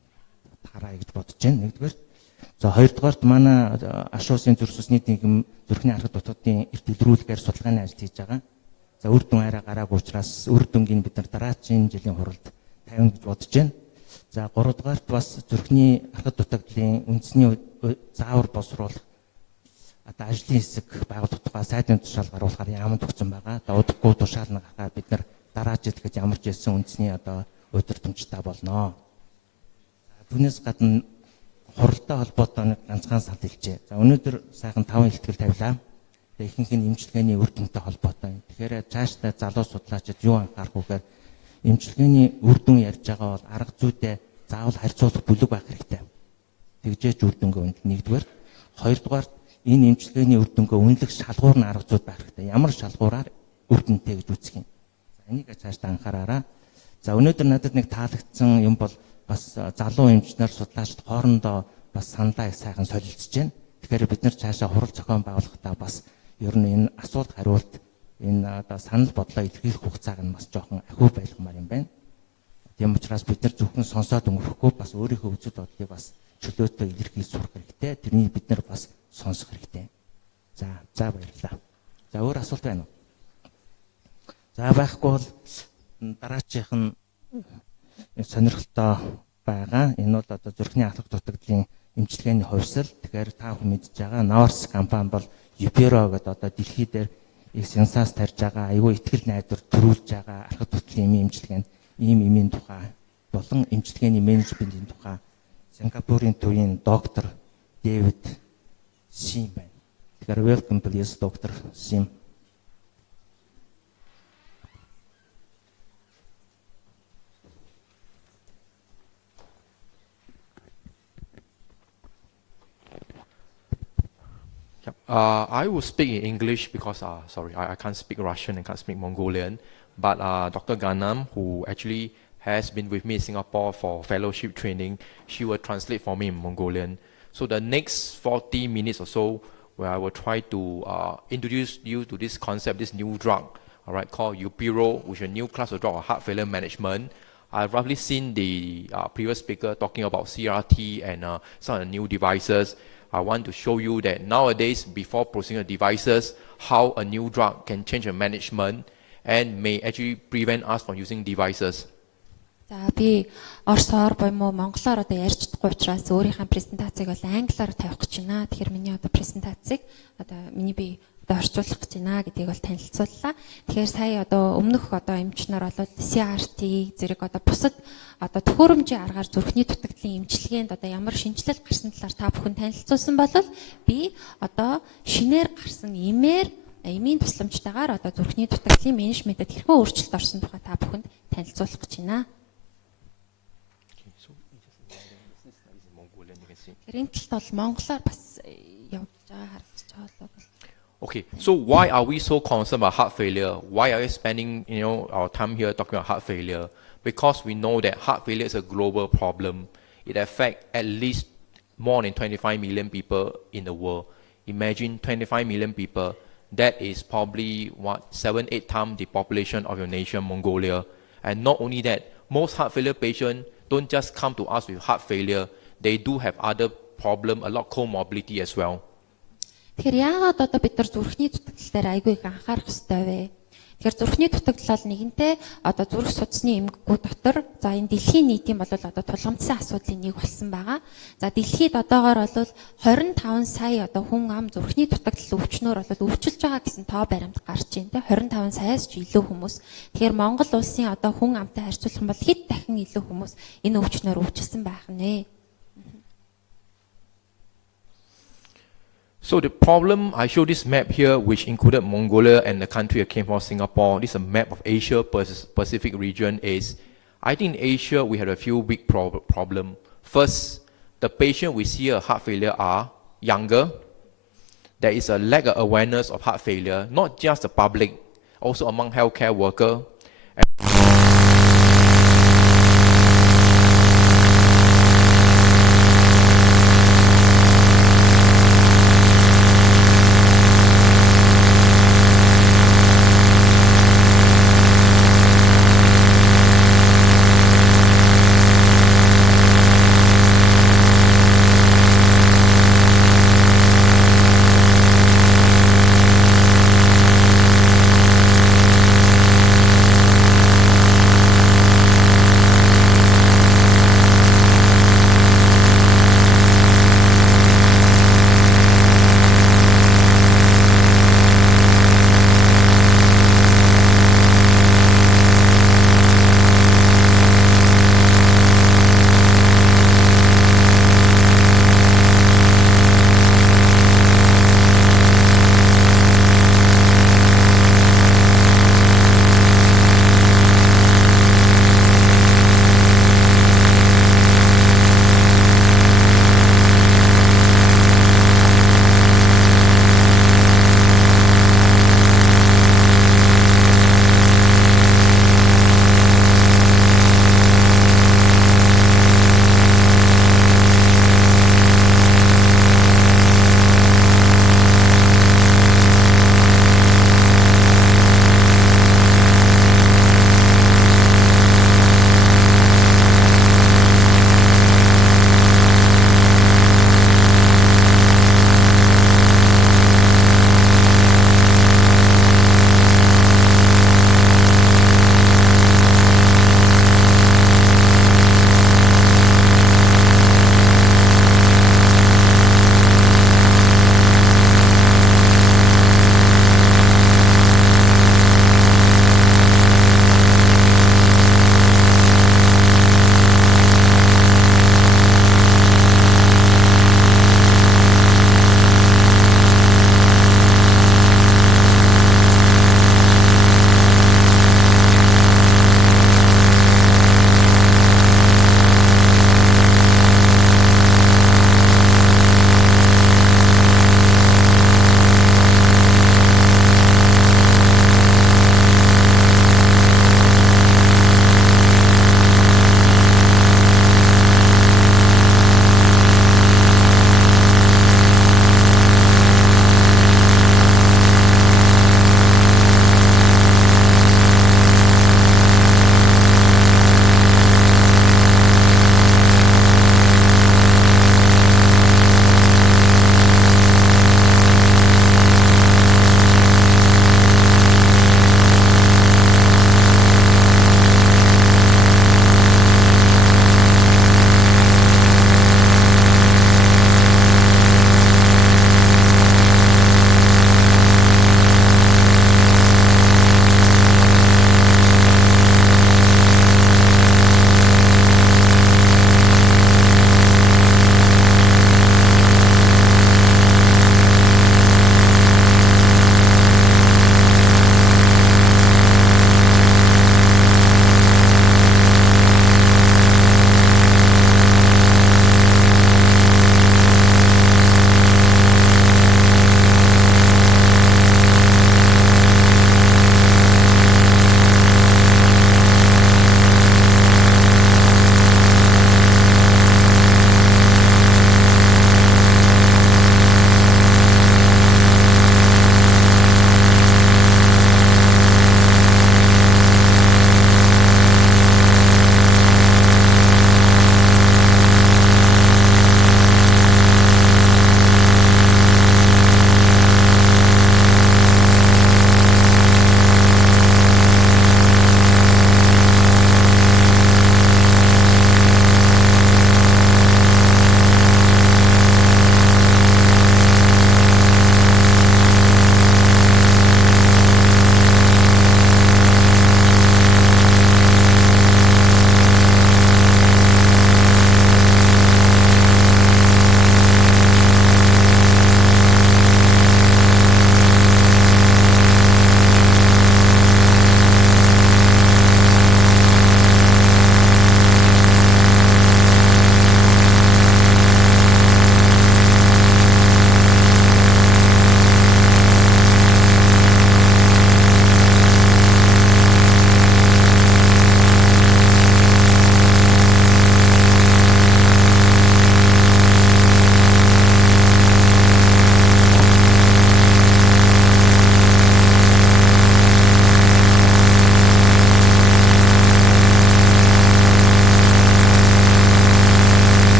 хараа гэж бодож байна. Нэгдүгээр. За хоёрдугаарт манай аш улсын зүрх судасны нийгэм зүрхний арга дутагдалтын эрт илрүүлэхээр судалгааны ажил хийж байгаа. За үр дүн арай гараагүй учраас үр дүнгийн бид нар дараагийн жилийн хуралд тавина гэж бодож байна. За гуравдугаарт бас зүрхний арга дутагдлын үндэсний заавар боловсруулах одоо ажлын хэсэг байгууллагаа сайдын тушаал гаргуулахаар яман төгсөн байгаа. Одоо удахгүй тушаал нагахаар бид нар дараа жил гэж ямар ч хэлсэн үндэсний одоо өдөртөмжтэй болноо. Түүнээс гадна хуралтай холбоотой нэг ганцхан санал хэлжээ. За өнөөдөр сайхан 5 ихтгэл тавилаа. Тэгээ ихэнх нь эмчилгээний үр дүнтэй холбоотой. Тэгэхээр цаашдаа залуу судлаачид юу анхаарах вэхээр эмчилгээний үр дүн ярьж байгаа бол арга зүйтэй заавал харьцуулах бүлэг байх хэрэгтэй. Тэгжээч үр дүнгээ үнэлнэ нэгдүгээр. Хоёрдугаар энэ эмчилгээний үр дүнгээ үнэлэх шалгуур нь арга зүйд байх хэрэгтэй. Ямар шалгуураар үр дүнтэй гэж үзэх юм. За энийг цаашдаа анхаараарай. За өнөөдөр надад нэг таалагдсан юм бол бас залуу эмчнэр судлаачид хоорондоо бас саналаа их сайхан солилцож байна. Тэгэхээр бид нар цаашаа хурал зохион байгуулахдаа бас ер нь энэ асуулт хариулт энэ одоо санал бодлоо илэрхийлэх хугацааг нь бас жоохон ахиу байлгамаар юм байна. Тийм учраас бид нар зөвхөн сонсоод өнгөрөхгүй бас өөрийнхөө үзэл бодлыг бас чөлөөтэй илэрхийлж сурах хэрэгтэй. Тэрнийг бид нар бас сонсох хэрэгтэй. За баярлалаа. За өөр асуулт байна уу? За байхгүй бол дараачих нь сонирхолтой байгаа. Энэ бол одоо зүрхний алхах дутагдлын эмчилгээний хувьсэл. Тэгэхээр та бүхэн мэдж байгаа Norse компани бол Upero гэдэг одоо дэлхий дээр их сенсац тарьж байгаа, айгүй ихтгэл найдвар төрүүлж байгаа алхах дутагдлын эмчилгээнд ийм эмийн тухай болон эмчилгээний менежментийн тухай Сингапурын төвийн доктор Дэвид Сим байна. Тэгэхээр welcome please доктор Сим. I will speak in English because, I can't speak Russian and can't speak Mongolian. But Dr. Ganam, who actually has been with me in Singapore for fellowship training, she will translate for me in Mongolian. So the next 40 minutes or so, where I will try to introduce you to this concept, this new drug, all right, called Upero, which is a new class of drug of heart failure management. I've roughly seen the previous speaker talking about CRT and some of the new devices. I want to show you that nowadays, before proceeding the devices, how a new drug can change the management and may actually prevent us from using devices. За би орсоор боёо монголоор одоо ярьж чадахгүй учраас өөрийнхөө презентацийг бол англиар тавих гэж байна. Тэгэхээр миний одоо презентацийг одоо би орчуулах гэж байна гэдгийг бол танилцууллаа. Тэгэхээр сая одоо өмнөх одоо эмчнэр бол CRT зэрэг одоо бусад одоо төхөөрөмжийн аргаар зүрхний дутагдлын эмчилгээнд одоо ямар шинжилэл гарсан талаар та бүхэн танилцуулсан бол би одоо шинээр гарсан эмийн тусламжтайгаар одоо зүрхний дутагдлын менежментэд хэрхэн өөрчлөлт орсон тухай та бүхэнд танилцуулах гэж байна. Энэ талд бол монголоор бас явуулж байгаа харагдаж байгаа бол. Okay, so why are we so concerned about heart failure? Why are we spending our time here talking about heart failure? Because we know that heart failure is a global problem. It affects at least more than 25 million people in the world. Imagine 25 million people. That is probably 7-8 times the population of your nation, Mongolia. And not only that, most heart failure patients don't just come to us with heart failure. They do have other problems, a lot of comorbidity as well. Тэгэхээр яагаад одоо бид нар зүрхний дутагдал дээр айгүй их анхаарах хэрэгтэй вэ? Тэгэхээр зүрхний дутагдал бол нэгэнтээ одоо зүрх судасны эмгэгүүд дотор за энэ дэлхийн нийтийн бол одоо тулгамдсан асуудлын нэг болсон байгаа. За дэлхийд одоогоор бол 25 сая одоо хүн ам зүрхний дутагдал өвчнөөр бол өвчлөж байгаа гэсэн тоо баримт гарч байна те 25 саяас ч илүү хүмүүс. Тэгэхээр Монгол улсын одоо хүн амтай харьцуулах юм бол хэд дахин илүү хүмүүс энэ өвчнөөр өвчлсөн байх нэ. So the problem, I show this map here, which included Mongolia and the country I came from, Singapore. This is a map of Asia Pacific region. I think in Asia we had a few big problems. First, the patient we see a heart failure are younger. There is a lack of awareness of heart failure, not just the public, also among healthcare workers.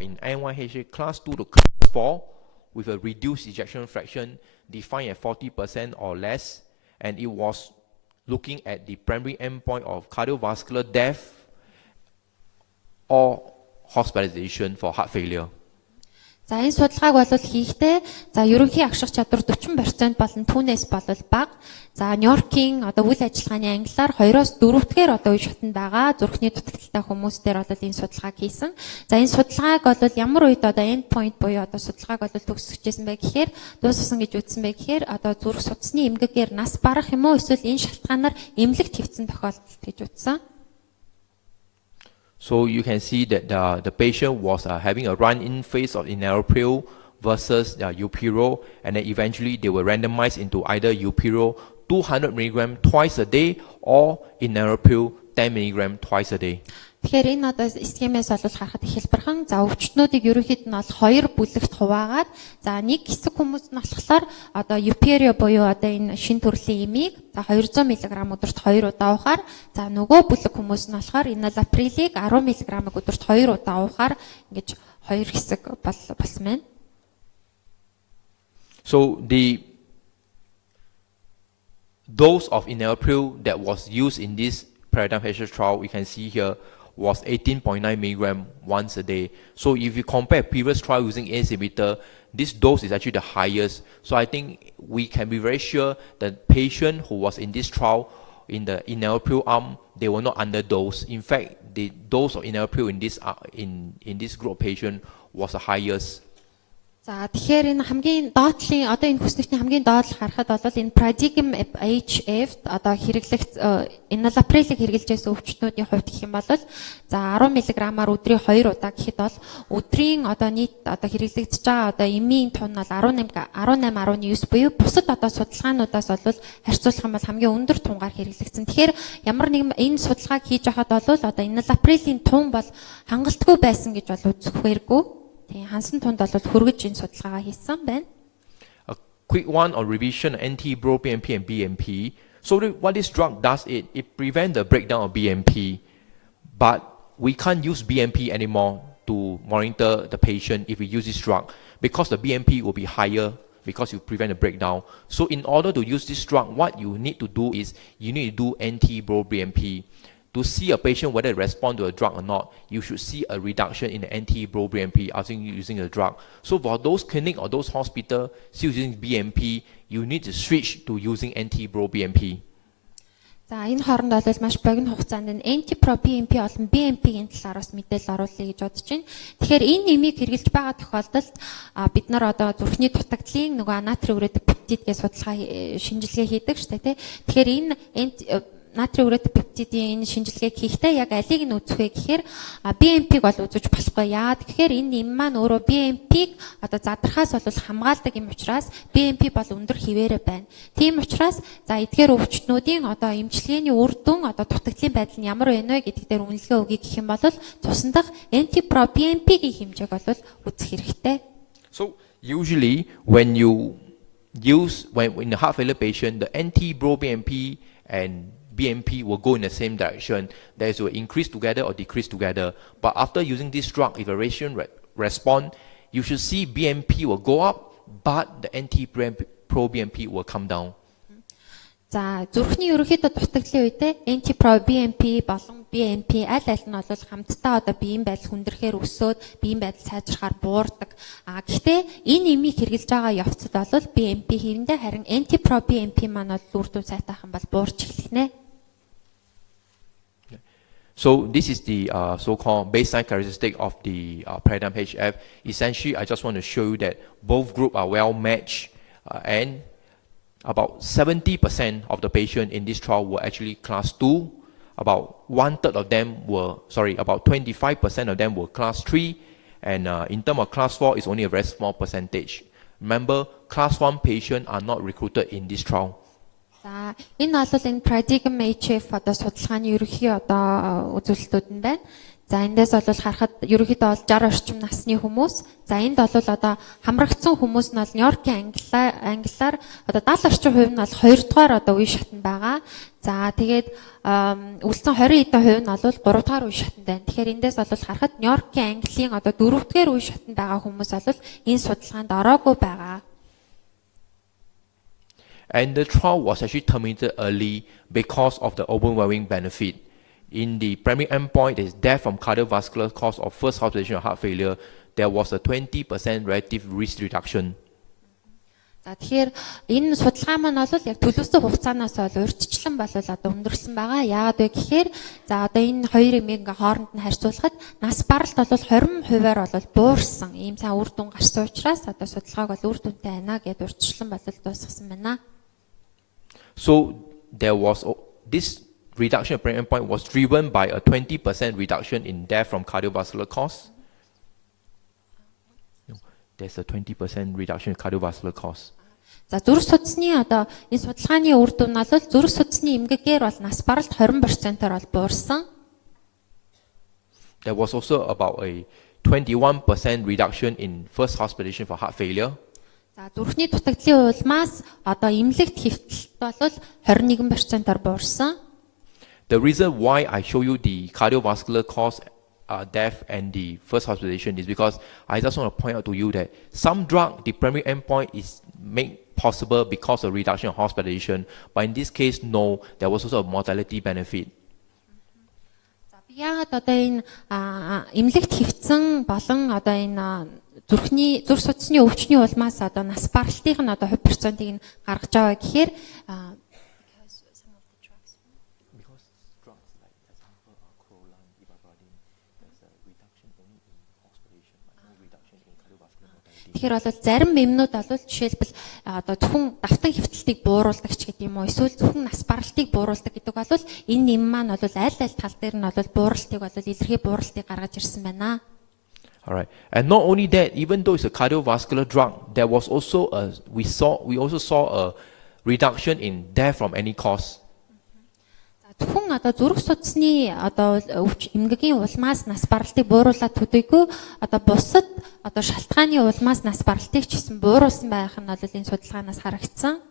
are in NYHA class 2 to class 4 with a reduced ejection fraction defined at 40% or less, and it was looking at the primary endpoint of cardiovascular death or hospitalization for heart failure. За энэ судалгааг бол хийхдээ за ерөнхий агших чадвар 40% болон түүнээс бол бага. За Нью-Йоркийн одоо үйл ажиллагааны ангилаар 2-4 дахь одоо үе шатнд байгаа зүрхний дутагдaltaй хүмүүстээр бол энэ судалгааг хийсэн. За энэ судалгааг бол ямар үед одоо end point буюу одоо судалгааг бол төгсгөжсэн бай гэхээр дууссан гэж үзсэн бай гэхээр одоо зүрх судасны эмгэгээр нас барах юм уу эсвэл энэ шалтгаанаар эмнэлэгт хэвцэн тохиолдолд гэж үзсэн. So you can see that the patient was having a run-in phase of enalapril versus Upiro, and then eventually they were randomized into either Upiro 200 mg twice a day or enalapril 10 mg twice a day. Тэгэхээр энэ одоо схемээс бол харахад их хэлбэрхэн за өвчтнүүдийг ерөнхийд нь бол 2 бүлэгт хуваагаад за нэг хэсэг хүмүүс нь болохоор одоо Upiro буюу одоо энэ шин төрлийн эмийг за 200 мг өдөрт 2 удаа уухаар за нөгөө бүлэг хүмүүс нь болохоор enalapril-ийг 10 мг өдөрт 2 удаа уухаар ингэж 2 хэсэг болсон байна. So the dose of enalapril that was used in this paradigm HF trial, we can see here, was 18.9 mg once a day. So if you compare previous trial using ACE inhibitor, this dose is actually the highest. So I think we can be very sure that patient who was in this trial in the enalapril arm, they were not underdosed. In fact, the dose of enalapril in this group of patient was the highest. За тэгэхээр энэ хамгийн доотлын одоо энэ хүснэгчний хамгийн доотлол харахад бол энэ Paradigm HF одоо хэрэглэх enalapril-ийг хэрэглэж байсан өвчтнүүдийн хувьд гэх юм бол за 10 мг-аар өдрийн 2 удаа гэхэд бол өдрийн одоо нийт одоо хэрэглэгдэж байгаа одоо эмийн тун бол 18.9 буюу бусад одоо судалгаануудаас бол харьцуулах юм бол хамгийн өндөр тунгаар хэрэглэгдсэн. Тэгэхээр ямар нэгэн энэ судалгааг хийж байхад бол одоо enalapril-ийн тун бол хангалтгүй байсан гэж бол үзэхээргүй. A quick one on revision anti-BroBNP and BNP. So what this drug does, it prevents the breakdown of BNP, but we can't use BNP anymore to monitor the patient if we use this drug because the BNP will be higher because you prevent the breakdown. So in order to use this drug, what you need to do is you need to do anti-BroBNP. To see a patient whether they respond to a drug or not, you should see a reduction in the anti-BroBNP after using the drug. So for those clinic or those hospital still using BNP, you need to switch to using anti-BroBNP. За энэ хооронд бол маш богино хугацаанд энэ anti-BNP болон BNP-ийн талаар бас мэдээлэл оруулъя гэж бодож байна. Тэгэхээр энэ нэмийг хэрэглэж байгаа тохиолдолд бид нар одоо зүрхний дутагдлын нөгөө натрий уретик пептидгээ судалгаа шинжилгээ хийдэг шүү дээ, тий. Тэгэхээр энэ натрий уретик пептидийн энэ шинжилгээг хийхдээ яг алийг нь үзэх вэ гэхээр BNP-г бол үзэж болохгүй. Яа тэгэхээр энэ нэм маань өөрөө BNP-г одоо задрахаас бол хамгаалдаг юм учраас BNP бол өндөр хിവэрэ байна. Тийм учраас за эдгээр өвчтнүүдийн одоо эмчилгээний үр дүн одоо дутагдлын байдал нь ямар байна вэ гэдэг дээр үнэлгээ өгье гэх юм бол цусндах anti-BNP-гийн хэмжээг бол үзэх хэрэгтэй. So usually when you use in a heart failure patient, the anti-BroBNP and BNP will go in the same direction. That is, will increase together or decrease together. But after using this drug, if a patient respond, you should see BNP will go up, but the anti-BroBNP will come down. За зүрхний ерөнхийдөө дутагдлын үедээ anti-BroBNP болон BNP аль аль нь бол хамтдаа одоо биеийн байдал хүндрэхээр өсөөд биеийн байдал сайжрахаар буурдаг. Гэхдээ энэ нэмийг хэрэглэж байгаа явцад бол BNP хэвэндээ харин anti-BroBNP маань бол үр дүн сайтайхан бол буурч эхэлнэ. So this is the so-called baseline characteristic of the paradigm HF. Essentially, I just want to show you that both groups are well matched, and about 70% of the patients in this trial were actually class 2. About 1/3 of them were, about 25% of them were class 3. And in terms of class 4, it's only a very small percentage. Remember, class 1 patients are not recruited in this trial. За энэ бол энэ Paradigm HF одоо судалгааны ерөнхий одоо үзүүлэлтүүд нь байна. За эндээс бол харахад ерөнхийдөө бол 60 орчим насны хүмүүс. За энд бол одоо хамрагдсан хүмүүс нь бол Нью-Йоркийн англиар одоо 70 орчим хувь нь бол 2 дугаар одоо үе шатнд байгаа. За тэгээд үлдсэн 20 хэдэн хувь нь бол 3 дугаар үе шатнд байна. Тэгэхээр эндээс бол харахад Нью-Йоркийн английн одоо 4 дугаар үе шатнд байгаа хүмүүс бол энэ судалгаанд ороогүй байгаа. And the trial was actually terminated early because of the overwhelming benefit. In the primary endpoint, is death from cardiovascular cause of first hospitalization of heart failure. There was a 20% relative risk reduction. За тэгэхээр энэ судалгаа маань бол яг төлөвлөсөн хугацаанаас бол урьдчилан бол одоо өндөрсөн байгаа. Яагаад вэ гэхээр за одоо энэ хоёр эмийг ингээ хооронд нь харьцуулахад нас баралт бол 20%-аар бол буурсан. Ийм сайн үр дүн гарсан учраас одоо судалгааг бол үр дүнтэй байна гэдээ урьдчилан бол дуусгасан байна. So there was this reduction of primary endpoint was driven by a 20% reduction in death from cardiovascular cause. No, there's a 20% reduction in cardiovascular cause. За зүрх судасны одоо энэ судалгааны үр дүн нь бол зүрх судасны эмгэгээр бол нас баралт 20%-аар бол буурсан. There was also about a 21% reduction in first hospitalization for heart failure. За зүрхний дутагдлын улмаас одоо эмнэлэгт хэвтэлт бол 21%-аар буурсан. The reason why I show you the cardiovascular cause death and the first hospitalization is because I just want to point out to you that some drug, the primary endpoint is made possible because of reduction of hospitalization, but in this case, no, there was also a mortality benefit. За би яагаад одоо энэ эмнэлэгт хэвтсэн болон одоо энэ зүрх судасны өвчний улмаас одоо нас баралтын нь одоо 20%-ийг нь гаргаж байгаа гэхээр тэгэхээр бол зарим эмнүүд бол жишээлбэл одоо зөвхөн давтан хэвтэлтийг бууруулдаг ч гэдэг юм уу эсвэл зөвхөн нас баралтыг бууруулдаг гэдэг бол энэ эм маань бол аль тал дээр нь бол бууралтыг бол илэрхий бууралтыг гаргаж ирсэн байна. All right, and not only that, even though it's a cardiovascular drug, there was also we also saw a reduction in death from any cause. Зөвхөн одоо зүрх судасны одоо эмгэгийн улмаас нас баралтыг бууруулаад төдийгүй одоо бусад одоо шалтгааны улмаас нас баралтыг ч гэсэн бууруулсан байх нь бол энэ судалгаанаас харагдсан.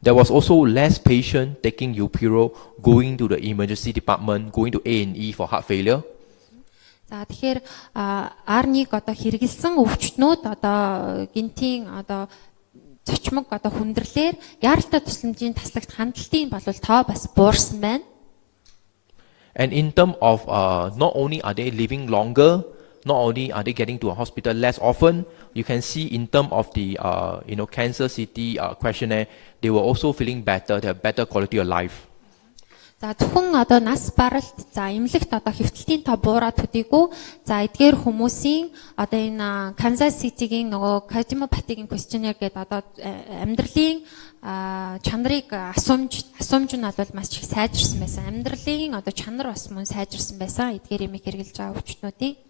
There was also less patient taking Upiro, going to the emergency department, going to A&E for heart failure. За тэгэхээр R1 одоо хэрэгэлсэн өвчтнүүд одоо гинтийн одоо цочмог одоо хүндрэлээр яаралтай тусламжийн таслагт хандлтын болвол тоо бас буурсан байна. And in terms of not only are they living longer, not only are they getting to a hospital less often, you can see in terms of the Cancer City questionnaire, they were also feeling better, they have better quality of life. За зөвхөн одоо нас баралт за эмнэлэгт одоо хэвтэлтийн тоо буураад төдийгүй за эдгээр хүмүүсийн одоо энэ Kansas City-гийн нөгөө Cardiometabolic questionnaire гэдэг одоо амьдралын чанарыг асуумж нь бол маш их сайжирсан байсан. Амьдралын одоо чанар бас мөн сайжирсан байсан. Эдгээр эмийг хэрэглэж байгаа өвчтнүүдийн.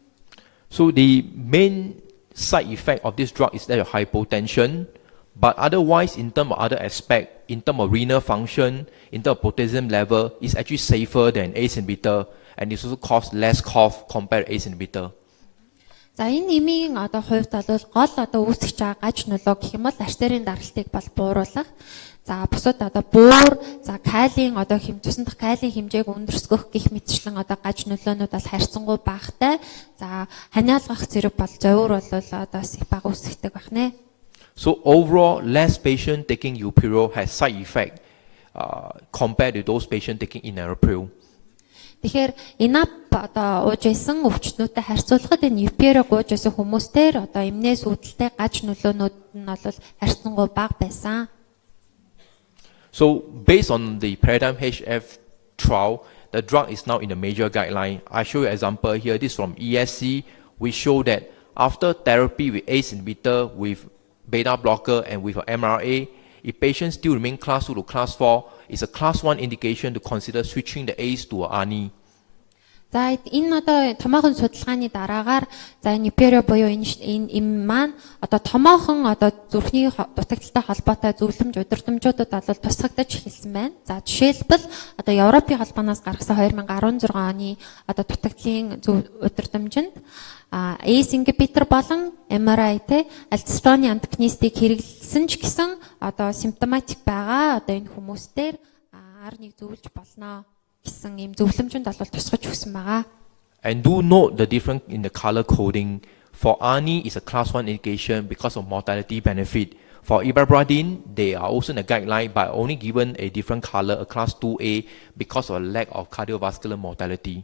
So the main side effect of this drug is that of hypotension, but otherwise in terms of other aspect, in terms of renal function, in terms of potassium level, it's actually safer than ACE inhibitor, and it also cause less cough compared to ACE inhibitor. За энэ эмийн одоо хувьд бол гол одоо үүсгэж байгаа гаж нөлөө гэх юм бол артерийн даралтыг бол бууруулах. За бусад одоо буур, за калиен одоо цусан дахь калиен хэмжээг өндөрсгөх гэх мэтчлэн одоо гаж нөлөөнүүд бол харьцангуй багатай. За ханиалгах зэрэг бол зовир бол одоо бага үүсгдэг байна. So overall, less patient taking Upiro has side effect compared to those patient taking enalapril. Тэгэхээр инап одоо ууж исэн өвчтнүүдтэй харьцуулахад энэ Upiro ууж исэн хүмүүстээр одоо эмнээс үүдэлтэй гаж нөлөөнүүд нь бол харьцангуй бага байсан. So based on the Paradigm HF trial, the drug is now in the major guideline. I show you an example here. This is from ESC. We show that after therapy with ACE inhibitor, with beta blocker, and with an MRA, if patients still remain class 2 to class 4, it's a class 1 indication to consider switching the ACE to an ARNI. За энэ одоо томоохон судалгааны дараагаар за энэ Юперио буюу энэ им маань одоо томоохон одоо зүрхний дутагдaltaй холбоотой зөвлөмж удирдамжуудад бол тусгагдаж эхэлсэн байна. За жишээлбэл одоо Европын холбооноос гаргасан 2016 оны одоо дутагдлын удирдамжинд ACE inhibitor болон MRI те альдостероны антагонистыг хэрэглэсэн ч гэсэн одоо симптоматик байгаа одоо энэ хүмүүстээр R1 зөвлөж болно. And do note the difference in the color coding. For ARNI, it's a class 1 indication because of mortality benefit. For Ibrabradine, they are also in the guideline but only given a different color, a class 2A, because of lack of cardiovascular mortality.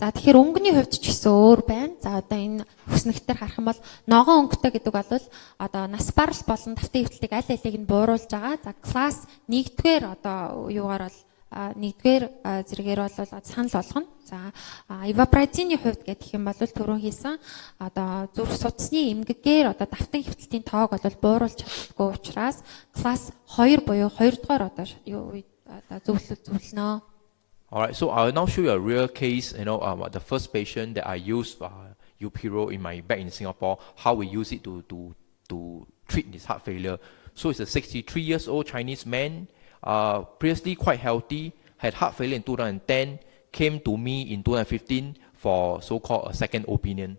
За тэгэхээр өнгөний хувьд ч гэсэн өөр байна. За одоо энэ хүснэгтэр харах юм бол ногоон өнгөтэй гэдэг бол одоо нас барал болон давтан эвтлийг аль алийг нь бууруулж байгаа. За класс 1-р одоо юугаар бол 1-р зэрэгээр бол санал болгоно. За ивапрайзины хувьд гэх юм бол түрүүн хийсэн одоо зүрх судасны эмгэгээр одоо давтан эвтлтийн тоог бол бууруулж чаддаггүй учраас класс 2 буюу 2-р одоо юу одоо зөвлөнө. Alright, so I'll now show you a real case, the first patient that I used Upiro back in Singapore, how we use it to treat this heart failure. So it's a 63 years old Chinese man, previously quite healthy, had heart failure in 2010, came to me in 2015 for so-called a second opinion.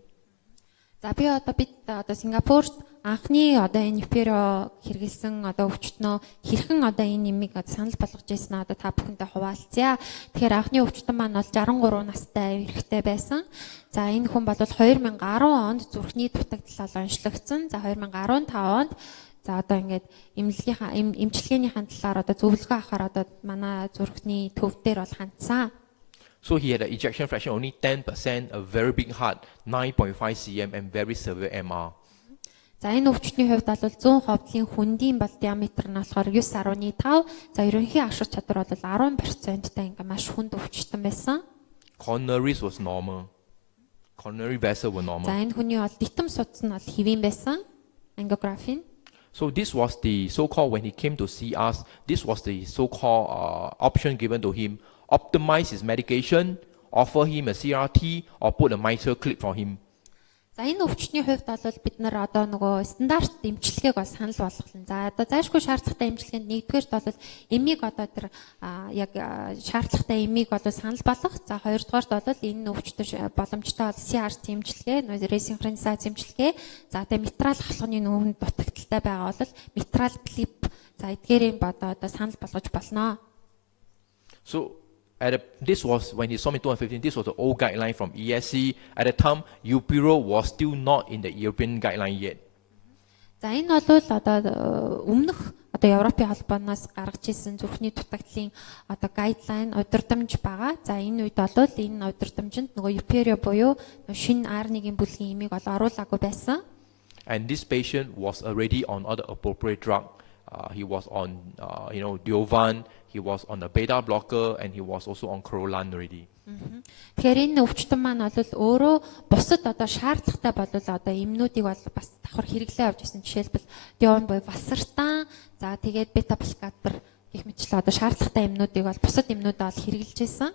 За би одоо Сингапурт анхны одоо энэ Юперио хэрэгэлсэн одоо өвчтнөө хэрхэн одоо энэ нэмийг санал болгож ирсэн одоо та бүхэндээ хуваалцъя. Тэгэхээр анхны өвчтөн маань бол 63 настай эрэгтэй байсан. За энэ хүн бол 2010 онд зүрхний дутагдал онцлогдсон. За 2015 онд за одоо ингээд эмчилгээнийхэн талаар одоо зөвлөгөө авахаар одоо манай зүрхний төв дээр бол хандсан. So he had an ejection fraction only 10%, a very big heart, 9.5 cm and very severe MR. За энэ өвчтний хувьд бол 100% хүндийн бол диаметр нь болохоор 9.5. За ерөнхий ашиг чадвар бол 10%-тай ингээ маш хүнд өвчтөн байсан. Coronaries was normal. Coronary vessel were normal. За энэ хүний бол дитам судас нь бол хэвэн байсан. Ангиографийн. So this was the so-called, when he came to see us, this was the so-called option given to him. Optimize his medication, offer him a CRT, or put a mitral clip for him. За энэ өвчтний хувьд бол бид нар одоо нөгөө стандарт эмчилгээг бол санал болгосон. За одоо зайлшгүй шаардлагатай эмчилгээнд нэгдүгээрт бол эмийг одоо тэр яг шаардлагатай эмийг одоо санал болгох. За хоёрдугаарт бол энэ өвчтөр боломжтой бол CRT эмчилгээ, ресинхронизац эмчилгээ. За тэгээ митрал халахны нүүрэн дутагдaltaй байгаа бол митрал клип. За эдгээрийн одоо санал болгож болно. So this was when he saw me in 2015. This was the old guideline from ESC. At the time, Upiro was still not in the European guideline yet. За энэ бол одоо өмнөх одоо Европын холбооноос гаргаж ирсэн зүрхний дутагдлын одоо гайдлайн удирдамж байгаа. За энэ үед бол энэ удирдамжинд нөгөө Upiro буюу шинэ R1-ийн бүлгийн эмийг бол оруулаагүй байсан. And this patient was already on other appropriate drug. He was on Diovan, he was on a beta blocker, and he was also on Corolan already. Тэгэхээр энэ өвчтөн маань бол өөрөө бусад одоо шаардлагатай бодвол одоо эмнүүдийг бол бас давхар хэрэглээ авч ирсэн. Жишээлбэл Dion буюу Valsartan, за тэгээд beta blocker гэх мэтлээ одоо шаардлагатай эмнүүдийг бол бусад эмнүүдэд бол хэрэглэж ирсэн.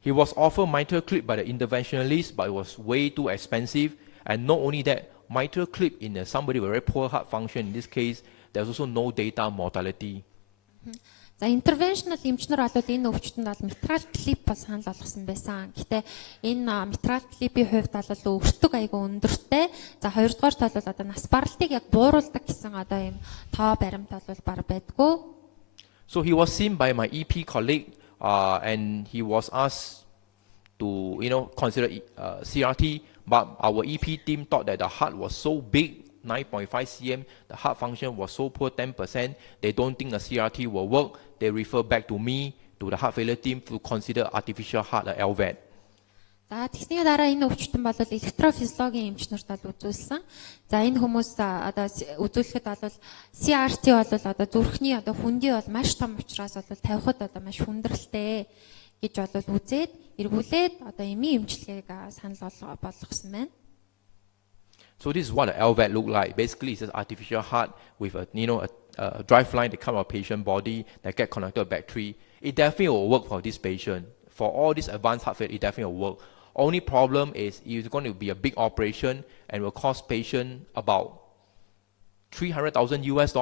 He was offered mitral clip by the interventionalist, but it was way too expensive. And not only that, mitral clip in somebody with very poor heart function, in this case, there's also no data mortality. За интервеншнл эмчнэр бол энэ өвчтөнд бол митрал клип бол санал болгосон байсан. Гэхдээ энэ митрал клипийн хувьд бол өртөг айгүй өндөртэй. За хоёрдугаарт бол одоо нас баралтыг яг бууруулдаг гэсэн одоо ийм тоо баримт бол баг байдгүй. So he was seen by my EP colleague and he was asked to consider CRT, but our EP team thought that the heart was so big, 9.5 cm, the heart function was so poor, 10%, they don't think the CRT will work. They refer back to me, to the heart failure team, to consider artificial heart, LVAD. За тэгсний дараа энэ өвчтөн бол электрофизиологийн эмчнэрт бол үзүүлсэн. За энэ хүмүүс одоо үзүүлэхэд бол CRT бол одоо зүрхний одоо хүндий бол маш том учраас бол тавихад одоо маш хүндрэлтэй гэж бол үзээд эргүүлээд одоо эмийн эмчилгээг санал болгосон байна. So this is what an LVAD look like. Basically, it's an artificial heart with a drive line that comes out of patient body that get connected to a battery. It definitely will work for this patient. for all this advanced heart failure, it definitely will work. Only problem is it's going to be a big operation and will cost patient about $300,000 US.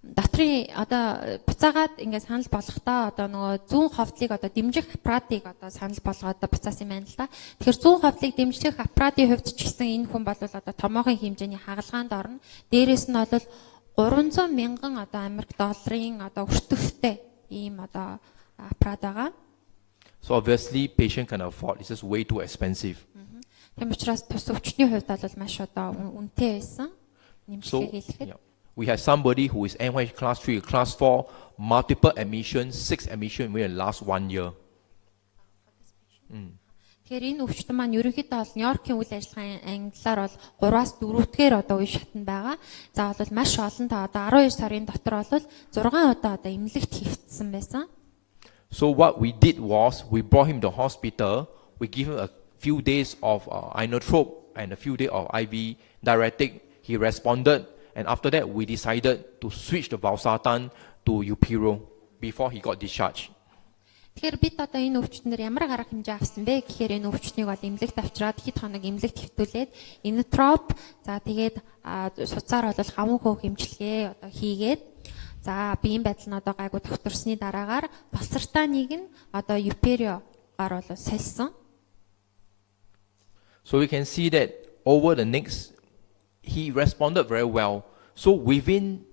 Дотрын одоо буцаагаад ингээд санал болгохдоо одоо нөгөө зүүн ховдлыг одоо дэмжих аппаратыг одоо санал болгоод буцаасан юм байна л да. Тэгэхээр зүүн ховдлыг дэмжих аппаратын хувьд ч гэсэн энэ хүн бол одоо томоохон хэмжээний хагалгаанд орно. Дээрээс нь бол 300 мянган одоо Америк долларын одоо өртөгтэй ийм одоо аппарат байгаа. So obviously patient can afford. It's just way too expensive. Тийм учраас тус өвчтний хувьд бол маш одоо үнэтэй байсан. So Нэмшлиг хийлгэхэд. we have somebody who is NYH class 3, class 4, multiple admissions, 6 admissions within the last 1 year. Тэгэхээр энэ өвчтөн маань ерөнхийдөө бол Нью-Йоркийн үйл ажиллагааны англиар бол 3-аас 4-р одоо үе шатнд байгаа. За бол маш олон та одоо 12 сарын дотор бол 6 удаа одоо эмнэлэгт хэвтсэн байсан. So what we did was we brought him to the hospital. We give him a few days of inotrope and a few days of IV diuretic. He responded, and after that we decided to switch the valsartan to Upiro before he got discharged. Тэгэхээр бид одоо энэ өвчтнөр ямар гарах хэмжээ авсан бэ гэхээр энэ өвчтнийг бол эмнэлэгт авчираад хэд хоног эмнэлэгт хэвтүүлээд инотроп за тэгээд суцаар бол гаван хөөх эмчилгээ одоо хийгээд за биеийн байдал нь одоо гайгүй тогтворсны дараагаар valsartanыг нь одоо Upiro-гаар бол сольсон. So we can see that over the next, he responded very well. So within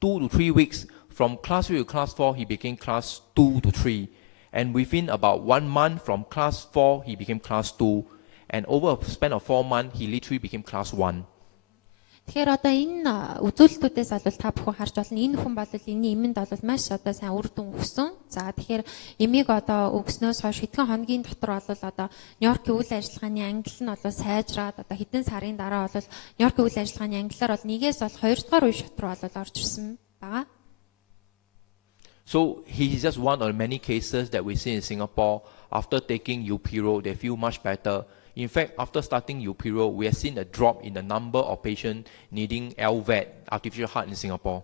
2 to 3 weeks, from class 3 to class 4, he became class 2 to 3. And within about 1 month, from class 4, he became class 2. And over a span of 4 months, he literally became class 1. Тэгэхээр одоо энэ үзүүлэлтүүдээс бол та бүхэн харж болно. Энэ хүн бол энэ эмэнд бол маш одоо сайн үр дүн өгсөн. За тэгэхээр эмийг одоо өгснөөс хойш хэдхэн хоногийн дотор бол одоо Нью-Йоркийн үйл ажиллагааны англи нь бол сайжраад одоо хэдэн сарын дараа бол Нью-Йоркийн үйл ажиллагааны англиар бол 1-ээс бол 2 дугаар үе шат руу бол орж ирсэн байгаа. So he is just one of the many cases that we see in Singapore. After taking Upiro, they feel much better. In fact, after starting Upiro, we have seen a drop in the number of patients needing LVAD, artificial heart, in Singapore.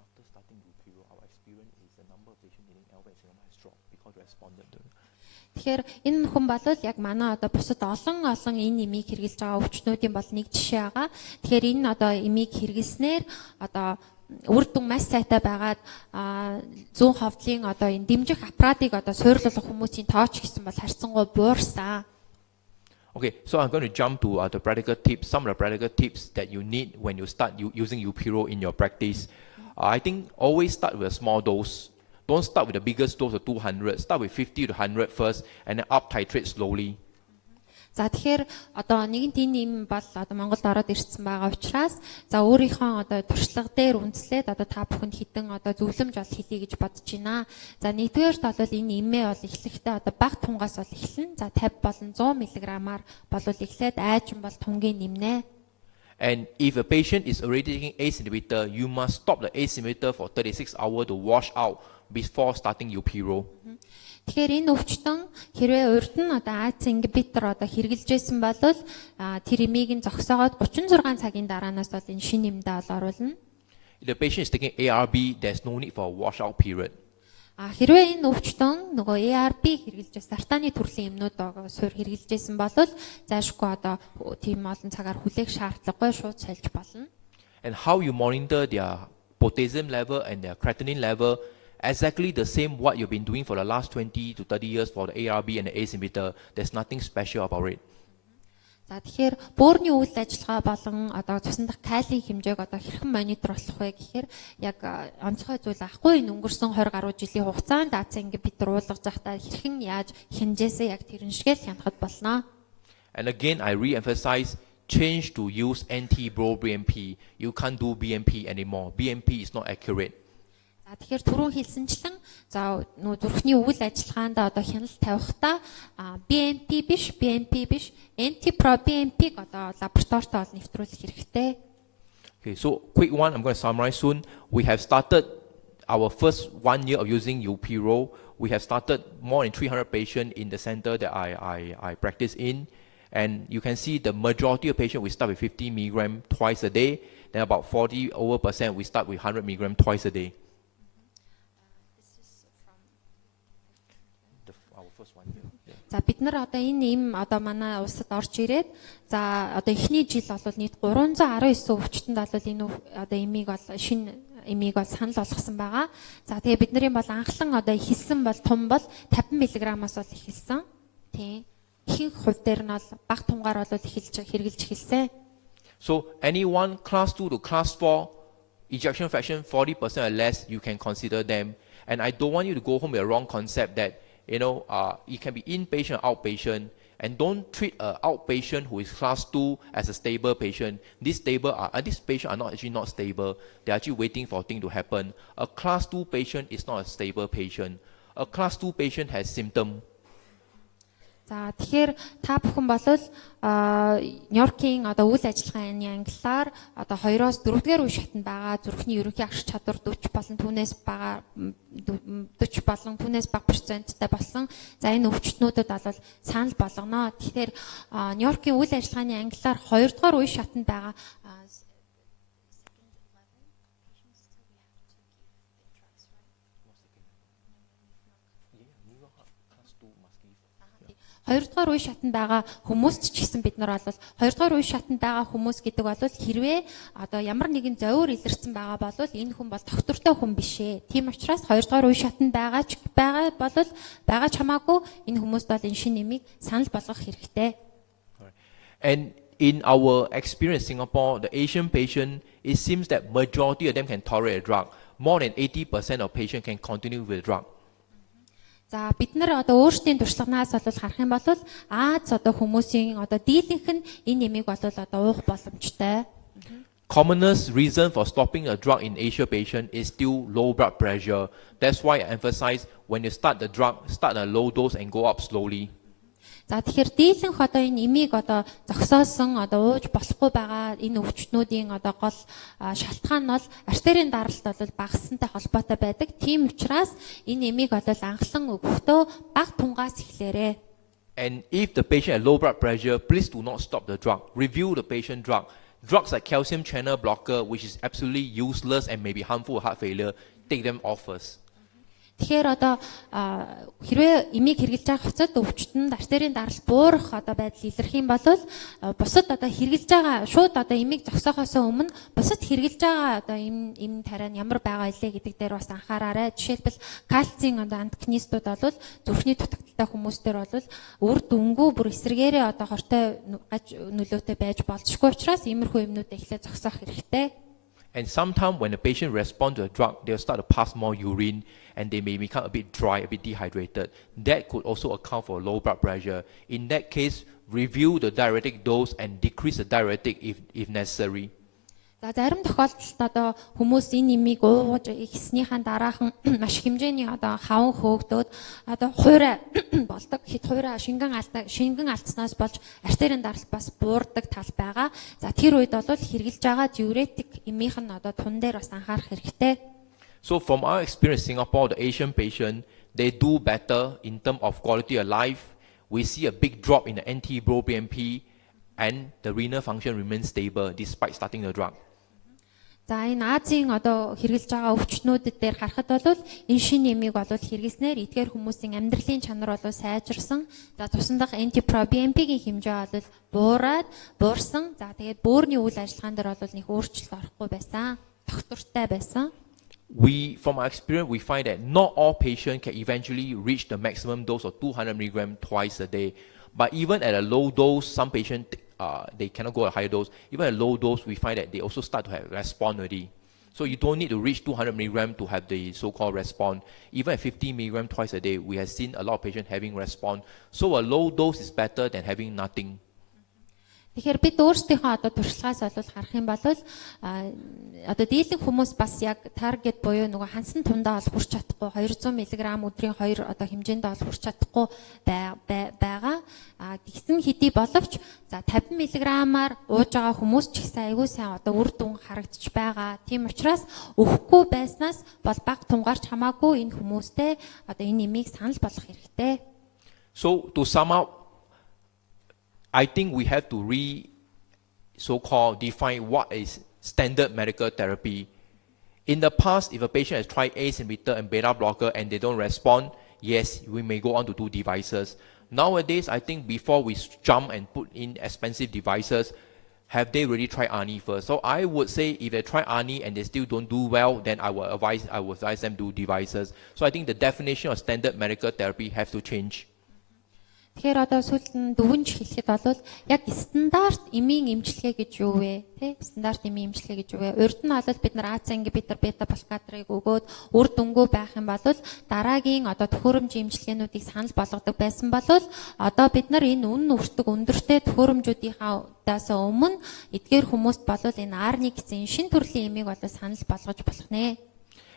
After starting Upiro, our experience is the number of patients needing LVAD in Singapore has dropped because we responded to it. Тэгэхээр энэ хүн бол яг манай одоо бусад олон энэ эмийг хэрэгжилж байгаа өвчтнүүдийн бол нэг жишээ байгаа. Тэгэхээр энэ одоо эмийг хэрэглэснээр одоо үр дүн маш сайтай байгаад зүүн ховдлын одоо энэ дэмжих аппаратыг одоо суйрлуулах хүмүүсийн тооч гэсэн бол харьцангуй буурсан. Okay, so I'm going to jump to the practical tips, some of the practical tips that you need when you start using Upiro in your practice. I think always start with a small dose. Don't start with the biggest dose of 200. Start with 50 to 100 first and then up titrate slowly. За тэгэхээр одоо нэгэн тийм юм бол одоо Монголд ороод ирсэн байгаа учраас за өөрийнхөө одоо туршлага дээр үндэслээд одоо та бүхэнд хідэн одоо зөвлөмж бол хэлье гэж бодож байна. За нэгдүгээрт бол энэ эмээ бол эхлэхдээ одоо бага тунгаас бол эхлэн за 50 болон 100 мг-аар болвол эхлээд айжин бол тунгийн нэмнэ. And if a patient is already taking ACE inhibitor, you must stop the ACE inhibitor for 36 hours to wash out before starting Upiro. Тэгэхээр энэ өвчтөн хэрвээ урд нь одоо ACE inhibitor одоо хэрэгжилжсэн бол тэр эмийг нь зогсоогоод 36 цагийн дараанаас бол энэ шинэ нэмдэ бол оруулна. If the patient is taking ARB, there's no need for a washout period. Хэрвээ энэ өвчтөн нөгөө ARB хэрэгжилж сартаны төрлийн эмнүүд суур хэрэгжилжсэн бол заашгүй одоо тийм олон цагаар хүлээх шаардлагагүй шууд сольж болно. And how you monitor their potassium level and their creatinine level, exactly the same what you've been doing for the last 20 to 30 years for the ARB and the ACE inhibitor. There's nothing special about it. За тэгэхээр бөөрийн үйл ажиллагаа болон одоо цусндах калиний хэмжээг одоо хэрхэн мониторлох вэ гэхээр яг онцгой зүйл ахгүй энэ өнгөрсөн 20 гаруй жилийн хугацаанд ACE inhibitor уулгаж байхдаа хэрхэн яаж хэмжээсээ яг тэрэн шигээл хянахад болно. And again, I re-emphasize, change to use NT-proBNP. You can't do BNP anymore. BNP is not accurate. За тэгэхээр түрүүн хэлсэнчлэн за нөө зүрхний үйл ажиллагаанд одоо хяналт тавихдаа BNP биш NT-proBNP одоо лабораторид бол нэвтрүүлэх хэрэгтэй. Okay, so quick one, I'm going to summarize soon. We have started our first 1 year of using Upiro. We have started more than 300 patients in the center that I practice in. And you can see the majority of patients we start with 50 milligram twice a day. Then about 40% we start with 100 milligram twice a day. Our first one here. Yeah. За бид нар одоо энэ им одоо манай улсад орж ирээд за одоо эхний жил бол нийт 319 өвчтөнд бол энэ одоо имийг бол шинэ имийг бол санал болгосон байгаа. За тэгээ бидний бол анхлан одоо эхэлсэн бол тун бол 50 мг-аас бол эхэлсэн. Тийм. Ихэнх хувь дээр нь бол бага тунгаар бол хэрэгжилж эхэлсэн. So anyone class 2 to class 4 ejection fraction 40% or less, you can consider them. And I don't want you to go home with a wrong concept that, you know, it can be inpatient or outpatient. And don't treat an outpatient who is class 2 as a stable patient. These patients are not actually not stable. They're actually waiting for things to happen. A class 2 patient is not a stable patient. A class 2 patient has symptoms. За тэгэхээр та бүхэн болвол Нью-Йоркийн одоо үйл ажиллагааны англиар одоо 2-оос 4-р үе шатнд байгаа зүрхний ерөнхий агш чадвар 40 болон түүнээс бага 40 болон түүнээс бага проценттай болсон. За энэ өвчтнүүдэд бол санал болгоно. Тэгэхээр Нью-Йоркийн үйл ажиллагааны англиар 2-р үе шатнд байгаа Хоёрдугаар үе шатанд байгаа хүмүүст ч гэсэн бид нар бол хоёрдугаар үе шатанд байгаа хүмүүс гэдэг бол хэрвээ одоо ямар нэгэн зовир илэрсэн байгаа бол энэ хүн бол доктортой хүн биш ээ. Тийм учраас хоёрдугаар үе шатанд байгаа ч хамаагүй энэ хүмүүст бол энэ шинэ нэмийг санал болгох хэрэгтэй. And in our experience in Singapore, the Asian patient, it seems that majority of them can tolerate a drug. More than 80% of patients can continue with the drug. За бид нар одоо өөрсдийн туршлаганаас бол харах юм бол Аз одоо хүмүүсийн одоо дийлэнх нь энэ нэмийг бол одоо уух боломжтой. Commonest reason for stopping a drug in Asia patient is still low blood pressure. That's why I emphasize when you start the drug, start a low dose and go up slowly. За тэгэхээр дийлэнх одоо энэ имийг одоо зогсоосон одоо ууж болохгүй байгаа энэ өвчтнүүдийн одоо гол шалтгаан нь бол артерийн даралт бол багассантай холбоотой байдаг. Тийм учраас энэ имийг бол анхлан өгөхдөө бага тунгаас эхлээрэй. And if the patient has low blood pressure, please do not stop the drug. Review the patient drug. Drugs like calcium channel blocker, which is absolutely useless and may be harmful to heart failure, take them off first. Тэгэхээр одоо хэрвээ имийг хэрэгжилж байгаа хувцас өвчтөнд артерийн даралт буурах одоо байдал илэрх юм бол бусад одоо хэрэгжилж байгаа шууд одоо имийг зогсоохоос өмнө бусад хэрэгжилж байгаа одоо им тариа нь ямар байгаа илээ гэдэг дээр бас анхаараарай. Жишээлбэл кальцийн одоо антагонистууд бол зүрхний дутагдaltaй хүмүүстээр бол үр дүнгүй бүр эсрэгээрээ одоо хортой нөлөөтэй байж болзошгүй учраас иймэрхүү юмнуудаа эхлээд зогсоох хэрэгтэй. And sometimes when the patient responds to a drug, they'll start to pass more urine and they may become a bit dry, a bit dehydrated. That could also account for low blood pressure. In that case, review the diuretic dose and decrease the diuretic if necessary. За зарим тохиолдолд одоо хүмүүс энэ имийг ууж ихснийхаа дараахан маш хэмжээний одоо хаван хөөгдөөд одоо хуурай болдог. Хэд хуурай шингэн алдснаас болж артерийн даралт бас буурдаг тал байгаа. За тэр үед бол хэрэгжилж байгаа диуретик имийнх нь одоо тун дээр бас анхаарах хэрэгтэй. So from our experience in Singapore, the Asian patient, they do better in terms of quality of life. We see a big drop in the NT-proBNP and the renal function remains stable despite starting the drug. За энэ Азийн одоо хэрэгжилж байгаа өвчтнүүдэд дээр харахад бол энэ шинэ нэмийг бол хэрэглэснээр эдгээр хүмүүсийн амьдралын чанар бол сайжирсан. За тусандах NT-proBNP-ийн хэмжээ бол буурсан. За тэгээд бөөрийн үйл ажиллагаан дээр бол нэг өөрчлөлт орохгүй байсан. Доктортой байсан. From our experience, we find that not all patients can eventually reach the maximum dose of 200 milligram twice a day. But even at a low dose, some patients they cannot go a higher dose. Even at a low dose, we find that they also start to have response already. So you don't need to reach 200 milligram to have the so-called response. Even at 50 milligram twice a day, we have seen a lot of patients having response. So a low dose is better than having nothing. Тэгэхээр бид өөрсдийнхөө одоо туршлагаас бол харах юм бол одоо дийлэнх хүмүүс бас яг таргет буюу нөгөө хансан тундаа бол хүрч чадахгүй 200 мг өдрийн 2 одоо хэмжээндээ бол хүрч чадахгүй байгаа. Тэгсэн хэдий боловч за 50 мг-аар ууж байгаа хүмүүс ч гэсэн айгүй сайн одоо үр дүн харагдаж байгаа. Тийм учраас өгөхгүй байснаас бол бага тунгаарч хамаагүй энэ хүмүүстэй одоо энэ нэмийг санал болгох хэрэгтэй. So to sum up, I think we have to so-called define what is standard medical therapy. In the past, if a patient has tried ACE inhibitor and beta blocker and they don't respond, yes, we may go on to do devices. Nowadays, I think before we jump and put in expensive devices, have they really tried ARNI first? So I would say if they try ARNI and they still don't do well, then I would advise them do devices. So I think the definition of standard medical therapy has to change. Тэгэхээр одоо сүүлд нь дөвөнж хэлэхэд бол яг стандарт эмийн эмчилгээ гэж юу вэ? Тэ? Стандарт эмийн эмчилгээ гэж юу вэ? Урд нь бол бид нар АЦ ингибитор бета блокаторыг өгөөд үр дүнгүй байх юм бол дараагийн одоо төхөөрөмжийн эмчилгээнүүдийг санал болгодог байсан бол одоо бид нар энэ үнэн өртөг өндөртэй төхөөрөмжүүдийнхээс өмнө эдгээр хүмүүст бол энэ ARNI гэсэн шинэ төрлийн эмийг бол санал болгож болох нэ.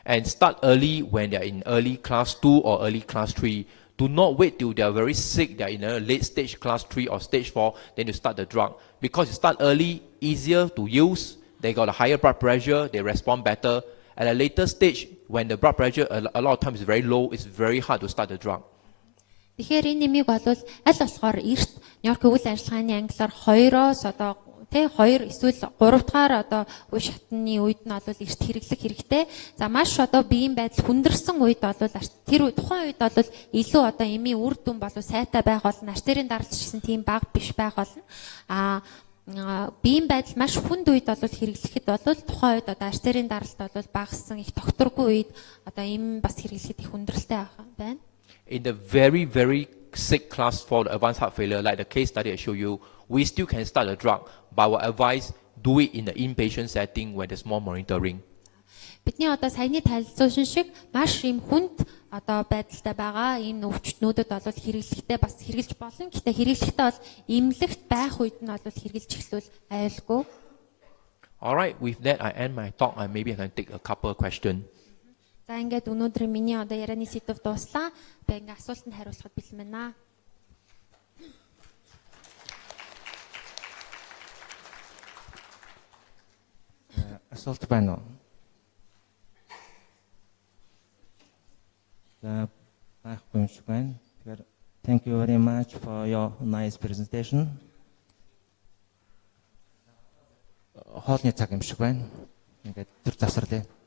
And start early when they are in early class 2 or early class 3. Do not wait till they are very sick, they are in a late stage class 3 or stage 4, then you start the drug. Because you start early, easier to use, they got a higher blood pressure, they respond better. At a later stage, when the blood pressure a lot of times is very low, it's very hard to start the drug. Тэгэхээр энэ нэмийг бол аль болохоор эрт Нью-Йорк өвөл ажиллагааны англиар 2-оос одоо тэ 2 эсвэл 3 дахаар одоо үе шатны үед нь бол эрт хэрэглэх хэрэгтэй. За маш одоо биеийн байдал хүндэрсэн үед бол тэр тухайн үед бол илүү одоо эмийн үр дүн болов сайтай байх болно. Артерийн даралт гэсэн тийм бага биш байх болно. Биеийн байдал маш хүнд үед бол хэрэглэхэд бол тухайн үед одоо артерийн даралт бол багассан их докторгүй үед одоо эм бас хэрэглэхэд их хүндрэлтэй байна. In the very, very sick class for the advanced heart failure, like the case study I show you, we still can start the drug, but I will advise do it in the inpatient setting where there's more monitoring. Бидний одоо саяны танилцуулсан шиг маш юм хүнд одоо байдалтай байгаа энэ өвчтнүүдэд бол хэрэглэхдээ бас хэрэглэж болно. Гэхдээ хэрэглэхдээ бол эмнэлэгт байх үед нь бол хэрэглэж эхлүүл аюулгүй. All right, with that I end my talk and maybe I can take a couple of questions. За ингээд өнөөдөр миний одоо ярианы сэдв дуслаа. Би ингээд асуултанд хариулахад бэлэн байна. Assault байна уу? За байхгүй юм шиг байна. Тэгэхээр thank you very much for your nice presentation. Хоолны цаг юм шиг байна. Ингээд тэр завсарлаа.